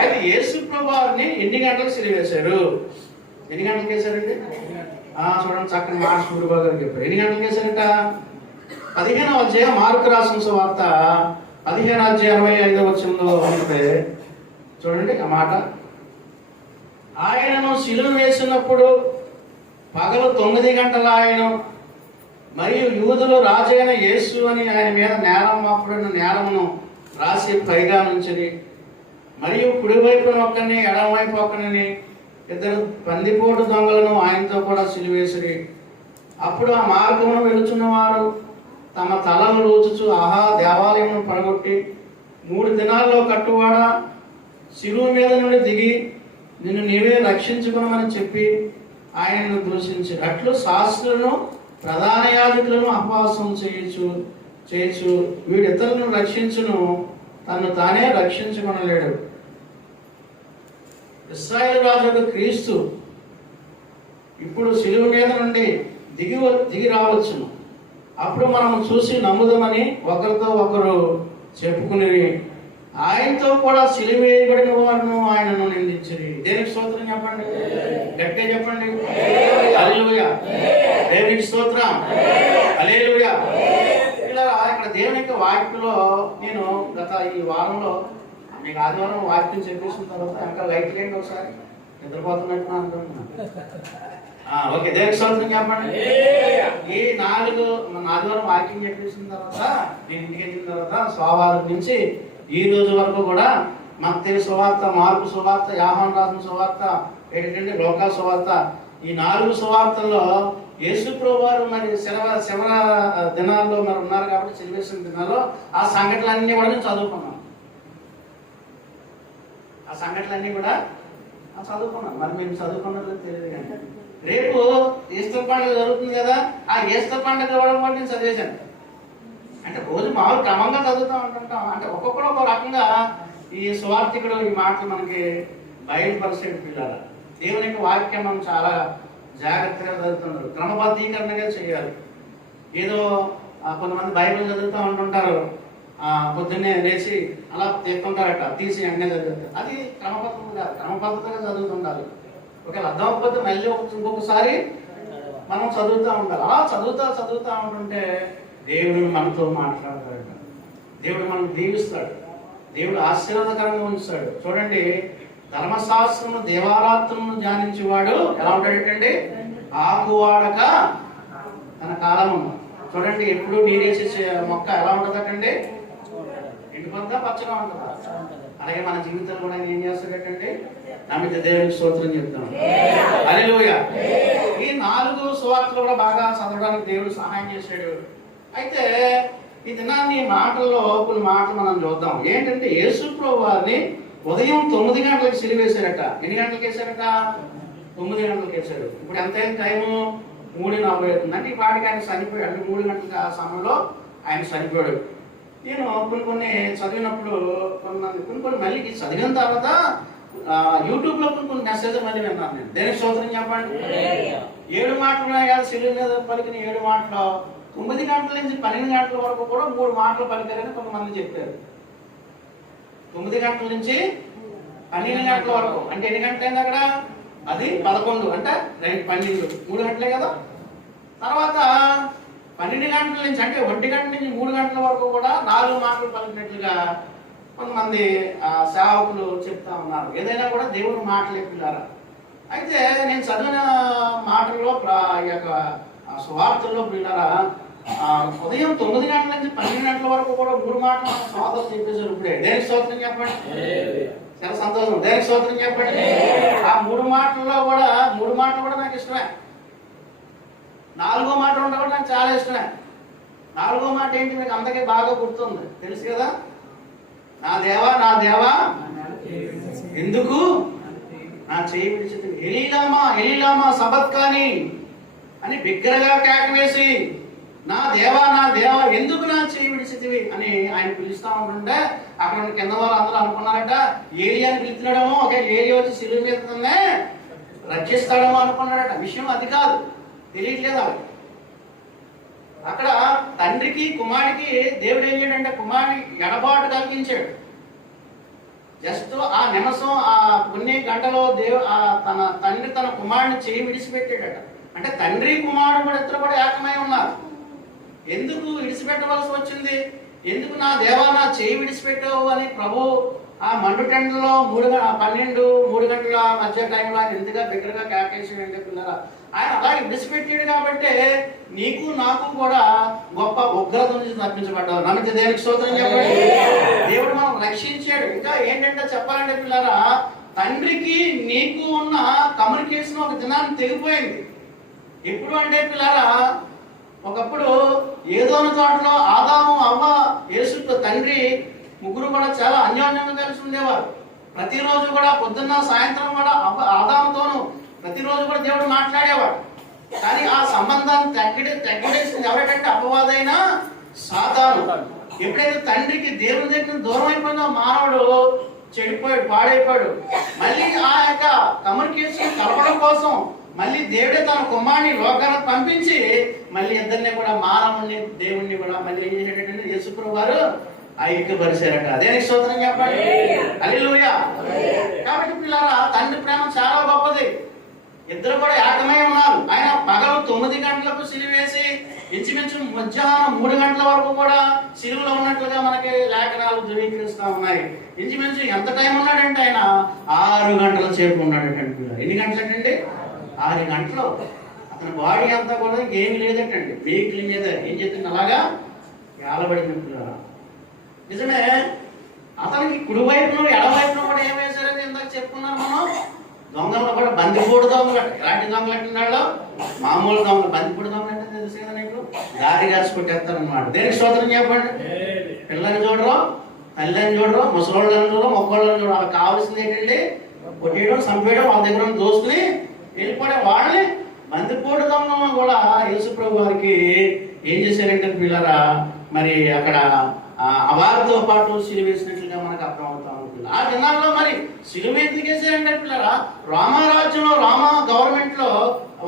అయితే యేసు ప్రభువుని ఎన్ని గంటలకు సిలువేశారు? ఎన్ని గంటలకు వేశారండి? చూడండి, చక్కని మాట సూర్యబాబు గారు చెప్పారు. ఎన్ని గంటలకు వేశారంట? 15వ అధ్యాయం మార్కు రాసిన సువార్త 15వ అధ్యాయం 65వ వచనంలో ఉంటే చూడండి ఆ మాట. ఆయనను శిలువ వేసినప్పుడు పగలు 9 గంటల ఆయన మరియు యూదులు రాజైన యేసు అని ఆయన మీద నేరం మోపబడిన నేరమును రాసి పైగా నుంచిని మరియు కుడివైపున ఒక్కరిని ఎడమవైపు ఒక్కరిని 2 పందిపోటు దొంగలను ఆయనతో కూడా సిలువేసిరి. అప్పుడు ఆ మార్గమును వెళుచున్న వారు తమ తలలు రోజుచు ఆహా దేవాలయమును పడగొట్టి 3 దినాల్లో కట్టువాడ శిలువ మీద నుండి దిగి నిన్ను నీవే రక్షించుకోమని చెప్పి ఆయనను దూషించి అట్లు శాస్త్రులను ప్రధాన యాజకులను అపహాసం చేయొచ్చు వీడు ఇతరులను రక్షించును, తను తానే రక్షించుకొనలేడు. ఇశ్రాయేలు రాజు క్రీస్తు ఇప్పుడు శిలువ మీద నుండి దిగి రావచ్చును. అప్పుడు మనం చూసి నమ్ముదామని ఒకరితో ఒకరు చెప్పుకుని ఆయనతో కూడా సిలువ వేయబడిన వారిను ఆయనను నిందించిరి. దేనికి స్తోత్రం చెప్పండి, గట్టిగా చెప్పండి. హల్లెలూయా, దేవునికి స్తోత్రం, హల్లెలూయా. ఇలా ఇక్కడ దేవుని యొక్క వాక్యంలో నేను గత ఈ వారంలో మీకు ఆదివారం వాక్యం చెప్పేసిన తర్వాత ఇంకా లైట్ లేండి, ఒకసారి నిద్రపోతున్నట్టు అనుకుంటున్నాను. ఓకే, దేవునికి స్తోత్రం చెప్పండి. ఈ 4 ఆదివారం వాక్యం చెప్పేసిన తర్వాత నేను ఇంటికి వెళ్ళిన తర్వాత సోమవారం నుంచి ఈ రోజు వరకు కూడా మత్తయి సువార్త, మార్కు సువార్త, యోహాను రాసిన సువార్త, ఏంటంటే లోకా సువార్త, ఈ 4 సువార్తల్లో యేసు ప్రభువారు మరి శివ దినాల్లో మరి ఉన్నారు కాబట్టి సిలువేసిన దినాల్లో ఆ సంఘటనలన్నీ కూడా నేను చదువుకున్నాను. ఆ సంఘటనలన్నీ కూడా చదువుకున్నాను. మరి మేము చదువుకున్నట్లు తెలియదు. కానీ రేపు ఈస్టర్ పండుగ జరుగుతుంది కదా, ఆ ఈస్టర్ పండుగ కూడా నేను చదివేశాను. అంటే రోజు మామూలు క్రమంగా చదువుతూ ఉంటుంటాం. అంటే ఒక్కొక్కరు ఒక రకంగా ఈ సువార్థికుడు ఈ మాటలు మనకి బయలుపరిచేది. పిల్లల దేవుని యొక్క వాక్యం మనం చాలా జాగ్రత్తగా చదువుతున్నారు, క్రమబద్ధీకరణగా చేయాలి. ఏదో కొంతమంది బైబిల్ చదువుతూ ఉంటుంటారు, పొద్దున్నే లేచి అలా తీస్తుంటారట, తీసి అన్నీ చదువుతారు. అది క్రమబద్ధం కాదు, క్రమబద్ధతగా చదువుతుండాలి. ఒకవేళ అర్థం అవ్వకపోతే మళ్ళీ ఇంకొకసారి మనం చదువుతూ ఉండాలి. అలా చదువుతూ ఉంటుంటే దేవుడు మనతో మాట్లాడతాడు, దేవుడు మనం దీవిస్తాడు, దేవుడు ఆశీర్వాదకరంగా ఉంచుతాడు. చూడండి, ధర్మశాస్త్రము దేవారాత్రమును ధ్యానించేవాడు ఎలా ఉంటాడంటే ఆకువాడక తన కాలము. చూడండి, ఎప్పుడు నీరేసే మొక్క ఎలా ఉంటుందటండి, ఎండిపోతుందా పచ్చగా ఉంటుందా? అలాగే మన జీవితం కూడా ఏం చేస్తాడంటే నమ్మితే దేవునికి స్తోత్రం చెప్తాం. హల్లెలూయా. ఈ 4 సువార్తలు కూడా బాగా చదవడానికి దేవుడు సహాయం చేశాడు. అయితే ఈ దినాన్ని మాటల్లో కొన్ని మాటలు మనం చూద్దాం. ఏంటంటే యేసు ప్రభువారిని ఉదయం 9 గంటలకు సిలువేశారట. ఎన్ని గంటలకు వేశారట? 9 గంటలకు వేశారు. ఇప్పుడు ఎంతైనా టైము 3:40 అవుతుంది. అంటే ఈ పాటికి ఆయన చనిపోయాడు. అంటే 3 గంటల ఆ సమయంలో ఆయన చనిపోయాడు. నేను కొన్ని చదివినప్పుడు కొన్ని మళ్ళీ చదివిన తర్వాత యూట్యూబ్లో కొన్ని మెసేజ్ మళ్ళీ విన్నాను నేను. దేనికి స్తోత్రం చెప్పండి. 7 మాటలు ఉన్నాయి కదా సిలువ మీద పలికిన 7 మాటలు. 9 గంటల నుంచి 12 గంటల వరకు కూడా 3 మాటలు పలికారని కొంతమంది చెప్పారు. 9 గంటల నుంచి 12 గంటల వరకు అంటే ఎన్ని గంటలైంది అక్కడ? అది 11, అంటే 12, 3 గంటలే కదా. తర్వాత 12 గంటల నుంచి అంటే 1 గంట నుంచి 3 గంటల వరకు కూడా 4 మాటలు పలికినట్లుగా కొంతమంది సేవకులు చెప్తా ఉన్నారు. ఏదైనా కూడా దేవుని మాటలే పిల్లారా. అయితే నేను చదివిన మాటల్లో ఈ యొక్క సువార్తల్లో పిల్లారా ఉదయం 9 గంటల నుంచి 12 గంటల వరకు కూడా 3 మాటలు మన సోదరులు చెప్పేసారు. ఇప్పుడే దేనికి స్తోత్రం చెప్పండి. చాలా సంతోషం. దేనికి స్తోత్రం చెప్పండి. ఆ 3 మాటల్లో కూడా 3 మాటలు కూడా నాకు ఇష్టమే. నాలుగో మాట ఉండడం నాకు చాలా ఇష్టమే. నాలుగో మాట ఏంటి మీకు అందరికీ బాగా గుర్తుంది, తెలుసు కదా? నా దేవా నా దేవా ఎందుకు నా చేయి విడిచితివి, ఎలీలామా ఎలీలామా సబత్కాని అని బిగ్గరగా కేక వేసి నా దేవా ఎందుకు నా చేయి విడిచితివి అని ఆయన పిలుస్తా ఉంటుంటే అక్కడ ఉన్న కింద వాళ్ళు అందరూ అనుకున్నారట ఏలియాని పిలుస్తున్నాడేమో, ఒకే ఏలియా వచ్చి శిలువ మీదనే రక్షిస్తాడేమో అనుకున్నాడట. విషయం అది కాదు, తెలియట్లేదు అవి. అక్కడ తండ్రికి కుమారుడికి దేవుడు ఏం చేయడంటే కుమారుడికి ఎడబాటు కలిగించాడు. జస్ట్ ఆ నిమిషం ఆ కొన్ని గంటలో తన తండ్రి తన కుమారుడిని చేయి విడిచిపెట్టాడట. అంటే తండ్రి కుమారుడు కూడా ఇద్దరు కూడా ఏకమై ఉన్నారు. ఎందుకు విడిచిపెట్టవలసి వచ్చింది? ఎందుకు నా దేవా నా చేయి విడిచిపెట్టావు అని ప్రభు ఆ మండుటెండలో 3 గంటల మధ్య టైంలో ఆయన ఎందుగా బిగ్గరగా కేకేసి వెంటున్నారా? ఆయన అలాగే విడిచిపెట్టాడు కాబట్టి నీకు నాకు కూడా గొప్ప ఉగ్రత నుంచి తప్పించబడ్డావు. నమ్మితే దేవునికి స్తోత్రం చెప్పండి. దేవుడు మనం రక్షించాడు. ఇంకా ఏంటంటే చెప్పాలంటే పిల్లరా, తండ్రికి నీకు ఉన్న కమ్యూనికేషన్ ఒక దినాన్ని తెగిపోయింది. ఎప్పుడు అంటే పిల్లరా, ఒకప్పుడు ఏదోని తోటలో ఆదాము అవ్వ యేసు తండ్రి ముగ్గురు కూడా చాలా అన్యోన్యంగా కలిసి ఉండేవారు. ప్రతిరోజు కూడా పొద్దున్న సాయంత్రం కూడా ఆదాముతోను ప్రతిరోజు కూడా దేవుడు మాట్లాడేవాడు. కానీ ఆ సంబంధాన్ని తగ్గిడేసింది ఎవరికంటే అపవాదైన సాతాను. ఎప్పుడైతే తండ్రికి దేవుని దగ్గర దూరం అయిపోయిందో మానవుడు చెడిపోయాడు, పాడైపోయాడు. మళ్ళీ ఆ యొక్క కమ్యూనికేషన్ కలపడం కోసం మళ్ళీ దేవుడే తన కుమారుని లోకానికి పంపించి మళ్ళీ ఇద్దరిని కూడా మానవుని దేవుణ్ణి కూడా మళ్ళీ ఏం చేసేటంటే యేసుప్రభువు వారు ఐక్యపరిచారట. దేనికి స్తోత్రం చెప్పండి. హల్లెలూయా. కాబట్టి పిల్లరా, తండ్రి ప్రేమ చాలా గొప్పది. ఇద్దరు కూడా ఏకమై ఉన్నారు. ఆయన పగలు 9 గంటలకు సిలువేసి ఇంచుమించు మధ్యాహ్నం 3 గంటల వరకు కూడా సిలువలో ఉన్నట్లుగా మనకి లేఖనాలు ధృవీకరిస్తా ఉన్నాయి. ఇంచుమించు ఎంత టైం ఉన్నాడంటే ఆయన 6 గంటల సేపు ఉన్నాడటండి. ఎన్ని గంటలంటే 6 గంటలు. అతని బాడీ అంతా కూడా ఏమి లేదటండి, వెహికల్ మీద ఏం చెప్తుంది అలాగా ఏలబడినట్లుగా. నిజమే, అతనికి కుడివైపును ఎడవైపును కూడా ఏం వేశారని ఇందాక చెప్పుకున్నాను మనం. దొంగలు కూడా బందిపోటు దొంగలు. ఎలాంటి దొంగలు అంటున్నాడు? మామూలు దొంగలు. బందిపోటు దొంగలు అంటే తెలుసు కదా నీకు, దారి కాసి కొట్టేస్తారనమాట. దేనికి స్తోత్రం చెప్పండి. పిల్లని చూడరు, తల్లిని చూడరు, ముసలోళ్ళని చూడరు, మొక్కళ్ళని చూడరు. వాళ్ళకి కావాల్సింది ఏంటంటే కొట్టేయడం, చంపేయడం, వాళ్ళ దగ్గర దోసుకుని వెళ్ళిపోవడం. వాళ్ళని బందిపోటు దొంగలను కూడా యేసుప్రభు వారికి ఏం చేశారంటే పిల్లరా, మరి అక్కడ వారితో పాటు సిలువేసినట్లుగా మనకు అర్థమవుతా ఉంటుంది. ఆ దినాల్లో మరి సిలువ ఎందుకు వేసారంటే పిల్లరా, రామారాజ్యంలో రామా గవర్నమెంట్ లో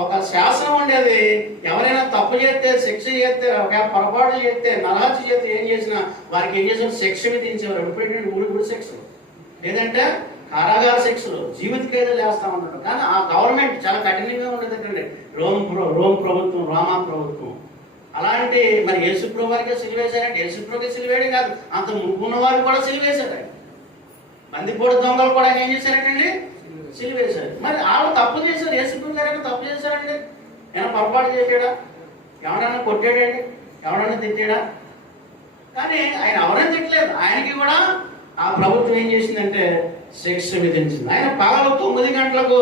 ఒక శాసనం ఉండేది. ఎవరైనా తప్పు చేస్తే, శిక్ష చేస్తే, ఒక పొరపాటు చేస్తే, నరహత్య చేస్తే ఏం చేసినా వారికి ఏం చేసిన శిక్ష విధించేవారు. ఎప్పుడైతే ఊడి శిక్ష లేదంటే కారాగార శిక్షలు, జీవిత ఖైదులు వేస్తా ఉంటారు. కానీ ఆ గవర్నమెంట్ చాలా కఠినంగా ఉండేది. రోమ్ ప్రభుత్వం, రామా ప్రభుత్వం. అలాంటి మరి యేసుప్రభు వారికి సిలువేశారంటే యేసుప్రభుకి సిలువేయడం కాదు, అంత ముగ్గున్న వారికి కూడా సిలువేశారు. బందిపోటు దొంగలు కూడా ఏం చేశారంటే సిలువేశారు. మరి వాళ్ళు తప్పు చేశారు. యేసుప్రభు గారు తప్పు చేశారండి. ఏమైనా పొరపాటు చేశాడా? ఎవడన్నా కొట్టాడండి? ఎవడన్నా తిట్టాడా? కానీ ఆయన ఎవరైనా తిట్టలేదు. ఆయనకి కూడా ఆ ప్రభుత్వం ఏం చేసిందంటే శిక్ష విధించింది. ఆయన పగలు 9 గంటలకు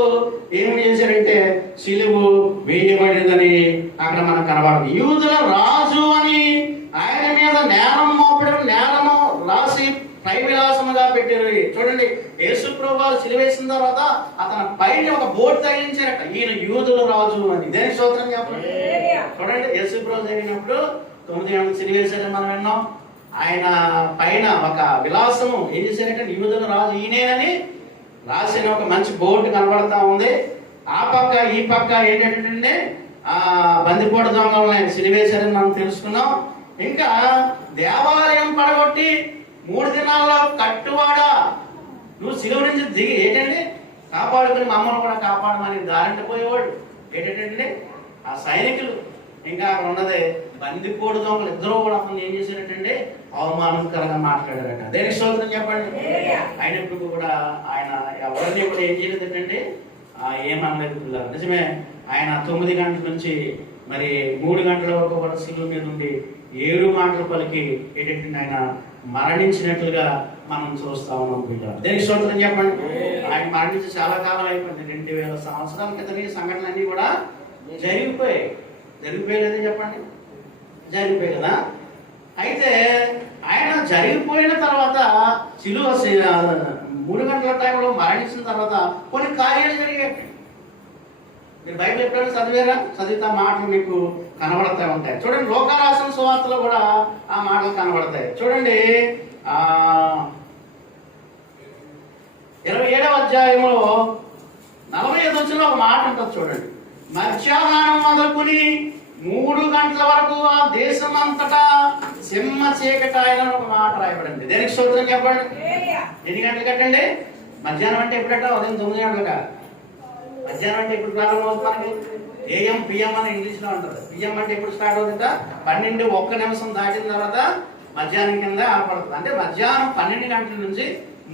ఏమి చేశారంటే సిలువు వేయబడిందని అక్కడ మనకు కనబడింది. యూదుల రాజు అని ఆయన మీద నేరం మోపడం, నేరము రాసి పై విలాసముగా పెట్టారు. చూడండి, యేసుప్రభు వారు సిలువేసిన తర్వాత అతని పైన ఒక బోర్డు తగిలించారట, ఈయన యూదుల రాజు అని. దేనికి స్తోత్రం చెప్పండి. చూడండి, యేసుప్రభు జరిగినప్పుడు 9 గంటలకు సిలువేశారని మనం విన్నాం. ఆయన పైన ఒక విలాసము ఏం చేశారంటే యూదుల రాజు ఈయనేనని రాసిన ఒక మంచి బోర్డు కనబడతా ఉంది. ఆ పక్క ఈ పక్క ఏంటంటే బందిపోటు దొంగలని సిలివేశారని మనం తెలుసుకున్నాం. ఇంకా దేవాలయం పడగొట్టి 3 దినాల్లో కట్టువాడా నువ్వు సిలువ నుంచి దిగి ఏంటంటే కాపాడుకుని మమ్మల్ని కూడా కాపాడమని దారింట పోయేవాడు. ఏంటంటే ఆ సైనికులు. ఇంకా అక్కడ ఉన్నది బందిపోటు దొంగలు ఇద్దరు కూడా అతను ఏం చేశారంటే అవమానకరంగా మాట్లాడారట. దేనికి స్తోత్రం చెప్పండి. అయినప్పుడు కూడా ఆయన ఎవరిని కూడా ఏం చేయలేదంటే ఏమనలేదు పిల్లలు. నిజమే, ఆయన 9 గంటల నుంచి మరి 3 గంటల వరకు కూడా సిలువ మీద ఉండి 7 మాటలు పలికి ఏంటంటే ఆయన మరణించినట్లుగా మనం చూస్తా ఉన్నాం పిల్లలు. దేనికి స్తోత్రం చెప్పండి. ఆయన మరణించి చాలా కాలం అయిపోయింది. 2000 సంవత్సరాల క్రితం ఈ సంఘటనలన్నీ కూడా జరిగిపోయాయి. జరిగిపోయలేదే చెప్పండి, జరిగిపోయి కదా. అయితే ఆయన జరిగిపోయిన తర్వాత శిలువ 3 గంటల టైంలో మరణించిన తర్వాత కొన్ని కార్యాలు జరిగాయి. మీరు బైబిల్ ఎప్పుడైనా చదివారా? చదివితే ఆ మాటలు మీకు కనబడతా ఉంటాయి. చూడండి, లోకాలు రాసిన సువార్తలో కూడా ఆ మాటలు కనబడతాయి. చూడండి, 27వ అధ్యాయంలో 45 వచ్చిన ఒక మాట ఉంటుంది. చూడండి, మధ్యాహ్నం మొదలుకుని 3 గంటల వరకు ఆ దేశం అంతటా సింహ చీకటాయన ఒక మాట రాయబడింది. దేనికి స్తోత్రం చెప్పండి. ఎన్ని గంటలు కట్టండి? మధ్యాహ్నం అంటే ఎప్పుడట? ఉదయం 9 గంటలుగా. మధ్యాహ్నం అంటే ఎప్పుడు ప్రారంభమవుతుంది? AM PM అని ఇంగ్లీష్ లో అంటారు. PM అంటే ఎప్పుడు స్టార్ట్ అవుతుందా? 12 నిమిషం దాటిన తర్వాత మధ్యాహ్నం కింద ఆపడుతుంది. అంటే మధ్యాహ్నం 12 గంటల నుంచి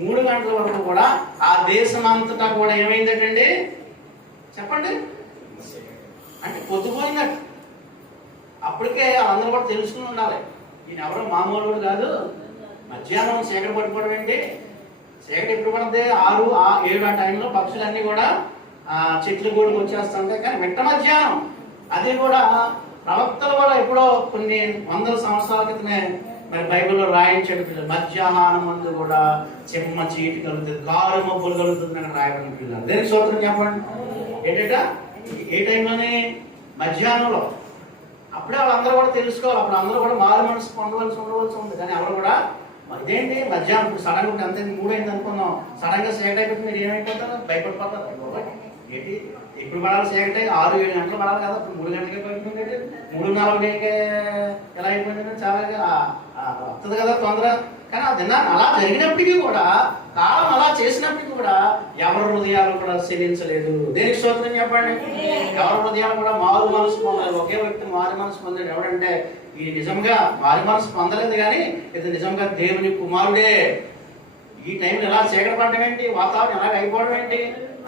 3 గంటల వరకు కూడా ఆ దేశం అంతటా కూడా ఏమైందటండి చెప్పండి? అంటే పొద్దుపోయిందట. అప్పటికే అందరూ కూడా తెలుసుకుని ఉండాలి, ఈయన ఎవరో మామూలు కాదు. మధ్యాహ్నం చీకటి పడిపోవడం ఏంటి? చీకటి ఎప్పుడు పడితే 6, 7 ఆ టైంలో పక్షులన్నీ కూడా చెట్లు గూడికి వచ్చేస్తుంటాయి. కానీ మిట్ట మధ్యాహ్నం, అది కూడా ప్రవక్తలు కూడా ఎప్పుడో కొన్ని 100 సంవత్సరాల క్రితమే మరి బైబిల్లో రాయించండి పిల్లలు. మధ్యాహ్నం ముందు కూడా సింహ చీకటి కలుగుతుంది, కారు మబ్బులు కలుగుతుంది అని రాయబడిన పిల్లలు. దేనికి స్తోత్రం చెప్పండి. ఏంటంట? ఏ టైంలోనే? మధ్యాహ్నంలో. అప్పుడే వాళ్ళందరూ కూడా తెలుసుకోవాలి. అప్పుడు అందరూ కూడా మారు మనసు ఉండవలసి ఉంది. కానీ ఎవరు కూడా ఇదేంటి మధ్యాహ్నం సడన్ గా అంతే 3 అయింది అనుకున్నాం, సడన్ గా చీకటి అయిపోతుంది, మీరు ఏమైపోతారు? భయపడిపోతారు. ఏంటి ఎప్పుడు పడాలి? చీకటి 6, 7 గంటలు పడాలి కదా, ఇప్పుడు 3 గంటలకే పడుతుంది. 3-4 ఎలా అయిపోయింది? చాలా వస్తుంది కదా తొందర. కానీ ఆ దినాన్ని అలా జరిగినప్పటికీ కూడా, కాలం అలా చేసినప్పటికీ కూడా ఎవరి హృదయాలు కూడా చెల్లించలేదు. దేనికి స్తోత్రం చెప్పండి. ఎవరి హృదయాలు కూడా మారు మనసు పొందాలి. ఒకే వ్యక్తి మారు మనసు పొందాడు. ఎవడంటే ఈ నిజంగా మారు మనసు పొందలేదు, కానీ ఇది నిజంగా దేవుని కుమారుడే. ఈ టైంలో ఎలా చీకటి పడడం ఏంటి, వాతావరణం ఎలాగ అయిపోవడం ఏంటి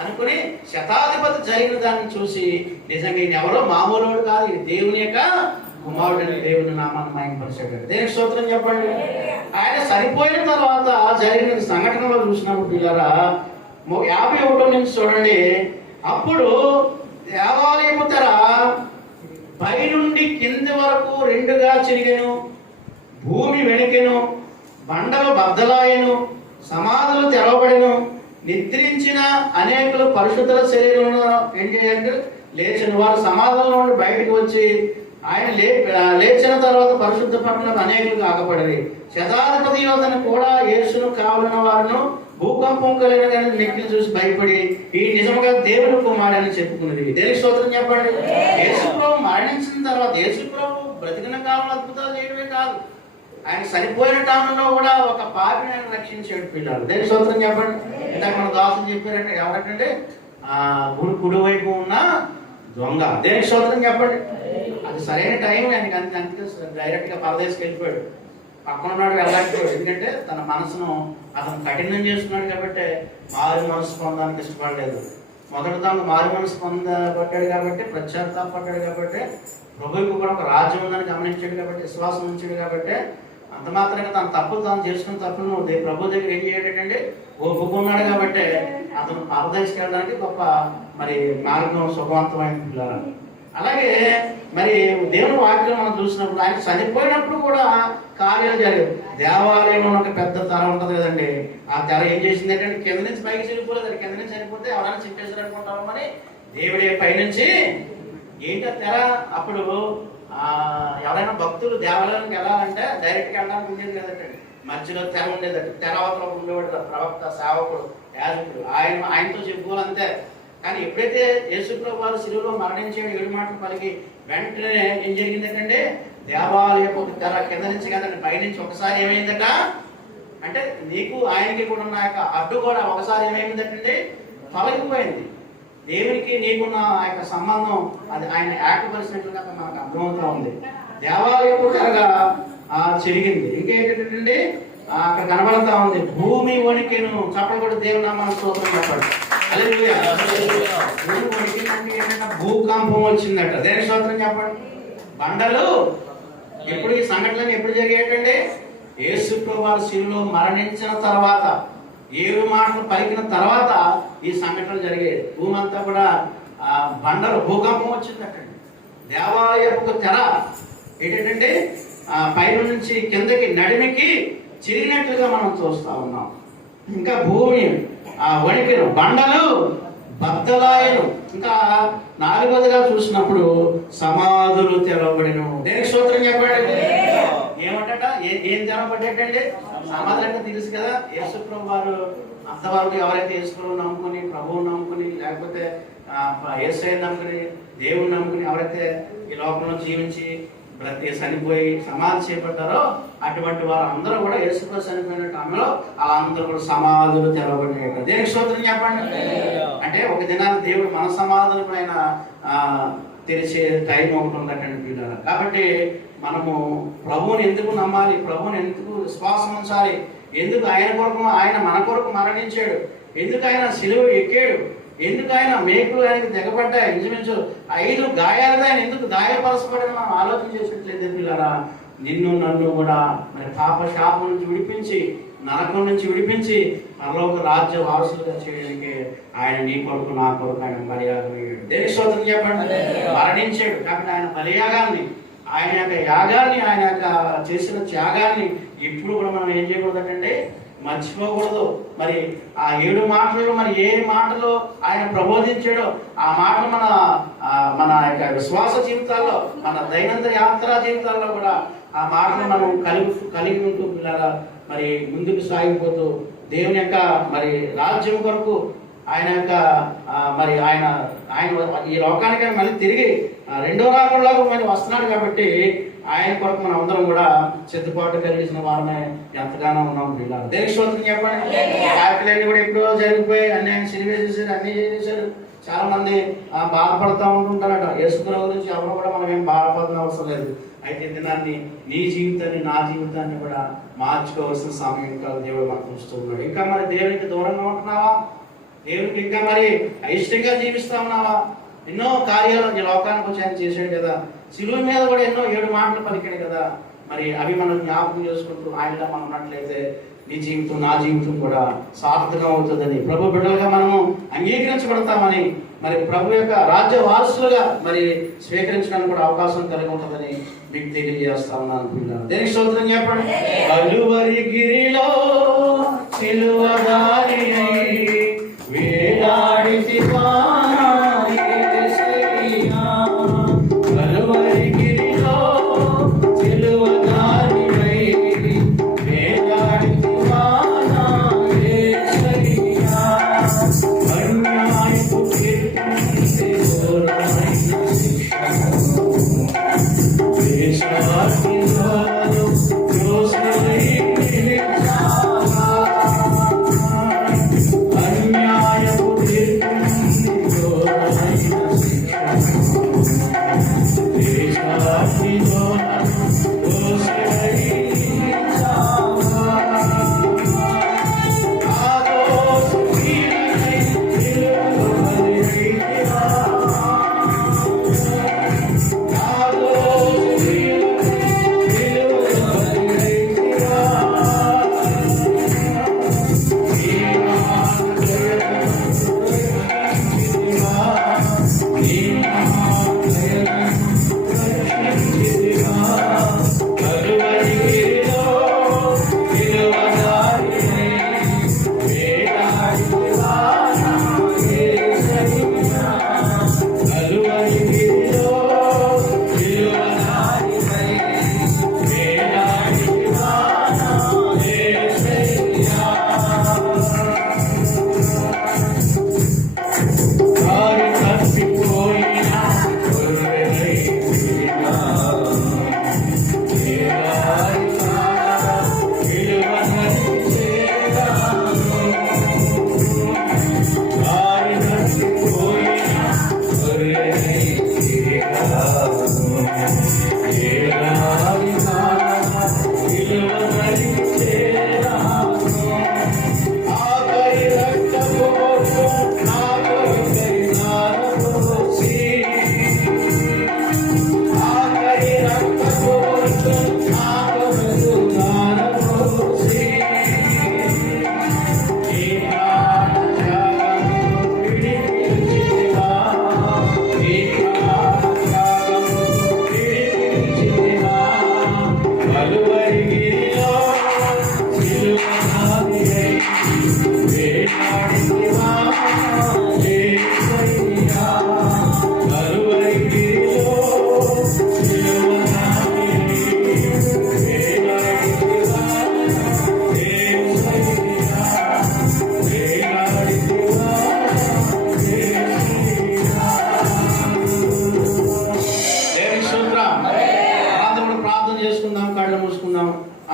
అనుకుని శతాధిపతి జరిగిన దాన్ని చూసి నిజంగా ఈయన ఎవరో మామూలు కాదు, ఇది దేవుని యొక్క కుమారుడని దేవుని నామాన్ని మహిమపరిచాడు. దేనికి స్తోత్రం చెప్పండి. ఆయన చనిపోయిన తర్వాత జరిగిన సంఘటనలో చూసినప్పుడు పిల్లరా 51 నుంచి చూడండి. అప్పుడు దేవాలయము తెర పైనుండి కింది వరకు 2గా చిరిగెను, భూమి వెణికెను, బండలు బద్దలాయెను, సమాధులు తెరవబడెను, నిద్రించిన అనేకులు పరిశుద్ధుల శరీరంలో ఏం చేయాలంటే లేచిన వారు సమాధుల నుండి బయటకు వచ్చి ఆయన లేచిన తర్వాత పరిశుద్ధ పట్టణం అనేకులు కాకపడేది. శతాధిపతి యోధను కూడా యేసును కావలిన వారును భూకంపం కలిగిన నెక్కిలు చూసి భయపడి ఈ నిజంగా దేవుని కుమారుడని చెప్పుకున్నది. దేనికి స్తోత్రం చెప్పండి. యేసు ప్రభు మరణించిన తర్వాత యేసు ప్రభు బ్రతికిన కాలంలో అద్భుతాలు చేయడమే కాదు, ఆయన చనిపోయిన టైంలో కూడా ఒక పాపిని ఆయన రక్షించాడు పిల్లలు. దేనికి స్తోత్రం చెప్పండి. ఇందాక మన దాసులు చెప్పారంటే ఎవరంటే కుడివైపు ఉన్న దొంగ. దేనికి స్తోత్రం చెప్పండి. అది సరైన టైం ఆయనకి అందుకే డైరెక్ట్ గా పరదేశకి వెళ్ళిపోయాడు. పక్కన ఉన్నాడు వెళ్ళకపోయాడు. ఎందుకంటే తన మనసును అతను కఠినం చేసుకున్నాడు కాబట్టి మారు మనసు పొందడానికి ఇష్టపడలేదు. మొదటి తాను మారు మనసు పొందబడ్డాడు కాబట్టి, ప్రత్యాత్తాపడ్డాడు కాబట్టి, ప్రభువుకు కూడా ఒక రాజ్యం ఉందని గమనించాడు కాబట్టి, విశ్వాసం ఉంచాడు కాబట్టి, అంత మాత్రంగా తన తప్పులు తాను చేసుకున్న తప్పులను ప్రభు దగ్గర ఏం చేయడంటే ఒప్పుకున్నాడు కాబట్టి అతను పరదేశకి వెళ్ళడానికి గొప్ప మరి మార్గం సుఖవంతమైన పిల్లలు. అలాగే మరి దేవుని వాక్యం మనం చూసినప్పుడు ఆయన చనిపోయినప్పుడు కూడా కార్యాలు జరిగాయి. దేవాలయంలో ఒక పెద్ద తెర ఉంటుంది కదండి, ఆ తెర ఏం చేసింది అంటే కింద నుంచి పైకి చనిపోలేదు. కింద నుంచి చనిపోతే ఎవరైనా చెప్పేసారు అనుకుంటారు, మరి దేవుడే పైనుంచి ఏంటి ఆ తెర. అప్పుడు ఎవరైనా భక్తులు దేవాలయానికి వెళ్ళాలంటే డైరెక్ట్గా వెళ్ళడానికి ఉండేది కదండి, మధ్యలో తెర ఉండేదట. తెర అవతల ఉండేవాడు ప్రవక్త, సేవకుడు, యాజకుడు, ఆయనతో చెప్పుకోవాలంతే. కానీ ఎప్పుడైతే యేసుప్రభు వారు శిలువలో మరణించాడు 7 మాటలు పలికి వెంటనే ఏం జరిగిందంటే దేవాలయపు తెర కింద నుంచి కదండి పైనుంచి ఒకసారి ఏమైందట అంటే నీకు ఆయనకి కూడా ఉన్న యొక్క అడ్డు కూడా ఒకసారి ఏమైందంటే తొలగిపోయింది. దేవునికి నీకున్న ఆ యొక్క సంబంధం అది ఆయన ఏకపరిచినట్లుగా మనకు అర్థమవుతా ఉంది. దేవాలయపు తెరగా చెరిగింది. ఇంకేంటంటే అక్కడ కనబడతా ఉంది భూమి వణికెను. చప్పలు కూడా దేవుని నామాన్ని స్తోత్రం చెప్పండి. భూమి వణికిందంటే ఏంటంటే భూకంపం వచ్చిందట. దేని స్తోత్రం చెప్పండి. బండలు ఎప్పుడు ఈ సంఘటనలు ఎప్పుడు జరిగేటండి యేసుప్రభు వారు శిలువలో మరణించిన తర్వాత 7 మాటలు పలికిన తర్వాత ఈ సంఘటనలు జరిగాయి. భూమి అంతా కూడా బండలు భూకంపం వచ్చిందటండి. దేవాలయపు తెర ఏంటంటే పైన నుంచి కిందకి నడిమికి చిరిగినట్లుగా మనం చూస్తా ఉన్నాం. ఇంకా భూమి వణికిను, బండలు బద్దలాయను. ఇంకా నాలుగవదిగా చూసినప్పుడు సమాధులు తెరవబడిను. దేనికి స్తోత్రం చెప్పండి. ఏమంటట ఏం తెరవబడ్డటండి? సమాధులు అంటే తెలుసు కదా, యేసుప్రభు వారు అంతవరకు ఎవరైతే యేసుప్రభు నమ్ముకుని, ప్రభువుని నమ్ముకుని, లేకపోతే యేసయ్యని నమ్ముకుని, దేవుని నమ్ముకుని ఎవరైతే ఈ లోకంలో జీవించి ప్రతి చనిపోయి సమాధి చేపట్టారో అటువంటి వారు అందరూ కూడా యేసుప్రభు చనిపోయిన టైంలో వాళ్ళందరూ కూడా సమాధులు తెరవబడినాయి. దేనికి స్తోత్రం చెప్పండి. అంటే ఒక దినాన్ని దేవుడు మన సమాధుల పైన తెరిచే టైం ఒకటి ఉందటండి. కాబట్టి మనము ప్రభువుని ఎందుకు నమ్మాలి, ప్రభువుని ఎందుకు విశ్వాసం ఉంచాలి, ఎందుకు ఆయన కొరకు, ఆయన మన కొరకు మరణించాడు, ఎందుకు ఆయన సిలువ ఎక్కాడు, ఎందుకు ఆయన మేకులు ఆయనకు తెగబడ్డాయి, ఇంచుమించు 5 గాయాలుగా ఆయన ఎందుకు గాయపరచబడని మనం ఆలోచన చేసినట్లయితే పిల్లరా, నిన్ను నన్ను కూడా మరి పాప శాపం నుంచి విడిపించి, నరకం నుంచి విడిపించి పరలోక రాజ్య వారసులుగా చేయడానికి ఆయన నీ కొరకు నా కొరకు ఆయన బలియాగం అయ్యాడు. దేనికి స్తోత్రం చెప్పండి. మరణించాడు కాబట్టి ఆయన బలియాగాన్ని, ఆయన యొక్క యాగాన్ని, ఆయన యొక్క చేసిన త్యాగాన్ని ఇప్పుడు కూడా మనం ఏం చేయకూడదంటే మర్చిపోకూడదు. మరి ఆ 7 మాటలు, మరి ఏ మాటలు ఆయన ప్రబోధించాడో ఆ మాటలు మన యొక్క విశ్వాస జీవితాల్లో, మన దైనందిన యాత్రా జీవితాల్లో కూడా ఆ మాటలు మనం కలిగి ఉంటూ పిల్లల మరి ముందుకు సాగిపోతూ దేవుని యొక్క మరి రాజ్యం కొరకు ఆయన యొక్క మరి ఆయన ఈ లోకానికి మళ్ళీ తిరిగి రెండో రాకడలోకి మరి వస్తున్నాడు. కాబట్టి ఆయన కొరకు మనం అందరం కూడా సిద్ధపాటు కలిగించిన వారమే ఎంతగానో ఉన్నాం పిల్లలు. దేనికి స్తోత్రం చెప్పండి. హ్యాపీలన్నీ కూడా ఎప్పుడో జరిగిపోయి అన్ని ఆయన సినిమా చేశారు, అన్ని చేశారు. చాలా మంది బాధపడతా ఉంటుంటారట. యేసుప్రభు గురించి ఎవరు కూడా మనం ఏం బాధపడాల్సిన అవసరం లేదు. అయితే దినాన్ని నీ జీవితాన్ని, నా జీవితాన్ని కూడా మార్చుకోవాల్సిన సమయం ఇంకా దేవుడు మనకు ఉంచుతూ ఉన్నాడు. ఇంకా మరి దేవునికి దూరంగా ఉంటున్నావా, దేవునికి ఇంకా మరి అయిష్టంగా జీవిస్తా ఉన్నావా? ఎన్నో కార్యాలు ఈ లోకానికి వచ్చి ఆయన చేశాడు కదా, శిలువ మీద కూడా ఎన్నో 7 మాటలు పలికాడు కదా. మరి అవి మనం జ్ఞాపకం చేసుకుంటూ ఆయనలో మనం ఉన్నట్లయితే నీ జీవితం, నా జీవితం కూడా సార్థకం అవుతుందని, ప్రభు బిడ్డలుగా మనము అంగీకరించబడతామని, మరి ప్రభు యొక్క రాజ్య వారసులుగా మరి స్వీకరించడానికి కూడా అవకాశం కలిగి ఉంటుందని మీకు తెలియజేస్తా ఉన్నాను పిల్లలు. దేనికి స్తోత్రం చెప్పండి. కలువరి గిరిలో సిలువ దారినై వేలాడితివా యేసయ్యా, కలువరి గిరిలో సిలువ దారినై వేలాడితివా యేసయ్యా, అన్యాయపు కీర్తించే ఘోరమైన శిక్ష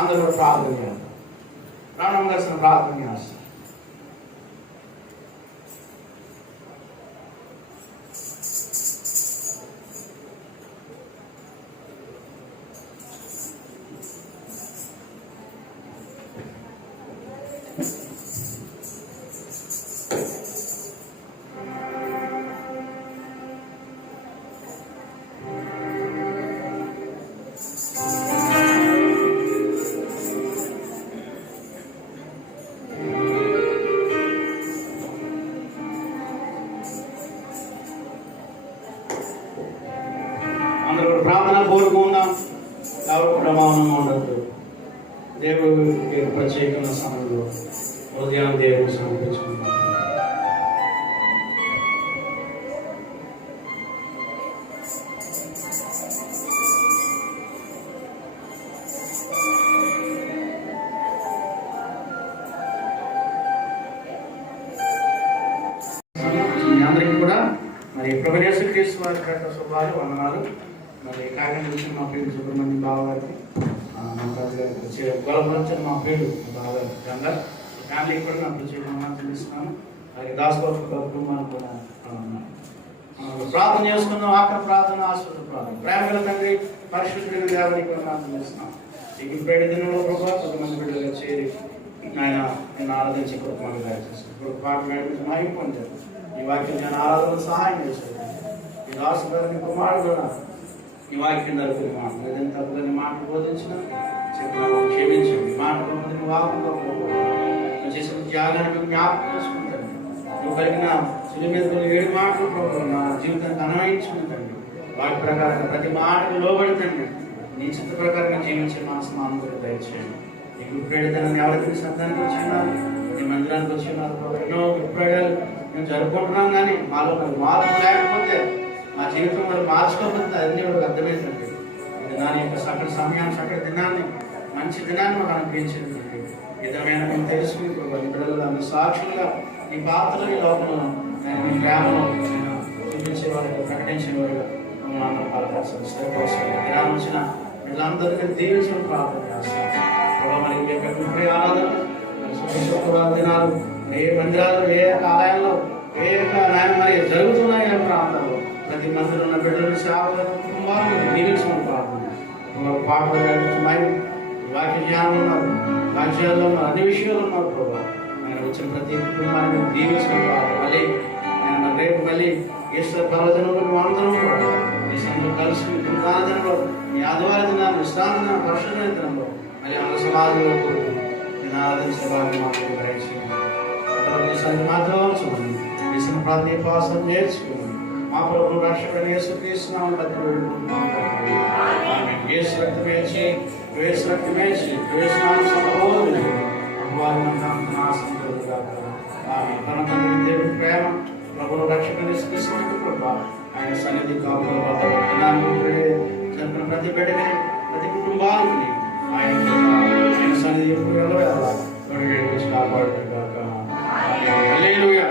అందరూ ప్రార్థన చేయాలి. ప్రాణం కలిసిన ప్రార్థన చేస్తాం. అందరూ ప్రార్థన కోరుకున్నాం. ఎవరు ప్రమాణంగా ఉండదు. దేవుడికి ప్రత్యేకమైన సమయంలో ఉదయం దేవుడు సమర్పించుకున్నాం. మీ అందరికీ కూడా మరి ప్రభువు యేసుక్రీస్తు వారి యొక్క శుభాలు, వందనాలు. మరి కాకినాడ నుంచి మా పేరు సుబ్రహ్మణ్యం బావ గారికి, గొడవ నుంచి మా పేరు బావ గారు ఫ్యామిలీకి కూడా నా ప్రత్యేకంగా తెలుస్తున్నాను. అలాగే దాసబాబు కుటుంబానికి కూడా ప్రార్థన చేసుకున్నాం. ఆఖరి ప్రార్థన, ఆశ్వాస ప్రార్థన. ప్రేమగల తండ్రి, పరిశుద్ధుడైన దేవునికి తెలుస్తున్నాం. ఈ పేరు దినంలో ప్రభావ కొంతమంది బిడ్డలుగా చేరి ఆయన నేను ఆరాధించి కుటుంబాన్ని దయచేస్తాను. ఇప్పుడు పాట మేడం మాయం పొందారు. ఈ వాక్యం నేను ఆరాధన సహాయం చేశాను. ఈ దాసు గారిని కుమారుడు ఈ వాక్యం జరుగుతుంది. మాట ఏదైనా తప్పుదని మాట బోధించిన చెప్పిన క్షమించండి. మాట వాకంలో నువ్వు చేసిన త్యాగాన్ని జ్ఞాపకం చేసుకుంటాను. నువ్వు కలిగిన చిలి మీద 7 మాటలు ప్రభు నా జీవితానికి అన్వయించుకుంటాను. వాటి ప్రకారంగా ప్రతి మాటకు లోబడుతండి. నీ చిత్త ప్రకారంగా జీవించే మనసు అందరూ దయచేయండి. నీ గుప్పెడతానని ఎవరికి సంతానికి వచ్చినారు, నీ మందిరానికి వచ్చినారు. ఎన్నో గుప్పెడాలు మేము జరుపుకుంటున్నాం, కానీ మాలో మార్పు లేకపోతే మా జీవితం మరి మార్చుకోకపోతే అన్ని కూడా అర్థమవుతుంది. దాని యొక్క సకల సమయాన్ని, సకల దినాన్ని, మంచి దినాన్ని మాకు అనిపించింది. విధమైన మేము తెలుసుకుని బిడ్డలు అన్ని సాక్షులుగా ఈ పాత్రలు ఈ లోకంలో మీ ప్రేమను చూపించేవారుగా, ప్రకటించేవారుగా మమ్మల్ని పలకాల్సిన దినాన్ని వచ్చిన వీళ్ళందరికీ దీవించడం ప్రార్థన చేస్తాం. ప్రభావ మరి ఆరాధన శుక్రవారం దినాలు ఏ మందిరాలు, ఏ ఆలయాల్లో, ఏ మరి జరుగుతున్నాయి ప్రాంతాల్లో ప్రతి మందిలో ఉన్న బిడ్డలు, సేవకులు, కుటుంబాలను దీవించడం ప్రార్థన. పాటలు, వాక్య జ్ఞానం ఉన్నారు, వాక్యాల్లో ఉన్నారు, అన్ని విషయాలు ఉన్నారు. ప్రభావ ఆయన వచ్చిన ప్రతి కుటుంబాన్ని దీవించడం ప్రార్థన. మళ్ళీ ఆయన రేపు మళ్ళీ ఈశ్వర పర్వదినంలో అందరం కూడా ఈ సమయంలో కలిసి దినాదినంలో ఈ ఆదివార దినాన్ని, విశ్రాంతి దినం, పరిశుభ్ర దినంలో మళ్ళీ అందరూ సమాజంలో కూడుకుని నేను ఆరాధించే వారిని మాకు గ్రహించింది. మాత్రం చూడండి చేసిన ప్రతి పాసం నేర్చుకుని మా ప్రభు రక్షకుడు యేసుక్రీస్తు నామమున వేడుకుంటున్నాం. యేసు రక్తమేచి, యేసు రక్తమేచి, యేసు నామమున సంపూర్ణ అపవాదమంతా నాశనం కలుగుగాక. ఆమేన్. తన తండ్రి దేవుని ప్రేమ, ప్రభువు రక్షకుడు యేసుక్రీస్తు కృప, ఆయన సన్నిధి కాపుదల జరిపిన ప్రతి బిడ్డని, ప్రతి కుటుంబానికి ఆయన సన్నిధి ఎప్పుడు కాపాడుగాక. హల్లెలూయా.